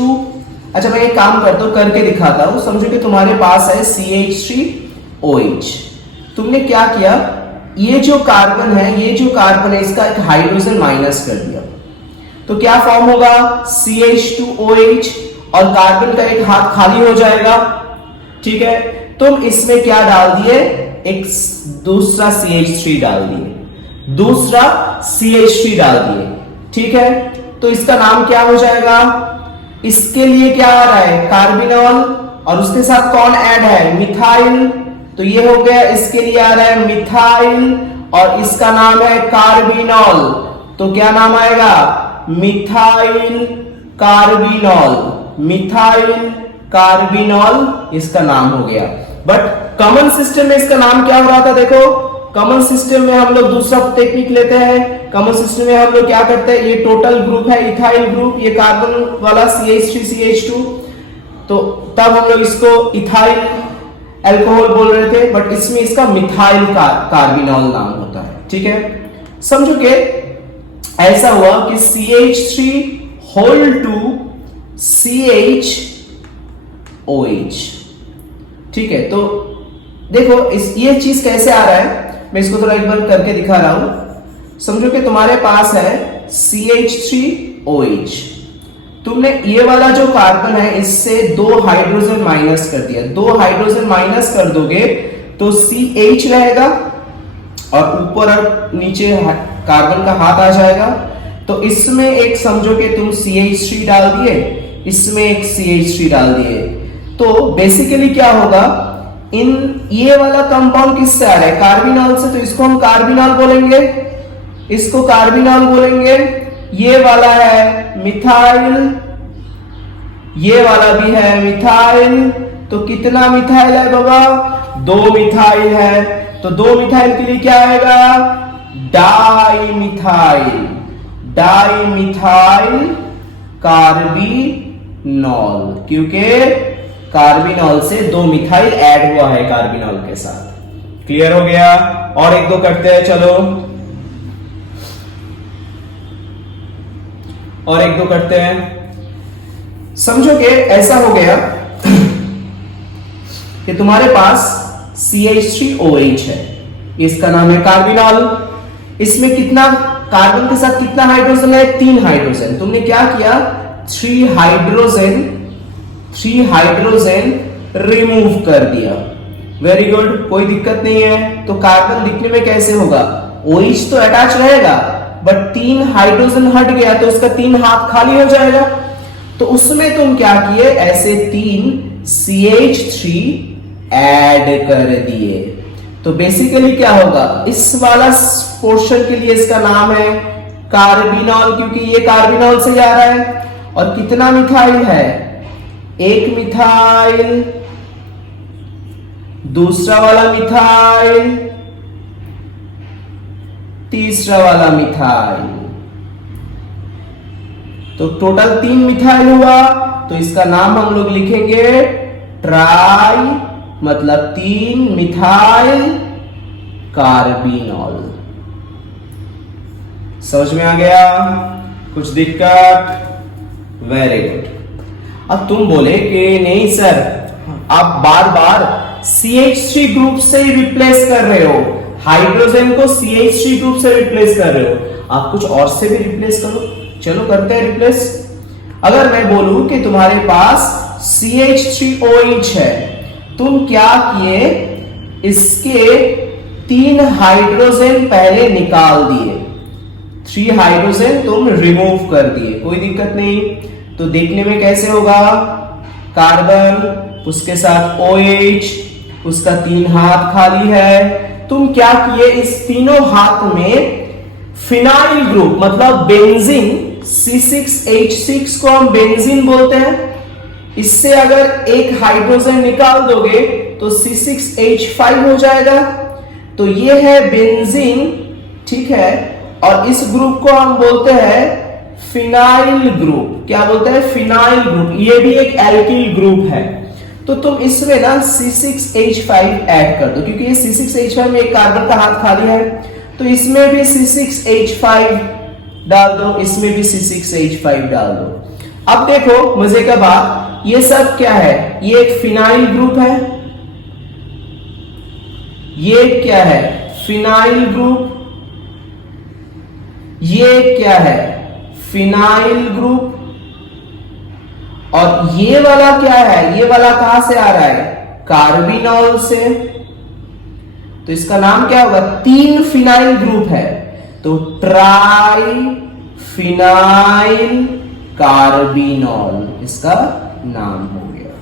अच्छा मैं एक काम करता हूं, करके दिखाता हूं। समझो कि तुम्हारे पास है CH3OH। तुमने क्या किया, ये जो कार्बन है, ये जो कार्बन है, इसका एक हाइड्रोजन माइनस कर दिया, तो क्या फॉर्म होगा? CH2OH, और कार्बन का एक हाथ खाली हो जाएगा, ठीक है। तुम इसमें क्या डाल दिए? एक दूसरा CH3 डाल दिए, दूसरा CH3 डाल दिए, ठीक है। तो इसका नाम क्या हो जाएगा? इसके लिए क्या आ रहा है? कार्बिनॉल, और उसके साथ कौन ऐड है? मिथाइल। तो ये हो गया, इसके लिए आ रहा है मिथाइल, और इसका नाम है कार्बिनॉल। तो क्या नाम आएगा? Methyl carbinol. मिथाइल कार्बिनॉल इसका नाम हो गया। बट कॉमन सिस्टम में इसका नाम क्या हो रहा था? देखो, कॉमन सिस्टम में हम लोग दूसरा टेक्निक लेते हैं। कॉमन सिस्टम में हम लोग क्या करते हैं, ये टोटल ग्रुप है इथाइल ग्रुप, ये कार्बन वाला CH3 CH2, तो तब हम लोग इसको इथाइल अल्कोहल बोल रहे थे, बट इसमें इसका मिथाइल कार्बिनॉल नाम होता है, ठीक है। समझो कि ऐसा हुआ कि CH3 होल 2 CHOH। ठीक है, तो देखो ये चीज कैसे आ रहा है, मैं इसको थोड़ा एक बार करके दिखा रहा हूं। समझो कि तुम्हारे पास है CH3OH, तुमने ये वाला जो कार्बन है इससे 2 हाइड्रोजन माइनस कर दिया, 2 हाइड्रोजन माइनस कर दोगे तो CH रहेगा और ऊपर और नीचे कार्बन का हाथ आ जाएगा। तो इसमें एक समझो कि तुम CH3 डाल दिए, इसमें एक CH3 डाल दिए, तो बेसिकली क्या होगा, इन ये वाला कंपाउंड किससे आ रहा है, कार्बिनॉल से, तो इसको हम कार्बिनॉल बोलेंगे, इसको कार्बिनॉल बोलेंगे। ये वाला है मिथाइल, ये वाला भी है मिथाइल, तो कितना मिथाइल है बाबा, 2 मिथाइल है, तो 2 मिथाइल के लिए क्या आएगा, डाइमिथाइल, डाइमिथाइल कार्बिनॉल, क्योंकि कार्बिनॉल से 2 मिथाइल ऐड हुआ है कार्बिनॉल के साथ। क्लियर हो गया। और एक दो करते हैं, चलो और एक दो करते हैं। समझो कि ऐसा हो गया कि तुम्हारे पास CH3OH है, इसका नाम है कार्बिनॉल। इसमें कितना कार्बन के साथ कितना हाइड्रोजन है, 3 हाइड्रोजन। तुमने क्या किया, 3 हाइड्रोजन रिमूव कर दिया। वेरी गुड, कोई दिक्कत नहीं है। तो कार्बन दिखने में कैसे होगा, OH तो अटैच रहेगा, बट 3 हाइड्रोजन हट गया तो उसका 3 हाथ खाली हो जाएगा। तो उसमें तुम क्या किए, ऐसे 3 CH3 ऐड कर दिए। तो बेसिकली क्या होगा, इस वाला पोर्शन के लिए इसका नाम है कार्बिनॉल, क्योंकि ये कार्बिनॉल से जा रहा है। और कितना मिथाइल है, 1 मिथाइल, दूसरा वाला मिथाइल, तीसरा वाला मिथाइल, तो टोटल 3 मिथाइल हुआ। तो इसका नाम हम लोग लिखेंगे ट्राई, मतलब 3 मिथाइल कार्बिनॉल। समझ में आ गया, कुछ दिक्कत, वेरी गुड। अब तुम बोले कि नहीं सर, आप बार बार CH3 ग्रुप से ही रिप्लेस कर रहे हो, हाइड्रोजन को CH3 ग्रुप से रिप्लेस कर रहे हो, आप कुछ और से भी रिप्लेस करो। चलो करते हैं रिप्लेस। अगर मैं बोलूं कि तुम्हारे पास CH3OH है, तुम क्या किए, इसके 3 हाइड्रोजन पहले निकाल दिए, 3 हाइड्रोजन तुम रिमूव कर दिए, कोई दिक्कत नहीं। तो देखने में कैसे होगा, कार्बन, उसके साथ OH, उसका 3 हाथ खाली है। तुम क्या किए, इस तीनों हाथ में फिनाइल ग्रुप, मतलब बेंजीन, C6H6 को हम बेंजीन बोलते हैं। इससे अगर एक हाइड्रोजन निकाल दोगे तो C6H5 हो जाएगा। तो ये है बेंजीन, ठीक है। और इस ग्रुप को हम बोलते हैं फिनाइल ग्रुप। क्या बोलते हैं, फिनाइल ग्रुप। ये भी एक एल्किल ग्रुप है। तो तुम इसमें ना C6H5 ऐड कर दो, क्योंकि ये C6H5 में एक कार्बन का हाथ खाली है, तो इसमें भी C6H5 डाल दो, इसमें भी C6H5 डाल दो। अब देखो मजे का बात, ये सब क्या है, ये एक फिनाइल ग्रुप है, ये क्या है, फिनाइल ग्रुप, ये क्या है, फिनाइल ग्रुप, और ये वाला क्या है, ये वाला कहां से आ रहा है, कार्बिनॉल से। तो इसका नाम क्या होगा, 3 फिनाइल ग्रुप है, तो ट्राई फिनाइल कार्बिनॉल इसका नाम हो गया।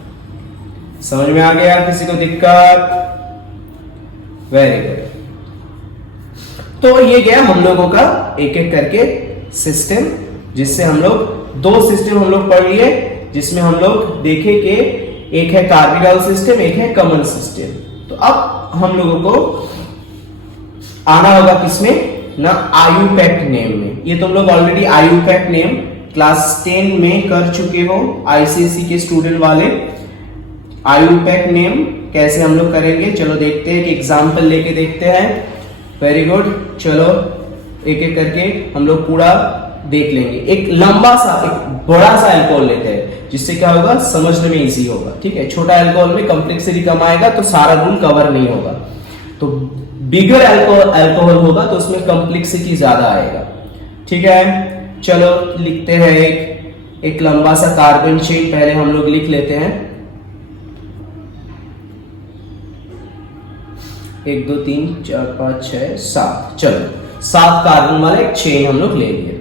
समझ में आ गया, किसी को दिक्कत, वेरी गुड। तो ये गया हम लोगों का एक एक करके सिस्टम, जिससे हम लोग 2 सिस्टम हम लोग पढ़ लिए, जिसमें हम लोग देखे कि एक है कार्बिनॉल सिस्टम, एक है कॉमन सिस्टम। तो अब हम लोगों को आना होगा किसमें ना, आयुपैक्ट नेम में। ये तुम लोग ऑलरेडी आयुपैक्ट नेम क्लास 10 में कर चुके हो, आईसीएसई के स्टूडेंट वाले। आयुपैक्ट नेम कैसे हम लोग करेंगे, चलो देखते हैं, एक एग्जांपल लेके देखते हैं। वेरी गुड, चलो एक एक करके हम लोग पूरा देख लेंगे। एक लंबा सा, एक बड़ा सा अल्कोहल लेते हैं, जिससे क्या होगा, समझने में इजी होगा। ठीक है, छोटा अल्कोहल में कॉम्प्लेक्सिटी कम आएगा तो सारा रूल कवर नहीं होगा। तो बिगर अल्कोहल होगा तो उसमें कॉम्प्लेक्सिटी ज्यादा आएगा। ठीक है, चलो लिखते हैं एक लंबा सा कार्बन चेन पहले हम लोग लिख लेते हैं। 1 2 3 4 5 6 7, चलो 7 कार्बन वाला एक चेन हम लोग ले लिए।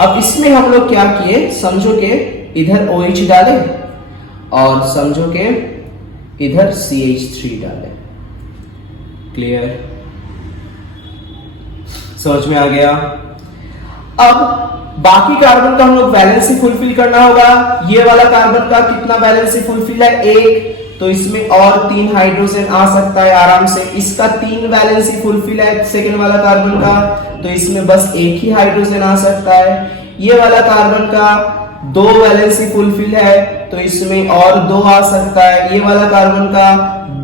अब इसमें हम लोग क्या किए, समझो के इधर OH डाले और समझो के इधर CH3 डाले। क्लियर, समझ में आ गया। अब बाकी कार्बन का हम लोग वैलेंसी फुलफिल करना होगा। ये वाला कार्बन का कितना वैलेंसी फुलफिल है, 1, तो इसमें और 3 हाइड्रोजन आ सकता है आराम से। इसका 3 वैलेंसी फुलफिल है सेकेंड वाला कार्बन का, तो इसमें बस 1 ही हाइड्रोजन आ सकता है। ये वाला कार्बन का 2 वैलेंसी फुलफिल है, तो इसमें और 2 आ सकता है। ये वाला कार्बन का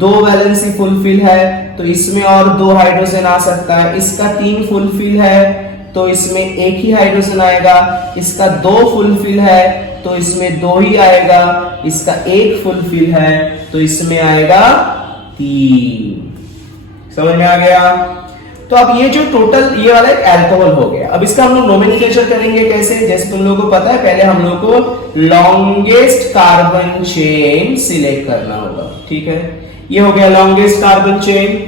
2 वैलेंसी फुलफिल है, तो इसमें और 2 हाइड्रोजन आ सकता है। इसका 3 फुलफिल है, तो इसमें 1 ही हाइड्रोजन आएगा। इसका 2 फुलफिल है, तो इसमें 2 ही आएगा। इसका 1 फुलफिल है, तो इसमें आएगा 3। समझ में आ गया। तो अब ये जो टोटल ये वाला एक अल्कोहल हो गया। अब इसका हम लोग नोमेनक्लेचर करेंगे कैसे, जैसे तुम लोगों को पता है, पहले हम लोग को लॉन्गेस्ट कार्बन चेन सिलेक्ट करना होगा। ठीक है, ये हो गया लॉन्गेस्ट कार्बन चेन।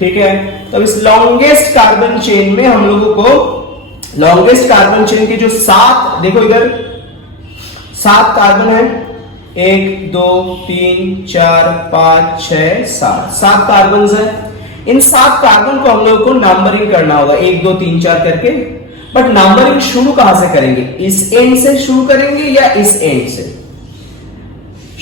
ठीक है, तो इस लॉन्गेस्ट कार्बन चेन में हम लोगों को लॉन्गेस्ट कार्बन चेन के जो 7, देखो इधर 7 कार्बन है, 1 2 3 4 5 6 7 कार्बन है। इन 7 कार्बन को हम लोग को नंबरिंग करना होगा 1 2 3 4 करके। बट नंबरिंग शुरू कहां से करेंगे, इस एंड से शुरू करेंगे या इस एंड से?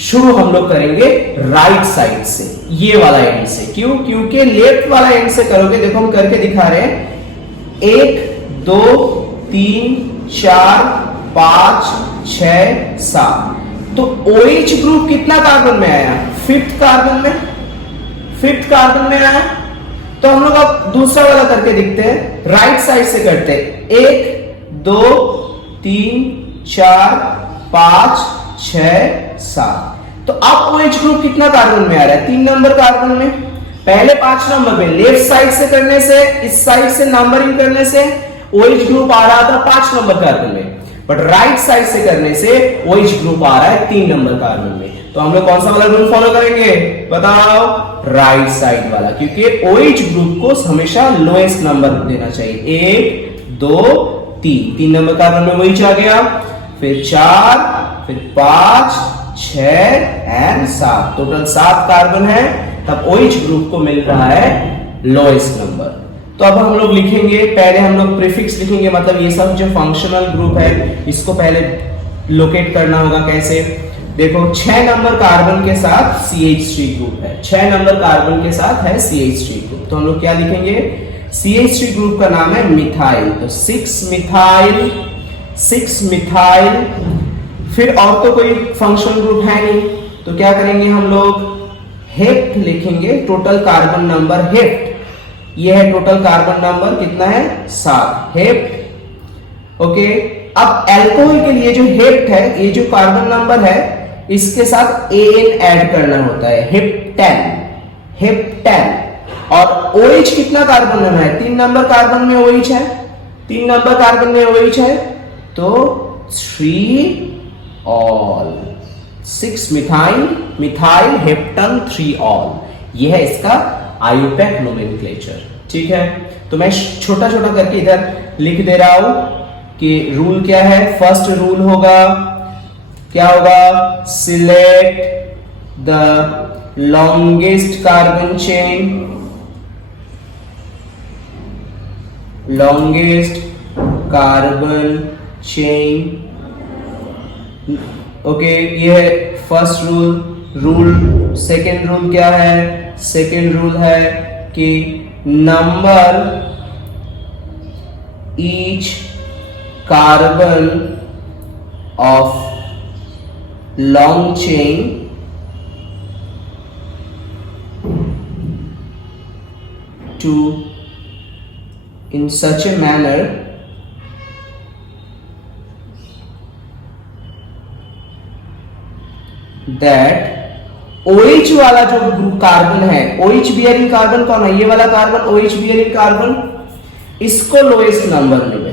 शुरू हम लोग करेंगे राइट साइड से, ये वाला एंड से। क्यों? क्योंकि लेफ्ट वाला एंड से करोगे, देखो हम करके दिखा रहे हैं, 1 2 3 4 5 6 7। तो OH ग्रुप कितना कार्बन में आया, 5th कार्बन में, 5th कार्बन में आया। तो हम लोग अब दूसरा वाला करके दिखते हैं, राइट साइड से करते हैं। 1 2 3 4 5 6 7। तो अब OH ग्रुप कितना कार्बन में आ रहा है, 3 नंबर कार्बन में। पहले 5 नंबर में लेफ्ट साइड से करने से, इस साइड से नंबरिंग करने से OH ग्रुप आ रहा था 5 नंबर कार्बन में, बट राइट साइड से करने से OH ग्रुप आ रहा है 3 नंबर कार्बन में। तो हम लोग कौन सा वाला रूल फॉलो करेंगे, बताओ, राइट साइड वाला, क्योंकि OH ग्रुप को हमेशा लोएस्ट नंबर देना चाहिए। 1 2 3 नंबर कार्बन में OH आ गया, फिर 4, फिर 5 6 एंड 7, टोटल 7 कार्बन है। तब OH ग्रुप को मिल रहा है लोएस्ट नंबर। तो अब हम लोग लिखेंगे, पहले हम लोग प्रीफिक्स लिखेंगे, मतलब ये सब जो फंक्शनल ग्रुप है इसको पहले लोकेट करना होगा। कैसे, देखो 6 नंबर कार्बन के साथ CH3 ग्रुप है, 6 नंबर कार्बन के साथ है CH3 ग्रुप। तो हम लोग क्या लिखेंगे, CH3 ग्रुप का नाम है मिथाइल, तो 6 मिथाइल। फिर और तो कोई फंक्शनल ग्रुप है नहीं, तो क्या करेंगे हम लोग, हेप्ट लिखेंगे, टोटल कार्बन नंबर हेप्ट, ये है टोटल कार्बन नंबर कितना है, 7, हेप्ट। ओके, अब अल्कोहल के लिए जो हेप्ट है, ये जो कार्बन नंबर है, इसके साथ AN ऐड करना होता है, हेप्टेन। और OH कितना कार्बन लेना है, 3 नंबर कार्बन में OH है, 3 नंबर कार्बन में OH है, तो 3 ऑल, 6 मिथाइल हेप्टन 3 ऑल, यह है इसका आयुपैक नोमेनक्लेचर। ठीक है, तो मैं छोटा छोटा करके इधर लिख दे रहा हूं कि रूल क्या है। फर्स्ट रूल होगा, क्या होगा, select the longest carbon chain, longest carbon chain. Okay, ये है फर्स्ट रूल। सेकेंड रूल क्या है, सेकेंड रूल है कि number each carbon of long chain to in such a manner that OH वाला जो ग्रुप कार्बन है, OH बियरिंग कार्बन कौन है, ये वाला कार्बन OH बियरिंग कार्बन, इसको लोएस्ट नंबर मिले,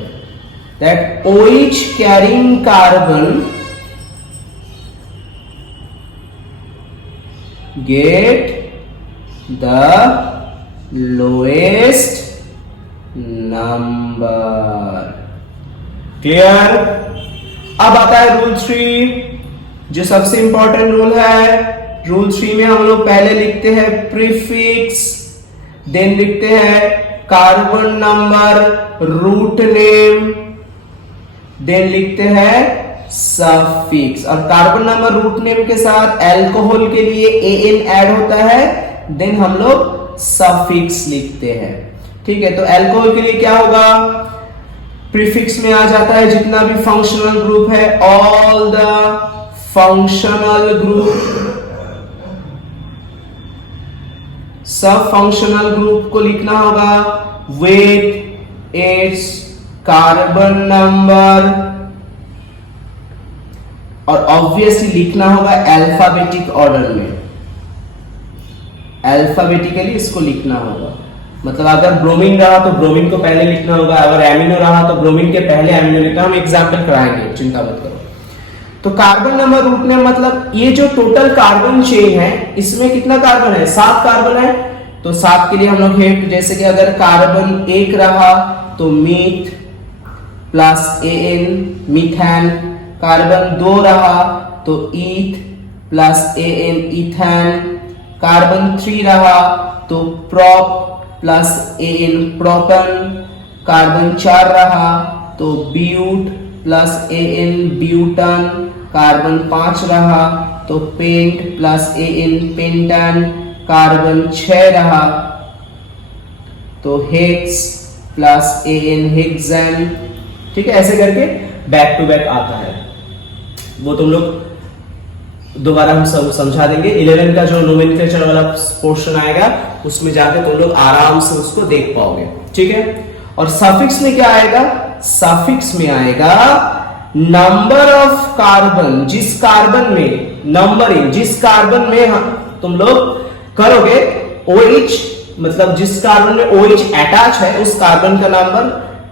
that OH carrying carbon get the lowest number. Clear? अब आता है रूल 3, जो सबसे इंपॉर्टेंट रूल है। रूल 3 में हम लोग पहले लिखते हैं प्रीफिक्स, देन लिखते हैं carbon number, root name, then लिखते हैं सफिक्स। और कार्बन नंबर रूट नेम के साथ अल्कोहल के लिए AN ऐड होता है, देन हम लोग सफिक्स लिखते हैं। ठीक है, तो अल्कोहल के लिए क्या होगा, प्रीफिक्स में आ जाता है जितना भी फंक्शनल ग्रुप है, ऑल द फंक्शनल ग्रुप, सब फंक्शनल ग्रुप को लिखना होगा विथ इट्स कार्बन नंबर, और ऑब्वियसली लिखना होगा अल्फाबेटिक ऑर्डर में, अल्फाबेटिकली इसको लिखना होगा। मतलब अगर ब्रोमीन रहा तो ब्रोमीन को पहले लिखना होगा, अगर एमिनो रहा तो ब्रोमीन के पहले एमिनो लिखना। हम एग्जाम्पल कराएंगे, चिंता मत करो। तो कार्बन नंबर रूट नेम मतलब ये जो टोटल कार्बन चेन है, इसमें कितना कार्बन है, 7 कार्बन है। तो 7 के लिए हम लोग हेट, जैसे कि अगर कार्बन 1 रहा तो meth plus AN methane, carbon 2 रहा तो eth plus AN ethane, carbon 3 रहा तो prop plus AN propane, carbon 4 रहा तो but plus AN butane, carbon 5 रहा तो pent plus AN pentane, carbon 6 रहा तो हेक्स प्लस AN हेक्सेन। ठीक है, ऐसे करके बैक टू बैक आता है, वो तुम लोग दोबारा हम सब समझा देंगे। 11 का जो नोमेनक्लेचर वाला पोर्शन आएगा उसमें जाके तुम लोग आराम से उसको देख पाओगे। ठीक है, और सफिक्स में क्या आएगा, सफिक्स में आएगा नंबर ऑफ कार्बन, जिस कार्बन में नंबरिंग, जिस कार्बन में तुम लोग करोगे OH, मतलब जिस कार्बन में OH अटैच है उस कार्बन का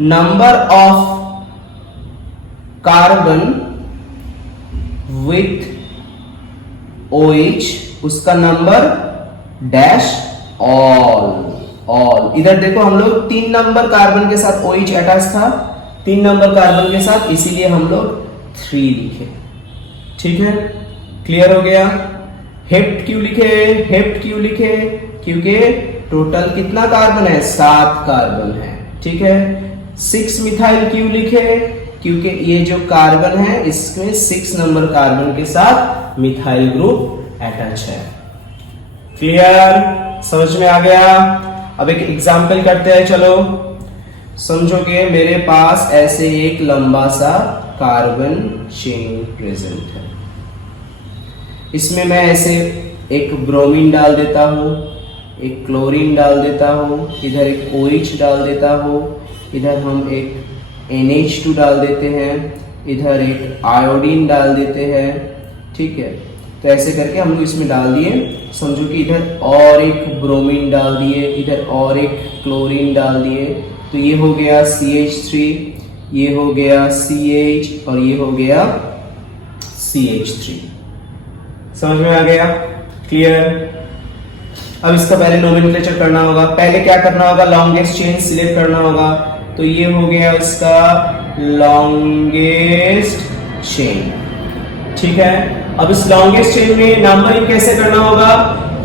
number of carbon with OH, उसका नंबर डैश ऑल। इधर देखो हम लोग 3 नंबर कार्बन के साथ OH अटैच था, 3 नंबर कार्बन के साथ, इसीलिए हम लोग 3 लिखे। ठीक है, क्लियर हो गया। हेप्ट क्यों लिखे, क्योंकि टोटल कितना कार्बन है, 7 कार्बन है। ठीक है, 6 मिथाइल क्यों लिखे, क्योंकि ये जो कार्बन है इसमें 6 नंबर कार्बन के साथ मिथाइल ग्रुप अटैच है। क्लियर, समझ में आ गया। अब एक एग्जाम्पल करते हैं, चलो समझोगे। मेरे पास ऐसे एक लंबा सा कार्बन चेन प्रेजेंट है, इसमें मैं ऐसे एक ब्रोमीन डाल देता हूं, एक क्लोरीन डाल देता हूं, इधर एक OH डाल देता हूं, इधर हम एक NH2 डाल देते हैं, इधर एक आयोडीन डाल देते हैं। ठीक है, तो ऐसे करके हम लोग इसमें डाल दिए। समझो कि इधर और एक ब्रोमीन डाल दिए, इधर और एक क्लोरीन डाल दिए, तो ये हो गया CH3, ये हो गया CH और ये हो गया CH3। समझ में आ गया, क्लियर। अब इसका पहले नोमेनक्लेचर करना होगा। पहले क्या करना होगा, लॉन्गेस्ट चेन सिलेक्ट करना होगा। तो ये हो गया इसका लॉन्गेस्ट चेन। ठीक है, अब इस लॉन्गेस्ट चेन में नंबरिंग कैसे करना होगा,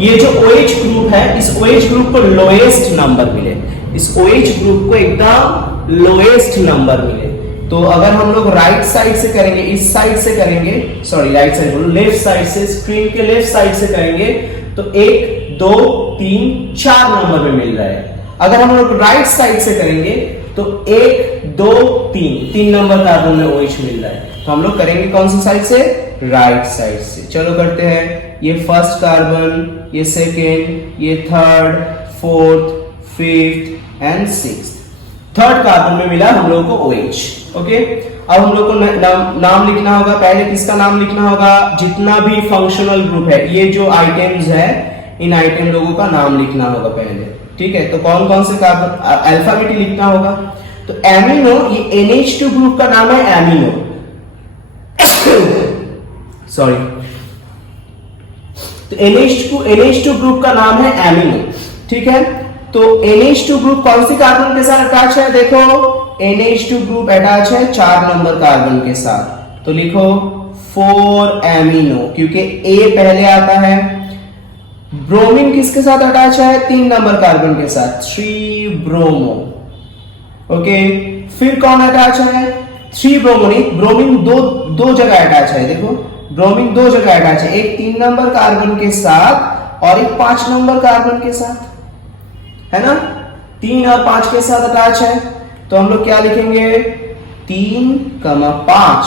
ये जो OH ग्रुप है, इस OH ग्रुप को लोएस्ट नंबर मिले, इस OH ग्रुप को एकदम लोएस्ट नंबर मिले। तो अगर हम लोग राइट साइड से करेंगे, इस साइड से करेंगे, सॉरी राइट साइड बोलो, लेफ्ट साइड से, स्क्रीन के लेफ्ट साइड से करेंगे तो 1 2 3 4 नंबर में मिल रहा है। अगर हम लोग राइट साइड से करेंगे तो 1 2 3 नंबर कार्बन में OH मिल रहा है। तो हम लोग करेंगे कौन सी साइड से, राइट साइड से। चलो करते हैं। ये फर्स्ट कार्बन, ये सेकेंड, ये third, fourth, fifth and sixth. Third carbon में मिला हम लोगों को OH। ओके, अब हम लोग को नाम लिखना होगा। पहले किसका नाम लिखना होगा? जितना भी फंक्शनल ग्रुप है, ये जो आइटम्स है, इन आइटम लोगों का नाम लिखना होगा पहले। ठीक है, तो कौन कौन से कार्बन, अल्फाबेटिक लिखना होगा। तो एमिनो, ये NH2 ग्रुप का नाम है एमिनो। सॉरी, तो NH2 ग्रुप का नाम है एमिनो। ठीक है, तो NH2 ग्रुप कौन सी कार्बन के साथ अटैच है? देखो, NH2 ग्रुप अटैच है 4 नंबर कार्बन के साथ। तो लिखो 4 एमिनो, क्योंकि A पहले आता है। ब्रोमीन किसके साथ अटैच है? 3 नंबर कार्बन के साथ, 3 ब्रोमो। ओके, फिर कौन अटैच है? 3 ब्रोमोनिक। ब्रोमीन दो जगह अटैच है। देखो, ब्रोमीन 2 जगह अटैच है, एक 3 नंबर कार्बन के साथ और एक 5 नंबर कार्बन के साथ, है ना। 3 और 5 के साथ अटैच है, तो हम लोग क्या लिखेंगे? 3,5।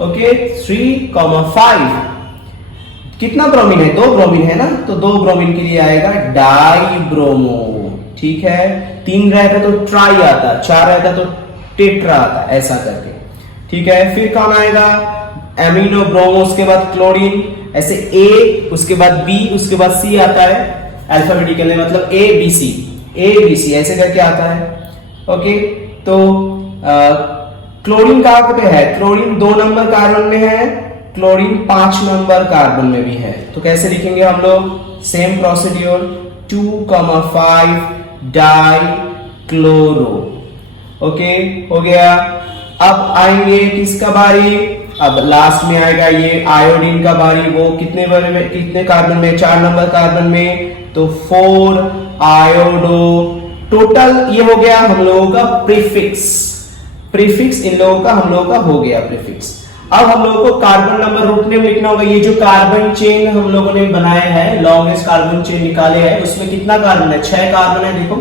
ओके, 3,5। कितना ब्रोमीन है? 2 ब्रोमीन है ना, तो 2 ब्रोमीन के लिए आएगा डाइब्रोमो। ठीक है, 3 रहता तो ट्राई आता, 4 रहता तो टेट्रा आता, ऐसा करके। ठीक है, फिर कौन आएगा? एमिनो, ब्रोमो, उसके बाद क्लोरीन, ऐसे A, उसके बाद B, उसके बाद C आता है अल्फाबेटिकली, मतलब ABC ऐसे करके आता है। ओके, तो क्लोरीन कहां पे है? क्लोरीन 2 नंबर कार्बन में है, क्लोरीन 5 नंबर कार्बन में भी है। तो कैसे लिखेंगे हम लोग? Same procedure, 2,5 die chloro. Okay, हो गया। अब आएंगे किसका बारी? अब लास्ट में आएगा ये आयोडीन का बारी। वो कितने कार्बन में? 4 नंबर कार्बन में, तो 4 आयोडो। टोटल ये हो गया हम लोगों का प्रीफिक्स इन लोगों का, हम लोगों का हो गया प्रीफिक्स। अब हम लोगों को कार्बन नंबर रूट नेम लिखना होगा। ये जो कार्बन चेन हम लोगों ने बनाया है, लॉन्गेस्ट कार्बन चेन निकाले हैं, उसमें कितना कार्बन है? 6 कार्बन है। देखो,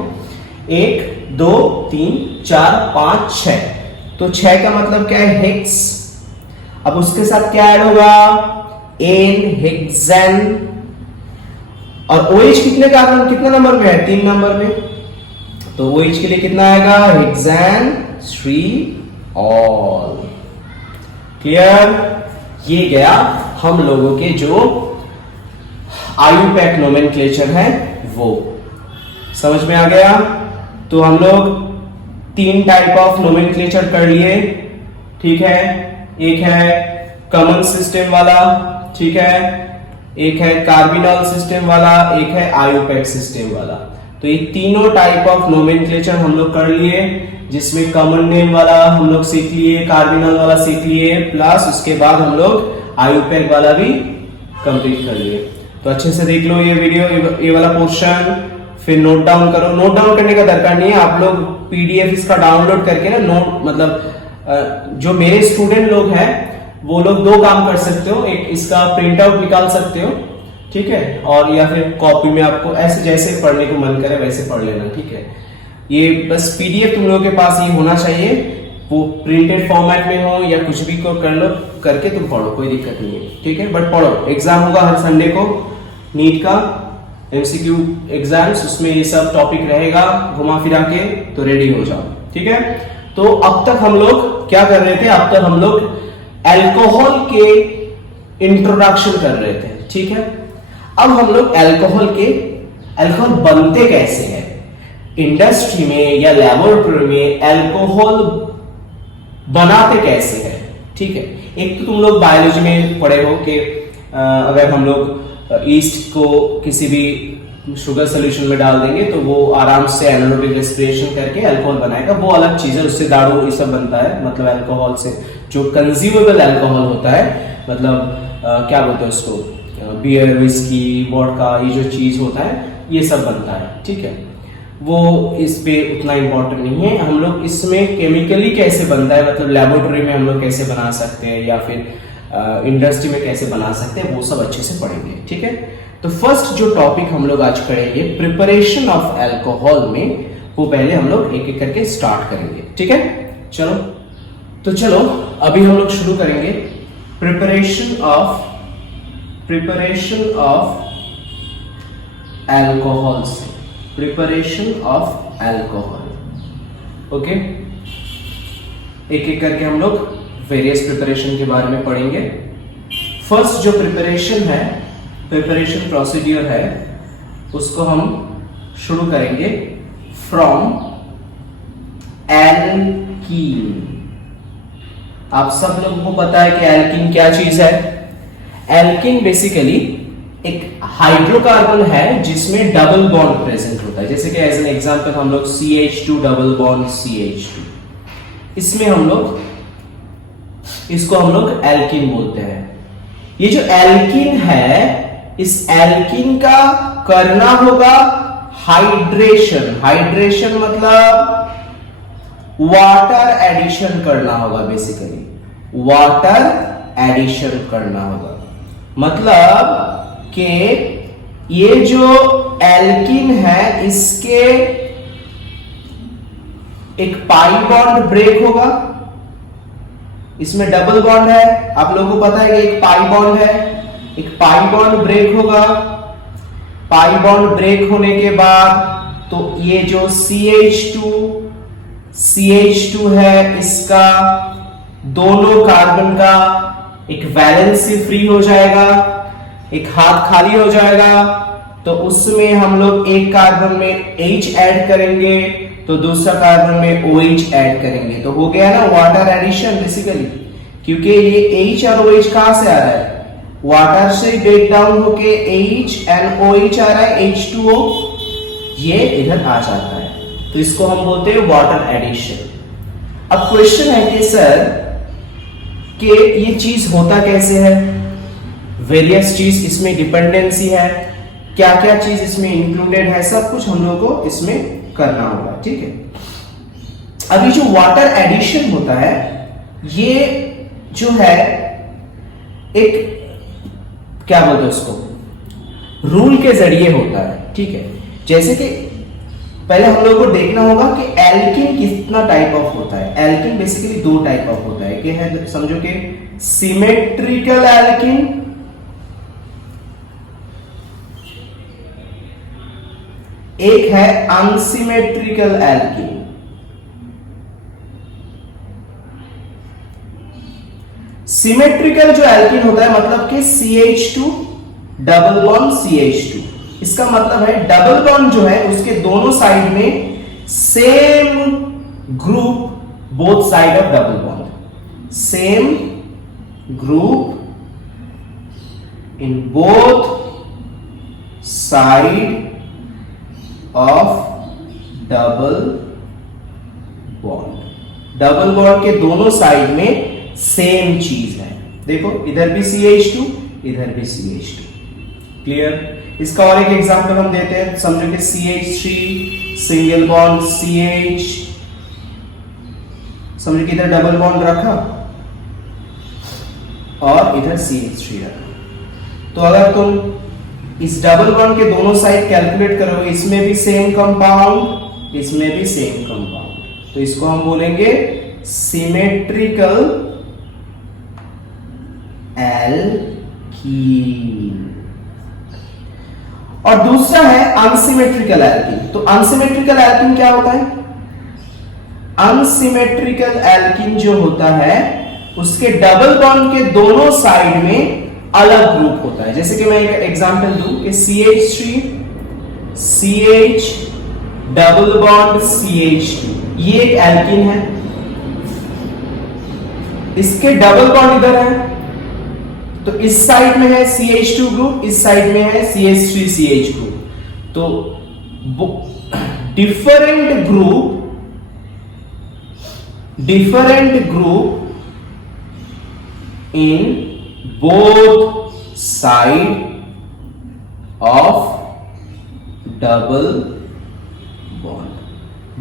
1 2 3 4 5 6, तो 6 का मतलब क्या है? हेक्स। अब उसके साथ क्या ऐड होगा? An, hexane. और OH कितने कार्बन, कितना नंबर में है? 3 नंबर में, तो OH के लिए कितना आएगा? Hexane 3 all. क्लियर? ये गया हम लोगों के जो IUPAC नोमेनक्लेचर है वो समझ में आ गया। तो हम लोग 3 टाइप ऑफ नोमेनक्लेचर कर लिए। ठीक है, एक है कॉमन सिस्टम वाला, ठीक है, एक है कार्बिनल सिस्टम वाला, एक है IUPAC सिस्टम वाला। तो ये तीनों टाइप ऑफ नोमेनक्लेचर हम लोग कर लिए, जिसमें कॉमन नेम वाला हम लोग सीख लिए, कार्बिनल वाला सीख लिए, प्लस उसके बाद हम लोग IUPAC वाला भी कंप्लीट कर लिए। तो अच्छे से देख लो ये वीडियो, ये वाला पोर्शन, फिर नोट डाउन करो। नोट डाउन करने का दरकार नहीं है, आप लोग PDF इसका डाउनलोड करके ना नोट, मतलब जो मेरे स्टूडेंट लोग हैं वो लोग 2 काम कर सकते हो। एक, इसका प्रिंट आउट निकाल सकते हो, ठीक है, और या फिर कॉपी में आपको ऐसे जैसे पढ़ने को मन करे वैसे पढ़ लेना। ठीक है, ये बस PDF तुम लोगों के पास ये होना चाहिए, वो प्रिंटेड फॉर्मेट में हो या कुछ भी को कर लो, करके तुम पढ़ो, कोई दिक्कत नहीं है। ठीक है, बट पढ़ो। एग्जाम होगा हर संडे को, नीट का MCQ एग्जाम्स, उसमें ये सब टॉपिक रहेगा घुमा फिरा के, तो रेडी हो जाओ। ठीक है, तो अब तक हम लोग क्या कर रहे थे? अब तक हम लोग अल्कोहल के इंट्रोडक्शन कर रहे थे। ठीक है, अब हम लोग अल्कोहल बनते कैसे हैं, इंडस्ट्री में या लेबोरेटरी में अल्कोहल बनाते कैसे हैं। ठीक है, एक तो तुम लोग बायोलॉजी में पढ़े हो कि अगर हम लोग ईस्ट को किसी भी शुगर सोल्यूशन में डाल देंगे तो वो आराम से एनारोबिक रेस्पिरेशन करके अल्कोहल बनाएगा, वो अलग चीज है, उससे दारू ये सब बनता है। मतलब अल्कोहल से जो कंज्यूमेबल अल्कोहल होता है, मतलब क्या बोलते हैं उसको, बियर, विस्की, वोडका, ये जो चीज होता है ये सब बनता है। ठीक है, वो इस पे उतना इम्पोर्टेंट नहीं है। हम लोग इसमें केमिकली कैसे बनता है, मतलब लेबोरेटरी में हम लोग कैसे बना सकते हैं या फिर इंडस्ट्री में कैसे बना सकते हैं, वो सब अच्छे से पढ़ेंगे। ठीक है, तो फर्स्ट जो टॉपिक हम लोग आज करेंगे प्रिपरेशन ऑफ अल्कोहल में, वो पहले हम लोग एक एक करके स्टार्ट करेंगे। ठीक है, चलो तो चलो अभी हम लोग शुरू करेंगे प्रिपरेशन ऑफ अल्कोहल से। प्रिपरेशन ऑफ अल्कोहल, ओके, एक एक करके हम लोग वेरियस प्रिपरेशन के बारे में पढ़ेंगे। फर्स्ट जो प्रिपरेशन है, प्रिपरेशन प्रोसीड्यूर है, उसको हम शुरू करेंगे फ्रॉम एल्कीन। आप सब लोगों को पता है कि एल्कीन क्या चीज है। एल्कीन बेसिकली एक हाइड्रोकार्बन है जिसमें डबल बॉन्ड प्रेजेंट होता है। जैसे कि एज एन एग्जांपल हम लोग CH2 डबल बॉन्ड CH2, इसमें हम लोग इसको हम लोग एल्कीन बोलते हैं। ये जो एल्कीन है, इस एल्कीन का करना होगा हाइड्रेशन। हाइड्रेशन मतलब वाटर एडिशन करना होगा। बेसिकली वाटर एडिशन करना होगा, मतलब कि ये जो एल्कीन है इसके एक पाई बॉन्ड ब्रेक होगा। इसमें डबल बॉन्ड है, आप लोगों को पता है कि एक पाई बॉन्ड है, एक पाई बॉन्ड ब्रेक होगा। पाई बॉन्ड ब्रेक होने के बाद तो ये जो CH2 है, इसका दोनों कार्बन का एक वैलेंसी फ्री हो जाएगा, एक हाथ खाली हो जाएगा। तो उसमें हम लोग एक कार्बन में H ऐड करेंगे तो दूसरा कार्बन में OH ऐड करेंगे, तो हो गया ना वाटर एडिशन बेसिकली। क्योंकि ये H और OH कहां से आ रहा है, वाटर से ब्रेक डाउन होके H एंड OH आ रहा है, H2O, ये इधर आ जाता है, तो इसको हम बोलते हैं वाटर एडिशन। अब क्वेश्चन है कि सर कि ये चीज होता कैसे है, वेरियस चीज इसमें डिपेंडेंसी है, क्या क्या चीज इसमें इंक्लूडेड है, सब कुछ हम लोगों को इसमें करना होगा। ठीक है, अभी जो वाटर एडिशन होता है ये जो है एक क्या बोलते हैं उसको, रूल के जरिए होता है। ठीक है, जैसे कि पहले हम लोगों को देखना होगा कि एल्कीन कितना टाइप ऑफ होता है। एल्कीन बेसिकली दो टाइप ऑफ होता है, कि है समझो कि सिमेट्रिकल एल्कीन, एक है अनसिमेट्रिकल एल्कीन। सिमेट्रिकल जो एल्कीन होता है मतलब कि CH2 डबल बॉन्ड CH2, इसका मतलब है डबल बॉन्ड जो है उसके दोनों साइड में same group, both side of double bond, same group in both side of double bond. Double bond के दोनों साइड में सेम चीज है। देखो इधर भी CH2, इधर भी CH2। क्लियर? इसका और एक एग्जांपल हम देते हैं, समझो कि CH3 सिंगल बॉन्ड CH, समझो कि इधर डबल बॉन्ड रखा और इधर CH3 रखा। तो अगर तुम इस डबल बॉन्ड के दोनों साइड कैलकुलेट करोगे, इसमें भी सेम कंपाउंड, इसमें भी सेम कंपाउंड, तो इसको हम बोलेंगे सिमेट्रिकल एल्कीन। और दूसरा है अनसिमेट्रिकल एल्कीन। तो अनसिमेट्रिकल एल्कीन क्या होता है? अनसिमेट्रिकल एल्कीन जो होता है उसके डबल बॉन्ड के दोनों साइड में अलग ग्रुप होता है। जैसे कि मैं एक एग्जांपल दूं कि CH3 CH double bond CH2, ये एक एल्कीन है, इसके डबल बॉन्ड इधर है, तो इस साइड में है CH2 ग्रुप, इस साइड में है CH3 CH ग्रुप। तो different group in both side of double bond.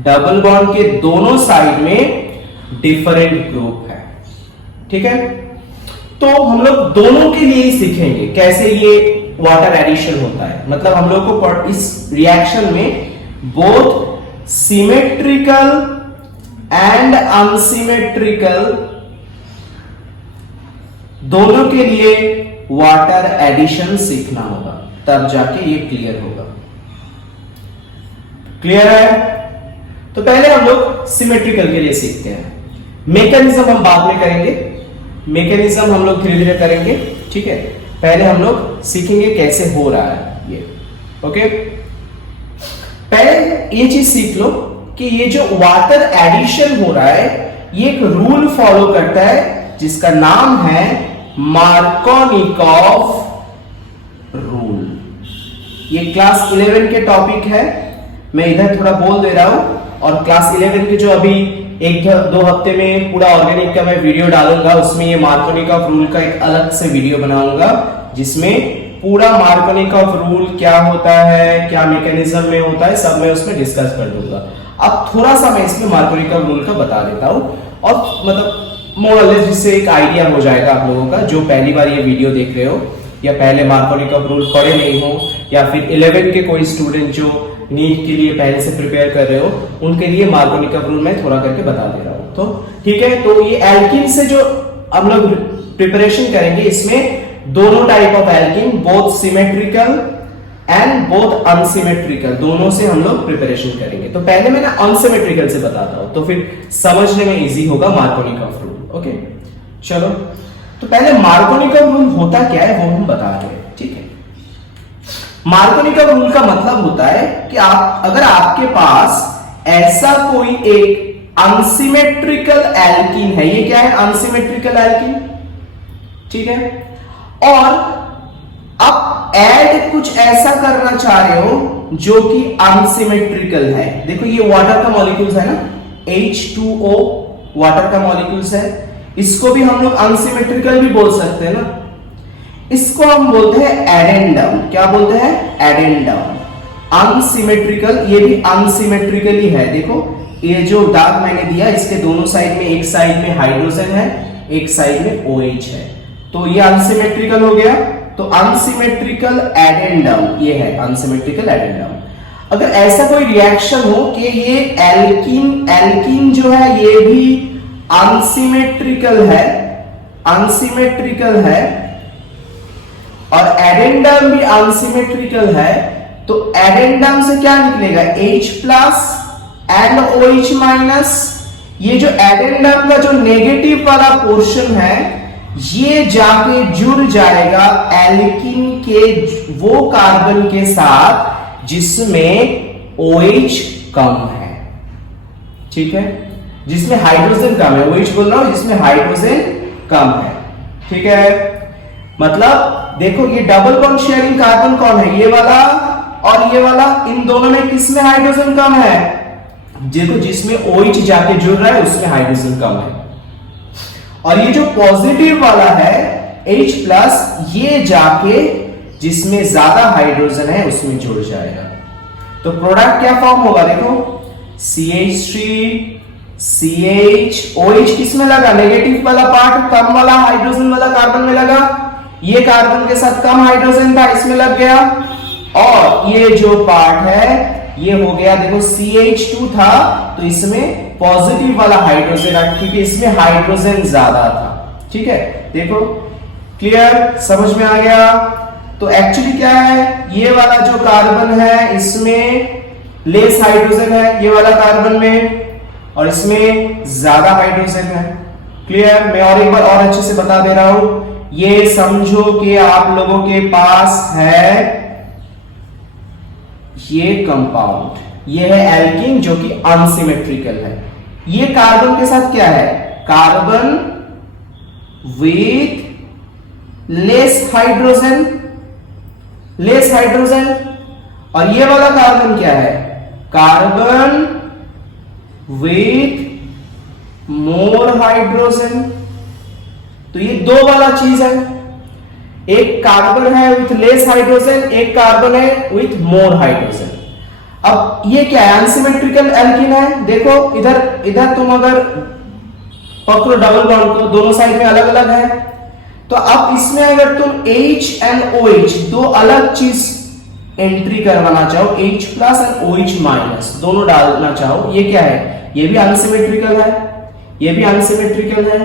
Double bond के दोनों साइड में डिफरेंट ग्रुप है। ठीक है, तो हम लोग दोनों के लिए ही सीखेंगे कैसे ये वाटर एडिशन होता है। मतलब हम लोग को इस रिएक्शन में बोथ सिमेट्रिकल एंड अनसिमेट्रिकल दोनों के लिए वाटर एडिशन सीखना होगा, तब जाके ये क्लियर होगा। क्लियर है? तो पहले हम लोग सिमेट्रिकल के लिए सीखते हैं। मैकेनिज्म हम बाद में करेंगे, मैकेनिज्म हम लोग धीरे धीरे करेंगे, ठीक है। पहले हम लोग सीखेंगे कैसे हो रहा है ये, ओके। पहले ये चीज सीख लो कि ये जो वाटर एडिशन हो रहा है ये एक रूल फॉलो करता है जिसका नाम है मार्कोनिकॉफ रूल। ये क्लास 11 के टॉपिक है, मैं इधर थोड़ा बोल दे रहा हूं, और क्लास 11 के जो अभी 1-2 हफ्ते में पूरा ऑर्गेनिक का मैं वीडियो डालूंगा, उसमें ये मार्कोनिकॉफ रूल का एक अलग से वीडियो बनाऊंगा जिसमें पूरा मार्कोनिकॉफ रूल क्या होता है, क्या मैकेनिज्म में होता है, सब मैं उसमें डिस्कस कर दूंगा। अब थोड़ा सा मैं इसमें मार्कोनिकॉफ रूल का बता देता हूं, और मतलब मोर और लेस जिससे एक आइडिया हो जाएगा आप लोगों का जो पहली बार ये वीडियो देख रहे हो, या पहले मार्कोनिकॉफ रूल पढ़े नहीं हो, या फिर 11 के कोई स्टूडेंट जो नीट के लिए पहले से प्रिपेयर कर रहे हो, उनके लिए मार्कोनिकॉफ रूल मैं थोड़ा करके बता दे रहा हूं। तो ठीक है, तो ये एल्किन से जो हम लोग प्रिपरेशन करेंगे, इसमें दोनों type of alkene, both symmetrical and both unsymmetrical, दोनों से हम लोग प्रिपरेशन करेंगे। तो पहले मैं ना अनसिमेट्रिकल से बताता हूं, तो फिर समझने में इजी होगा मार्कोनिकॉफ रूल, ओके। चलो, तो पहले मार्कोनिकॉफ रूल होता क्या है वो हम बता रहे हैं, ठीक है। मार्कोनिकॉफ रूल का मतलब होता है कि आप अगर आपके पास ऐसा कोई एक अनसिमेट्रिकल एल्कीन है, ये क्या है, अनसिमेट्रिकल एल्कीन, ठीक है, और आप ऐड कुछ ऐसा करना चाह रहे हो जो कि अनसिमेट्रिकल है। देखो ये वाटर का मॉलिक्यूल्स है ना, H2O वाटर का मॉलिक्यूल्स है, इसको भी हम लोग अनसिमेट्रिकल भी बोल सकते हैं ना। इसको हम बोलते हैं एडेंडम। क्या बोलते हैं, एडेंडम। अनसिमेट्रिकल, ये भी अनसिमेट्रिकल ही है। देखो ये जो दाग मैंने दिया, इसके दोनों साइड में, एक साइड में हाइड्रोजन है, एक साइड में OH है, तो ये अनसिमेट्रिकल हो गया। तो अनसिमेट्रिकल एडेंडम ये है, अनसिमेट्रिकल एडेंडम। अगर ऐसा कोई रिएक्शन हो कि ये एल्कीन जो है ये भी अनसिमेट्रिकल है और एडेंडम भी अनसिमेट्रिकल है, तो एडेंडम से क्या निकलेगा, H+ एंड OH-। ये जो एडेंडम का जो नेगेटिव वाला पोर्शन है ये जाके जुड़ जाएगा एल्कीन के वो कार्बन के साथ जिसमें OH कम है, ठीक है, जिसमें हाइड्रोजन कम है। OH बोल रहा हूं जिसमें हाइड्रोजन कम है, ठीक है। मतलब देखो ये डबल बॉन्ड शेयरिंग कार्बन कौन है, ये वाला और ये वाला, इन दोनों में किसमें हाइड्रोजन कम है, देखो जिसमें OH जाके जुड़ रहा है उसमें हाइड्रोजन कम है। और ये जो पॉजिटिव वाला है H+, ये जाके जिसमें ज्यादा हाइड्रोजन है उसमें जुड़ जाएगा। तो प्रोडक्ट क्या फॉर्म होगा, देखो CH3 CH OH किसमें लगा, नेगेटिव वाला पार्ट, कम वाला हाइड्रोजन वाला कार्बन में लगा, ये कार्बन के साथ कम हाइड्रोजन था इसमें लग गया, और ये जो पार्ट है ये हो गया, देखो CH2 था तो इसमें पॉजिटिव वाला हाइड्रोजन है क्योंकि इसमें हाइड्रोजन ज्यादा था, ठीक है। देखो क्लियर, समझ में आ गया। तो एक्चुअली क्या है, ये वाला जो कार्बन है इसमें लेस हाइड्रोजन है, ये वाला कार्बन में, और इसमें ज्यादा हाइड्रोजन है। क्लियर, मैं और एक बार और अच्छे से बता दे रहा हूं। ये समझो कि आप लोगों के पास है ये कंपाउंड, ये है एल्कीन जो कि अनसिमेट्रिकल है। ये कार्बन के साथ क्या है, कार्बन विथ लेस हाइड्रोजन, और ये वाला कार्बन क्या है, कार्बन विथ मोर हाइड्रोजन। तो ये दो वाला चीज है, एक कार्बन है विथ लेस हाइड्रोजन, एक कार्बन है विथ मोर हाइड्रोजन। अब ये क्या है, अनसिमेट्रिकल एल्कीन है। देखो इधर तुम अगर पकड़ो डबल बॉन्ड को, दोनों साइड में अलग अलग है, तो अब इसमें अगर तुम H एंड OH दो अलग चीज एंट्री करवाना चाहो, H+ एंड OH- दोनों डालना चाहो, ये क्या है, ये भी अनसिमेट्रिकल है, ये भी अनसिमेट्रिकल है।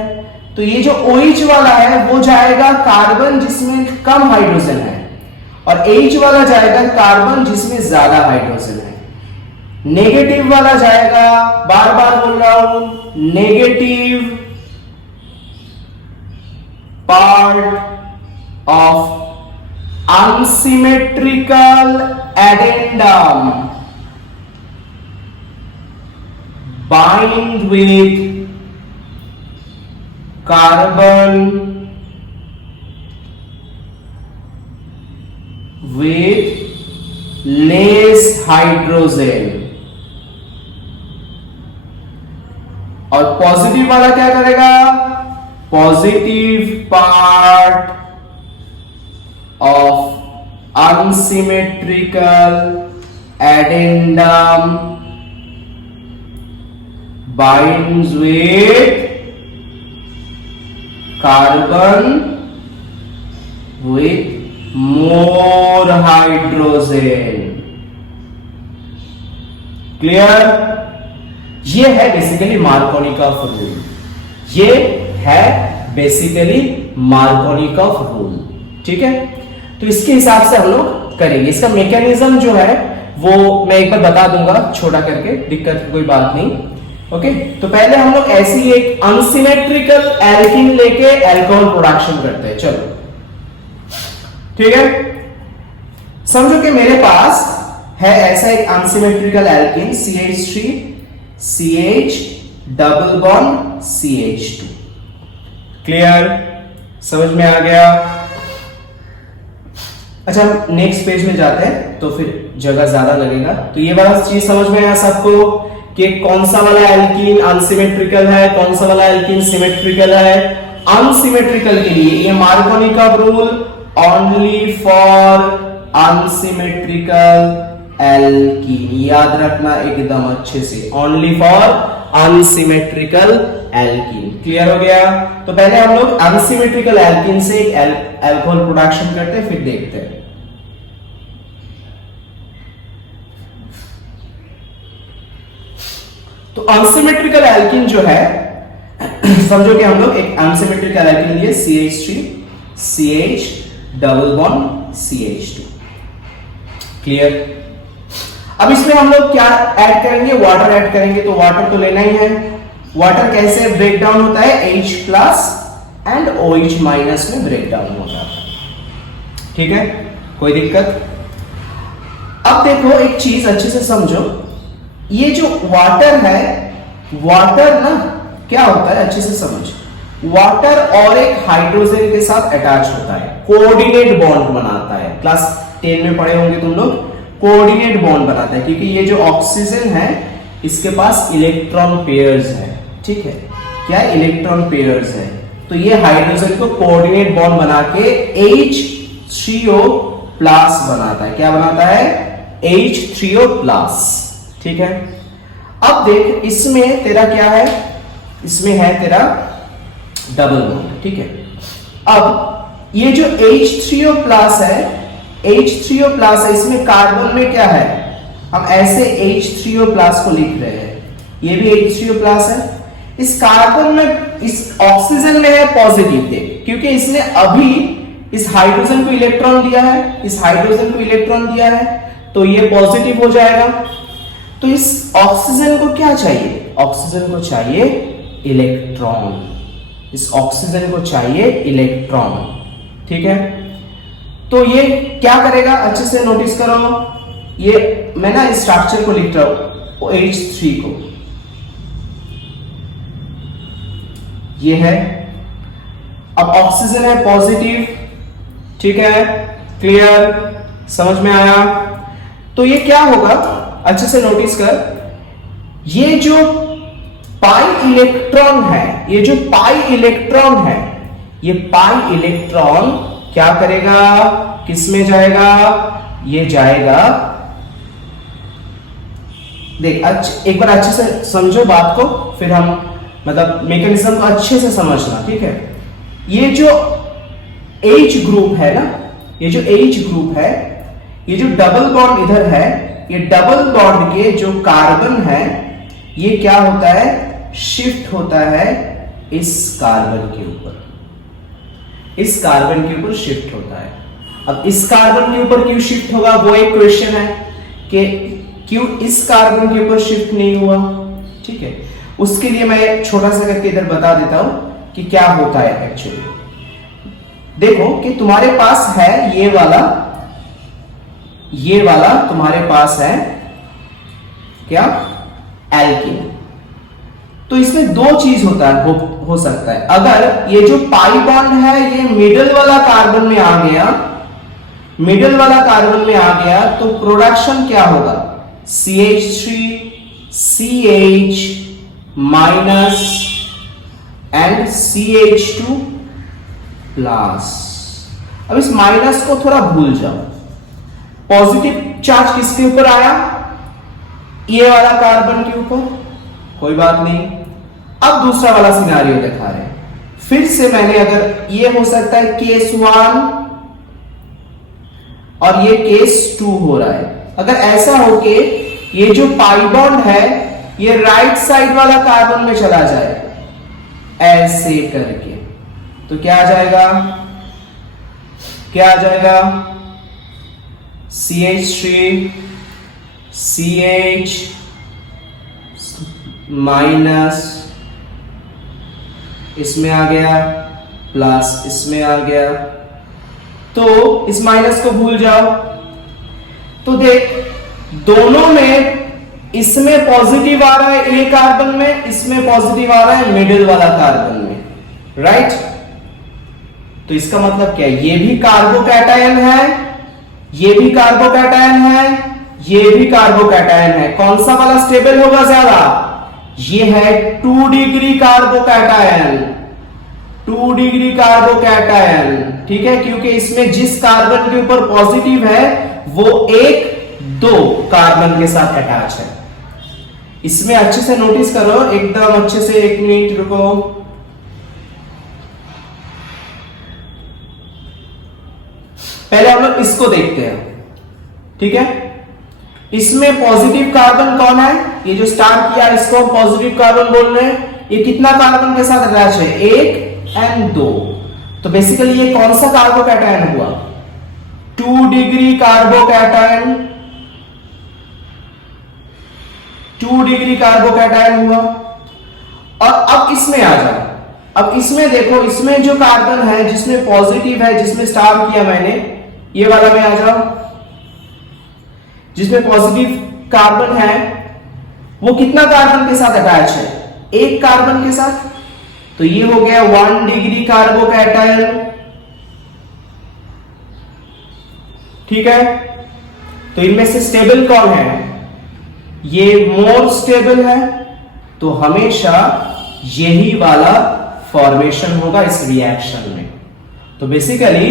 तो ये जो OH वाला है वो जाएगा कार्बन जिसमें कम हाइड्रोजन है, और H वाला जाएगा कार्बन जिसमें ज्यादा हाइड्रोजन है। नेगेटिव वाला जाएगा, बार बार बोल रहा हूं, negative part of unsymmetrical addendum bind with carbon with less hydrogen. और पॉजिटिव वाला क्या करेगा, positive part of unsymmetrical addendum binds with carbon with more hydrogen। Clear? ये है बेसिकली मार्कोनिकॉफ रूल, ये है बेसिकली मार्कोनिकॉफ रूल। ठीक है, तो इसके हिसाब से हम लोग करेंगे। इसका मैकेनिज्म जो है वो मैं एक बार बता दूंगा छोटा करके, दिक्कत की कोई बात नहीं। ओके, तो पहले हम लोग ऐसी एक अनसिमेट्रिकल एल्कीन लेके अल्कोहल प्रोडक्शन करते हैं। चलो ठीक है, समझो कि मेरे पास है ऐसा एक unsymmetrical alkene CH3 CH double bond CH2। Clear? समझ में आ गया? अच्छा, नेक्स्ट पेज में जाते हैं तो फिर जगह ज्यादा लगेगा। तो ये वाला चीज समझ में आया सबको कि कौन सा वाला एल्कीन अनसिमेट्रिकल है, कौन सा वाला एल्कीन सिमेट्रिकल है। अनसिमेट्रिकल के लिए ये Markovnikov rule only for unsymmetrical alkene, याद रखना एकदम अच्छे से, only for unsymmetrical alkene. Clear हो गया? तो पहले हम लोग अनसिमेट्रिकल एल्कीन से एक अल्कोहल प्रोडक्शन करते हैं, फिर देखते हैं। तो अनसिमेट्रिकल एल्कीन जो है, समझो कि हम लोग एक अनसिमेट्रिकल एल्कीन लिए CH3 CH double bond CH2। Clear? अब इसमें हम लोग क्या ऐड करेंगे, वाटर ऐड करेंगे। तो वाटर तो लेना ही है। वाटर कैसे ब्रेक डाउन होता है, H plus and OH minus में ब्रेक डाउन होता है। ठीक है, कोई दिक्कत? अब देखो एक चीज अच्छे से समझो, ये जो वाटर है, वाटर ना क्या होता है, अच्छे से समझ। वाटर और एक हाइड्रोजन के साथ अटैच होता है, कोऑर्डिनेट बॉन्ड बनाता है। क्लास 10 में पढ़े होंगे तुम लोग, कोऑर्डिनेट बॉन्ड बनाता है, क्योंकि ये जो ऑक्सीजन है इसके पास इलेक्ट्रॉन पेयर्स है। ठीक है, क्या इलेक्ट्रॉन पेयर्स है, तो ये हाइड्रोजन को कोऑर्डिनेट बॉन्ड बना के H3O प्लस बनाता है। क्या बनाता है, H3O प्लस। ठीक है, अब देख इसमें तेरा क्या है, इसमें है तेरा डबल बॉन्ड। ठीक है, अब ये जो H3O प्लस है, H3O प्लस है, इसमें कार्बन में क्या है, हम ऐसे H3O प्लस को लिख रहे हैं, ये भी H3O प्लस है। इस कार्बन में, इस ऑक्सीजन में है पॉजिटिव, देख, क्योंकि इसने अभी इस हाइड्रोजन को इलेक्ट्रॉन दिया है, इस हाइड्रोजन को इलेक्ट्रॉन दिया है, तो ये पॉजिटिव हो जाएगा। तो इस ऑक्सीजन को क्या चाहिए, ऑक्सीजन को चाहिए इलेक्ट्रॉन, इस ऑक्सीजन को चाहिए इलेक्ट्रॉन। ठीक है, तो ये क्या करेगा, अच्छे से नोटिस करो, ये मैं ना स्ट्रक्चर को लिख रहा हूं, H3 को, ये है। अब ऑक्सीजन है पॉजिटिव। ठीक है, क्लियर, समझ में आया? तो ये क्या होगा, अच्छे से नोटिस कर, ये जो पाई इलेक्ट्रॉन है, ये जो पाई इलेक्ट्रॉन है, ये पाई इलेक्ट्रॉन क्या करेगा, किसमें जाएगा, ये जाएगा, देख एक बार अच्छे से समझो बात को, फिर हम मतलब मैकेनिज्म को अच्छे से समझना। ठीक है, ये जो H ग्रुप है ना, ये जो H ग्रुप है, ये जो डबल बॉन्ड इधर है, ये डबल बॉन्ड के जो कार्बन है, ये क्या होता है, शिफ्ट होता है इस कार्बन के ऊपर, इस कार्बन के ऊपर शिफ्ट होता है। अब इस कार्बन के ऊपर क्यों शिफ्ट होगा, वो एक क्वेश्चन है कि क्यों इस कार्बन के ऊपर शिफ्ट नहीं हुआ? ठीक है, उसके लिए मैं छोटा सा करके इधर बता देता हूं कि क्या होता है एक्चुअली। देखो कि तुम्हारे पास है ये वाला तुम्हारे पास है क्या? एल्कीन। तो इसमें दो चीज होता है, हो सकता है। अगर ये जो पाई बॉन्ड है ये मिडल वाला कार्बन में आ गया, तो प्रोडक्शन क्या होगा? CH3 CH minus and CH2 plus. अब इस माइनस को थोड़ा भूल जाओ। पॉजिटिव चार्ज किसके ऊपर आया? ये वाला कार्बन के ऊपर, कोई बात नहीं। अब दूसरा वाला सिनारियो दिखा रहे हैं। फिर से मैंने, अगर ये हो सकता है केस 1 और ये केस 2 हो रहा है। अगर ऐसा हो कि ये जो पाई बॉन्ड है ये राइट साइड वाला कार्बन में चला जाए ऐसे करके, तो क्या आ जाएगा? CH3 CH माइनस इसमें आ गया, प्लस इसमें आ गया। तो इस माइनस को भूल जाओ। तो देख, दोनों में इसमें पॉजिटिव आ रहा है, ए कार्बन में इसमें पॉजिटिव आ रहा है मिडिल वाला कार्बन में, राइट? तो इसका मतलब क्या है? ये भी कार्बोकैटायन है, ये भी कार्बोकैटायन है, ये भी कार्बोकैटायन है। कौन सा वाला स्टेबल होगा ज्यादा? ये है 2 डिग्री कार्बोकैटायन, 2 डिग्री कार्बोकैटायन। ठीक है, क्योंकि इसमें जिस कार्बन के ऊपर पॉजिटिव है वो 1-2 कार्बन के साथ अटैच है। इसमें अच्छे से नोटिस करो, एकदम अच्छे से। 1 मिनट रुको। पहले हम लोग इसको देखते हैं, ठीक है? इसमें पॉजिटिव कार्बन कौन है? ये जो स्टार्ट किया इसको पॉजिटिव कार्बन बोल रहे हैं। ये कितना कार्बन के साथ अटैच है? 1 और 2। तो बेसिकली ये कौन सा कार्बोकैटायन हुआ? 2 डिग्री कार्बोकैटायन, 2 डिग्री कार्बोकैटायन हुआ। और अब इसमें आ जाओ। अब इसमें देखो, इसमें जो कार्बन है जिसमें पॉजिटिव है, जिसमें स्टार किया मैंने, ये वाला में आ जाओ। जिसमें पॉजिटिव कार्बन है वो कितना कार्बन के साथ अटैच है? 1 कार्बन के साथ। तो ये हो गया 1 डिग्री कार्बोकैटायन। ठीक है, तो इनमें से स्टेबल कौन है? ये मोर स्टेबल है। तो हमेशा यही वाला फॉर्मेशन होगा इस रिएक्शन में। तो बेसिकली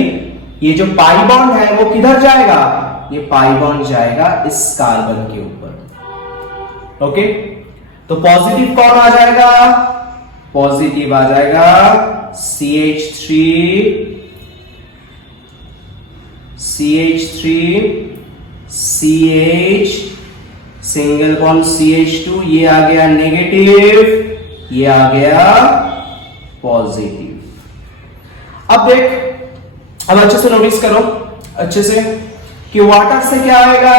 ये जो पाई बॉन्ड है वो किधर जाएगा? ये पाई बॉन्ड जाएगा इस कार्बन के ऊपर। ओके, तो पॉजिटिव कौन आ जाएगा? पॉजिटिव आ जाएगा CH3 CH single bond CH2, ये आ गया नेगेटिव, ये आ गया पॉजिटिव। अब देख, अब अच्छे से नोटिस करो अच्छे से कि वाटर से क्या आएगा?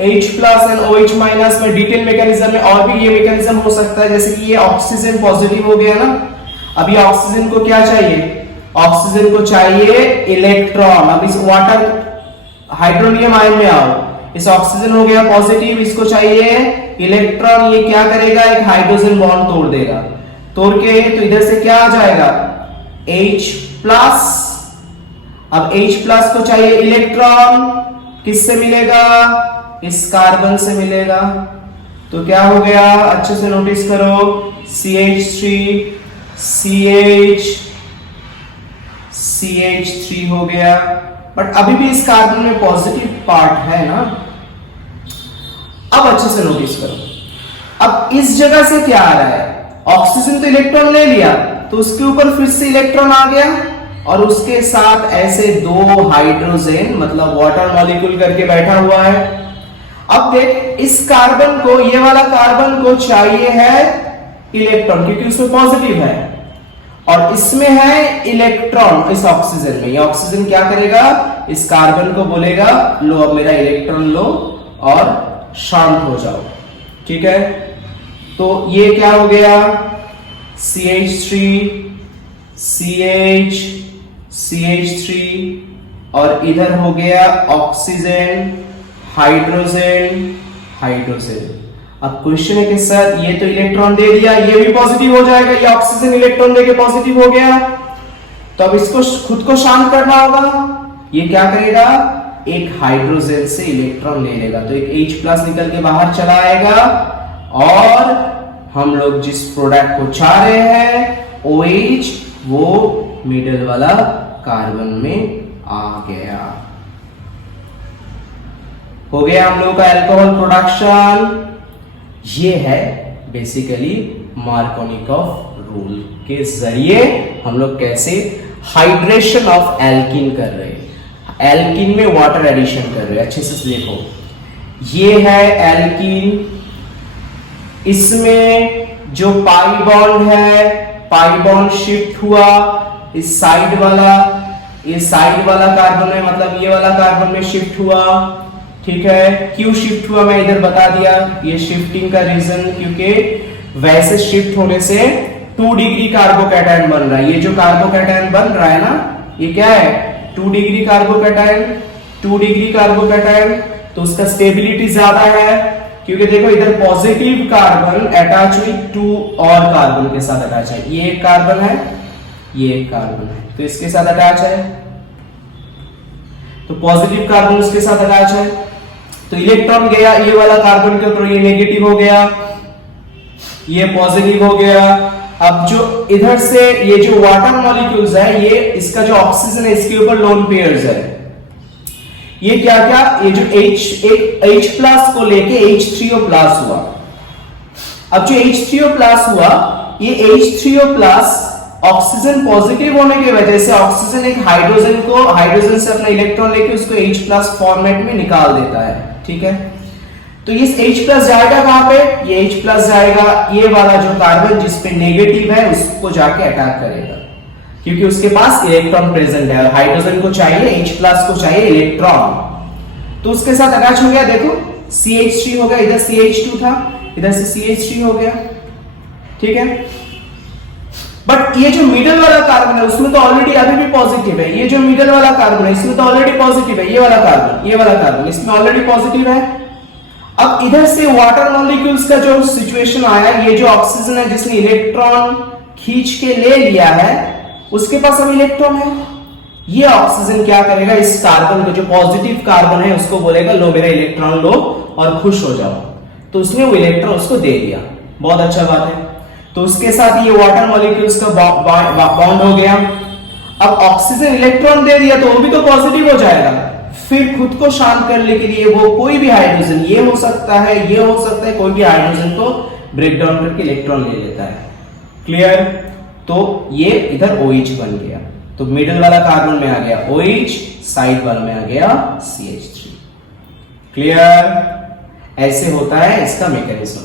H plus and OH minus में डिटेल मैकेनिज्म में और भी ये मैकेनिज्म हो सकता है। जैसे कि ये ऑक्सीजन पॉजिटिव हो गया ना, अभी ऑक्सीजन को क्या चाहिए? ऑक्सीजन को चाहिए इलेक्ट्रॉन। अब इस वाटर हाइड्रोनियम आयन में आओ, इस ऑक्सीजन हो गया पॉजिटिव, इसको चाहिए इलेक्ट्रॉन। ये क्या करेगा? एक हाइड्रोजन बॉन्ड तोड़ देगा। तोड़ के तो इधर से क्या आ जाएगा? H plus. अब H प्लस को चाहिए इलेक्ट्रॉन, किससे मिलेगा? इस कार्बन से मिलेगा। तो क्या हो गया? अच्छे से नोटिस करो, CH3 CH3 हो गया। बट अभी भी इस कार्बन में पॉजिटिव पार्ट है ना। अब अच्छे से नोटिस करो, अब इस जगह से क्या आ रहा है? ऑक्सीजन तो इलेक्ट्रॉन ले लिया, तो उसके ऊपर फिर से इलेक्ट्रॉन आ गया और उसके साथ ऐसे 2 हाइड्रोजन मतलब वाटर मॉलिक्यूल करके बैठा हुआ है। अब देख, इस कार्बन को, ये वाला कार्बन को चाहिए है इलेक्ट्रॉन, क्योंकि उसमें पॉजिटिव है और इसमें है इलेक्ट्रॉन इस ऑक्सीजन में। ये ऑक्सीजन क्या करेगा? इस कार्बन को बोलेगा लो अब मेरा इलेक्ट्रॉन लो और शांत हो जाओ, ठीक है। तो ये क्या हो गया, CH3 CH CH3 और इधर हो गया ऑक्सीजन हाइड्रोजन हाइड्रोजन। अब क्वेश्चन है कि सर ये तो इलेक्ट्रॉन दे दिया, ये भी पॉजिटिव हो जाएगा, ये ऑक्सीजन इलेक्ट्रॉन देके पॉजिटिव हो गया, तो अब इसको खुद को शांत करना होगा। ये क्या करेगा, एक हाइड्रोजन से इलेक्ट्रॉन ले लेगा, तो एक H+ निकल के बाहर चला आएगा और हम लोग जिस प्रोडक्ट को चाह रहे हैं OH, वो मिडल वाला कार्बन में आ गया। हो गया हम लोग का अल्कोहल प्रोडक्शन। ये है बेसिकली मार्कोनिकॉफ रूल के जरिए हम लोग कैसे हाइड्रेशन ऑफ एल्कीन कर रहे हैं, एल्कीन में वाटर एडिशन कर रहे हैं। अच्छे से देखो, ये है एल्कीन, इसमें जो पाई बॉन्ड है, पाई बॉन्ड शिफ्ट हुआ इस साइड वाला, ये साइड वाला कार्बन है, मतलब ये वाला कार्बन में शिफ्ट हुआ, ठीक है। क्यों शिफ्ट हुआ मैं इधर बता दिया, ये शिफ्टिंग का रीजन क्योंकि वैसे शिफ्ट होने से 2 डिग्री कार्बोकैटायन बन रहा है। ये जो कार्बोकैटायन बन रहा है ना, ये क्या है, 2 डिग्री कार्बोकैटायन, 2 डिग्री कार्बोकैटायन, तो उसका स्टेबिलिटी ज्यादा है क्योंकि देखो इधर पॉजिटिव कार्बन अटैच हुई 2 और कार्बन के साथ अटैच है, ये एक कार्बन है, ये एक कार्बन है, तो इसके साथ अटैच है, तो पॉजिटिव कार्बन उसके साथ अटैच है, तो इलेक्ट्रॉन गया ये वाला कार्बन के ऊपर, ये नेगेटिव हो गया, ये पॉजिटिव हो गया। अब जो इधर से ये जो वाटर मॉलिक्यूल्स है, ये इसका जो ऑक्सीजन है इसके ऊपर लोन पेयर्स है, ये क्या क्या, ये जो H+ को लेके H3O+ हुआ। अब जो H3O+ हुआ, ये H3O+ ऑक्सीजन पॉजिटिव होने की वजह से ऑक्सीजन एक हाइड्रोजन से अपना इलेक्ट्रॉन लेके उसको H+ फॉर्मेट में निकाल देता है, ठीक है। तो ये H+ जाएगा कहां पे, ये H+ जाएगा ये वाला जो कार्बन जिस पे नेगेटिव है उसको जाके अटैक करेगा, क्योंकि उसके पास इलेक्ट्रॉन प्रेजेंट है और हाइड्रोजन को चाहिए, H+ को चाहिए इलेक्ट्रॉन, तो उसके साथ अटैच हो गया। देखो CH3 हो गया, इधर CH2 था, इधर से CH3 हो गया, ठीक है। बट ये जो मिडल वाला कार्बन है उसमें तो ऑलरेडी अभी भी पॉजिटिव है, ये जो मिडल वाला कार्बन है इसमें तो ऑलरेडी पॉजिटिव है, ये वाला कार्बन इसमें ऑलरेडी पॉजिटिव है। अब इधर से वाटर मॉलिक्यूल्स का जो सिचुएशन आया, ये जो ऑक्सीजन है जिसने इलेक्ट्रॉन खींच के ले लिया है उसके पास अब इलेक्ट्रॉन है, ये ऑक्सीजन क्या करेगा, इस कार्बन को जो पॉजिटिव कार्बन है उसको बोलेगा लो मेरा इलेक्ट्रॉन लो और खुश हो जाओ, तो उसने वो इलेक्ट्रॉन उसको दे दिया, बहुत अच्छा बात है। तो उसके साथ ये वाटर मॉलिक्यूल्स का बॉन्ड हो गया। अब ऑक्सीजन इलेक्ट्रॉन दे दिया तो वो भी तो पॉजिटिव हो जाएगा, फिर खुद को शांत करने के लिए वो कोई भी हाइड्रोजन, ये हो सकता है, ये हो सकता है, कोई भी हाइड्रोजन को ब्रेक डाउन करके इलेक्ट्रॉन ले लेता है, क्लियर। तो ये इधर OH बन गया, तो मिडिल वाला कार्बन में आ गया OH, साइड वाला में आ गया CH3, क्लियर। ऐसे होता है इसका मैकेनिज्म।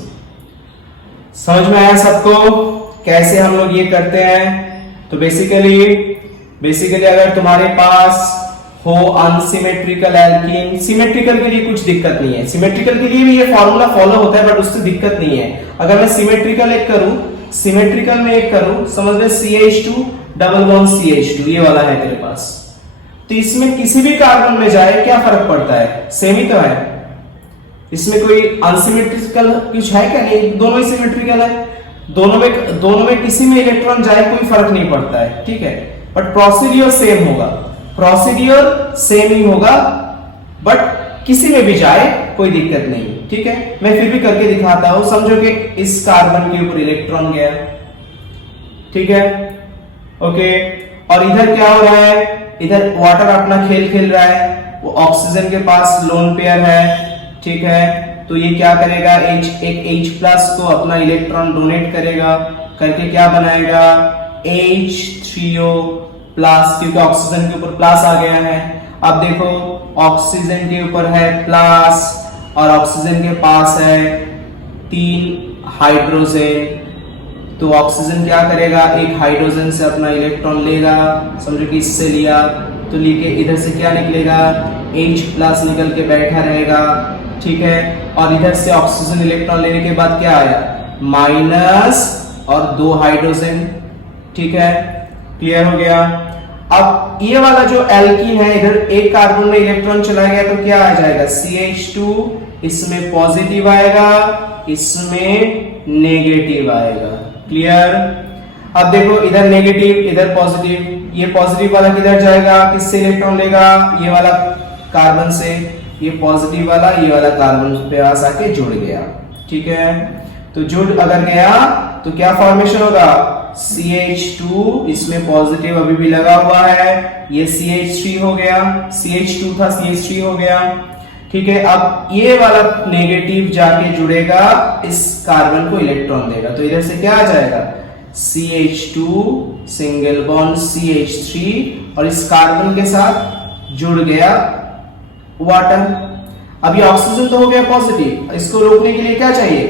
समझ में आया सबको कैसे हम लोग ये करते हैं। तो बेसिकली अगर तुम्हारे पास हो अनसिमेट्रिकल एल्कीन, सिमेट्रिकल के लिए कुछ दिक्कत नहीं है, सिमेट्रिकल के लिए भी ये फॉर्मूला फॉलो होता है बट उससे दिक्कत नहीं है। अगर मैं सिमेट्रिकल में एक करूं, समझ ले CH2 डबल बॉन्ड CH2 ये वाला है तेरे पास, तो इसमें किसी भी कार्बन में जाए क्या फर्क पड़ता है, सेम ही तो है, इसमें कोई अनसिमेट्रिकल कुछ है क्या, नहीं, दोनों ही सिमेट्रिकल है, दोनों में किसी में इलेक्ट्रॉन जाए कोई फर्क नहीं पड़ता है, ठीक है। बट प्रोसीड्यूर सेम होगा, प्रोसीड्यूर सेम ही होगा, बट किसी में भी जाए कोई दिक्कत नहीं, ठीक है। मैं फिर भी करके दिखाता हूं, समझो कि इस कार्बन के ऊपर इलेक्ट्रॉन गया, ठीक है, ओके। और इधर क्या हो रहा है, इधर वाटर अपना खेल रहा है, वो ऑक्सीजन के पास लोन पेयर है, ठीक है। तो ये क्या करेगा, एक H+ को अपना इलेक्ट्रॉन डोनेट करेगा, करके क्या बनाएगा H3O+, क्योंकि ऑक्सीजन के ऊपर प्लस आ गया है। अब देखो ऑक्सीजन के ऊपर है प्लस और ऑक्सीजन के पास है 3 हाइड्रोजन, तो ऑक्सीजन क्या करेगा, एक हाइड्रोजन से अपना इलेक्ट्रॉन लेगा, समझो कि इससे लिया, तो लेके इधर से क्या निकलेगा H+ निकल के बैठा रहेगा, ठीक है, और इधर से ऑक्सीजन इलेक्ट्रॉन लेने के बाद क्या आया, माइनस और 2 हाइड्रोजन, ठीक है, क्लियर हो गया। अब ये वाला जो एल्कीन है, इधर एक कार्बन में इलेक्ट्रॉन चला गया तो क्या आ जाएगा, CH2, इसमें पॉजिटिव आएगा, इसमें नेगेटिव आएगा, क्लियर। अब देखो इधर नेगेटिव इधर पॉजिटिव, ये पॉजिटिव वाला किधर जाएगा, किससे इलेक्ट्रॉन लेगा, ये वाला कार्बन से, ये पॉजिटिव वाला ये वाला कार्बन पे पास आके जुड़ गया, ठीक है। तो जुड़ अगर गया तो क्या फॉर्मेशन होगा, CH2, इसमें पॉजिटिव अभी भी लगा हुआ है, ये CH3 हो गया, CH2 था CH3 हो गया, ठीक है। अब ये वाला नेगेटिव जाके जुड़ेगा, इस कार्बन को इलेक्ट्रॉन देगा, तो इधर से क्या आ जाएगा, CH2 सिंगल बॉन्ड CH3, और इस कार्बन के साथ जुड़ गया वाटर। अब ये ऑक्सीजन तो हो गया पॉजिटिव, इसको रोकने के लिए क्या चाहिए,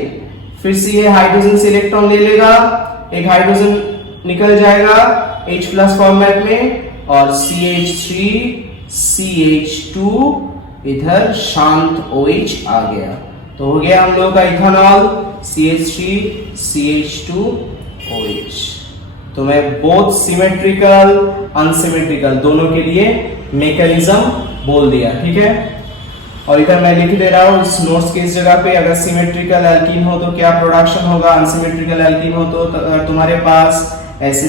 फिर से ये हाइड्रोजन से इलेक्ट्रॉन ले लेगा, एक हाइड्रोजन निकल जाएगा H+ फॉर्मेट में, और CH3 CH2 इधर शांत OH आ गया, तो हो गया हम लोग का इथेनॉल, CH3 CH2 OH। तो मैं बोथ सिमेट्रिकल अनसिमेट्रिकल दोनों के लिए मैकेनिज्म बोल दिया, ठीक है। और इधर मैं लिख दे रहा हूं इस नोट्स के इस जगह पे, अगर सिमेट्रिकल एल्कीन हो तो क्या प्रोडक्शन होगा, अनसिमेट्रिकल एल्कीन हो तो अगर तुम्हारे पास ऐसे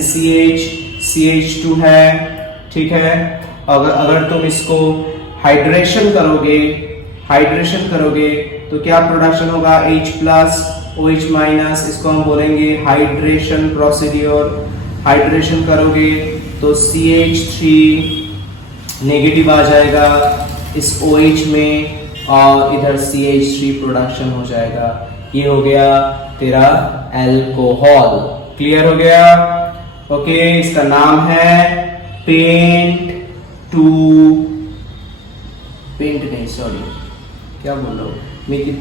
CH2 है, ठीक है, अगर तुम इसको हाइड्रेशन करोगे तो क्या प्रोडक्शन होगा, H+ OH-, इसको हम बोलेंगे हाइड्रेशन प्रोसीड्योर। हाइड्रेशन करोगे तो CH3 नेगेटिव आ जाएगा इस OH में, और इधर CH3 प्रोडक्शन हो जाएगा, ये हो गया तेरा अल्कोहल, क्लियर हो गया। ओके, इसका नाम है पेंट नहीं, सॉरी क्या बोल रहा हूं, मेक इट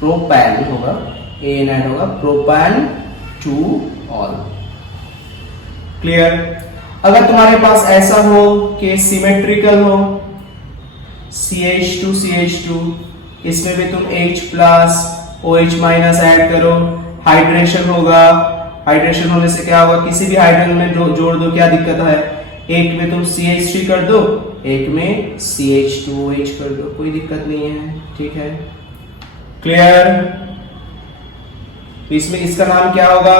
प्रोपैन होगा, AN होगा, प्रोपैन टू ऑल, क्लियर। अगर तुम्हारे पास ऐसा हो कि सिमेट्रिकल हो, CH2 इसमें भी तुम H+ OH- ऐड करो, हाइड्रेशन होगा, हाइड्रेशन होने से क्या होगा, किसी भी हाइड्रोजन में जोड़ दो, क्या दिक्कत है, एक में तुम CH3 कर दो, एक में CH2OH कर दो, कोई दिक्कत नहीं है, ठीक है, क्लियर। तो इसमें इसका नाम क्या होगा,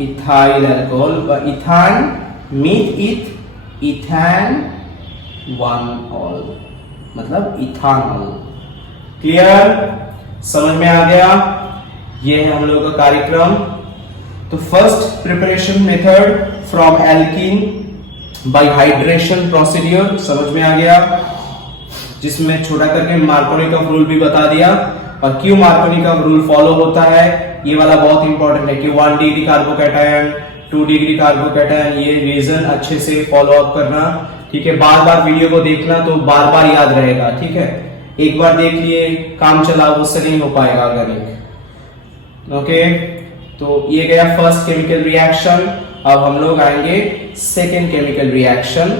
ethyl alcohol, ethane myth ethane 1 all, मतलब इथानॉल, क्लियर, समझ में आ गया। ये है हम लोगों का कार्यक्रम। तो first preparation method from alkene bye hydration procedure समझ में आ गया, जिसमें छोटा करके मार्कोनिकॉफ रूल भी बता दिया, और क्यों मार्कोनिकॉफ रूल फॉलो होता है ये वाला बहुत इंपॉर्टेंट है कि 1 डिग्री कार्बोकैटायन 2 डिग्री कार्बोकैटायन, ये रीजन अच्छे से फॉलो अप करना, ठीक है। बार बार वीडियो को देखना तो बार बार याद रहेगा, ठीक है, एक बार देख लिए काम चला, उससे नहीं हो पाएगा ऑर्गेनिक। ओके, तो ये गया फर्स्ट केमिकल रिएक्शन। अब हम लोग आएंगे सेकेंड केमिकल रिएक्शन,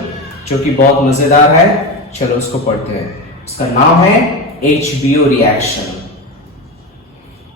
जो कि बहुत मजेदार है, चलो उसको पढ़ते हैं। इसका नाम है HBO रिएक्शन।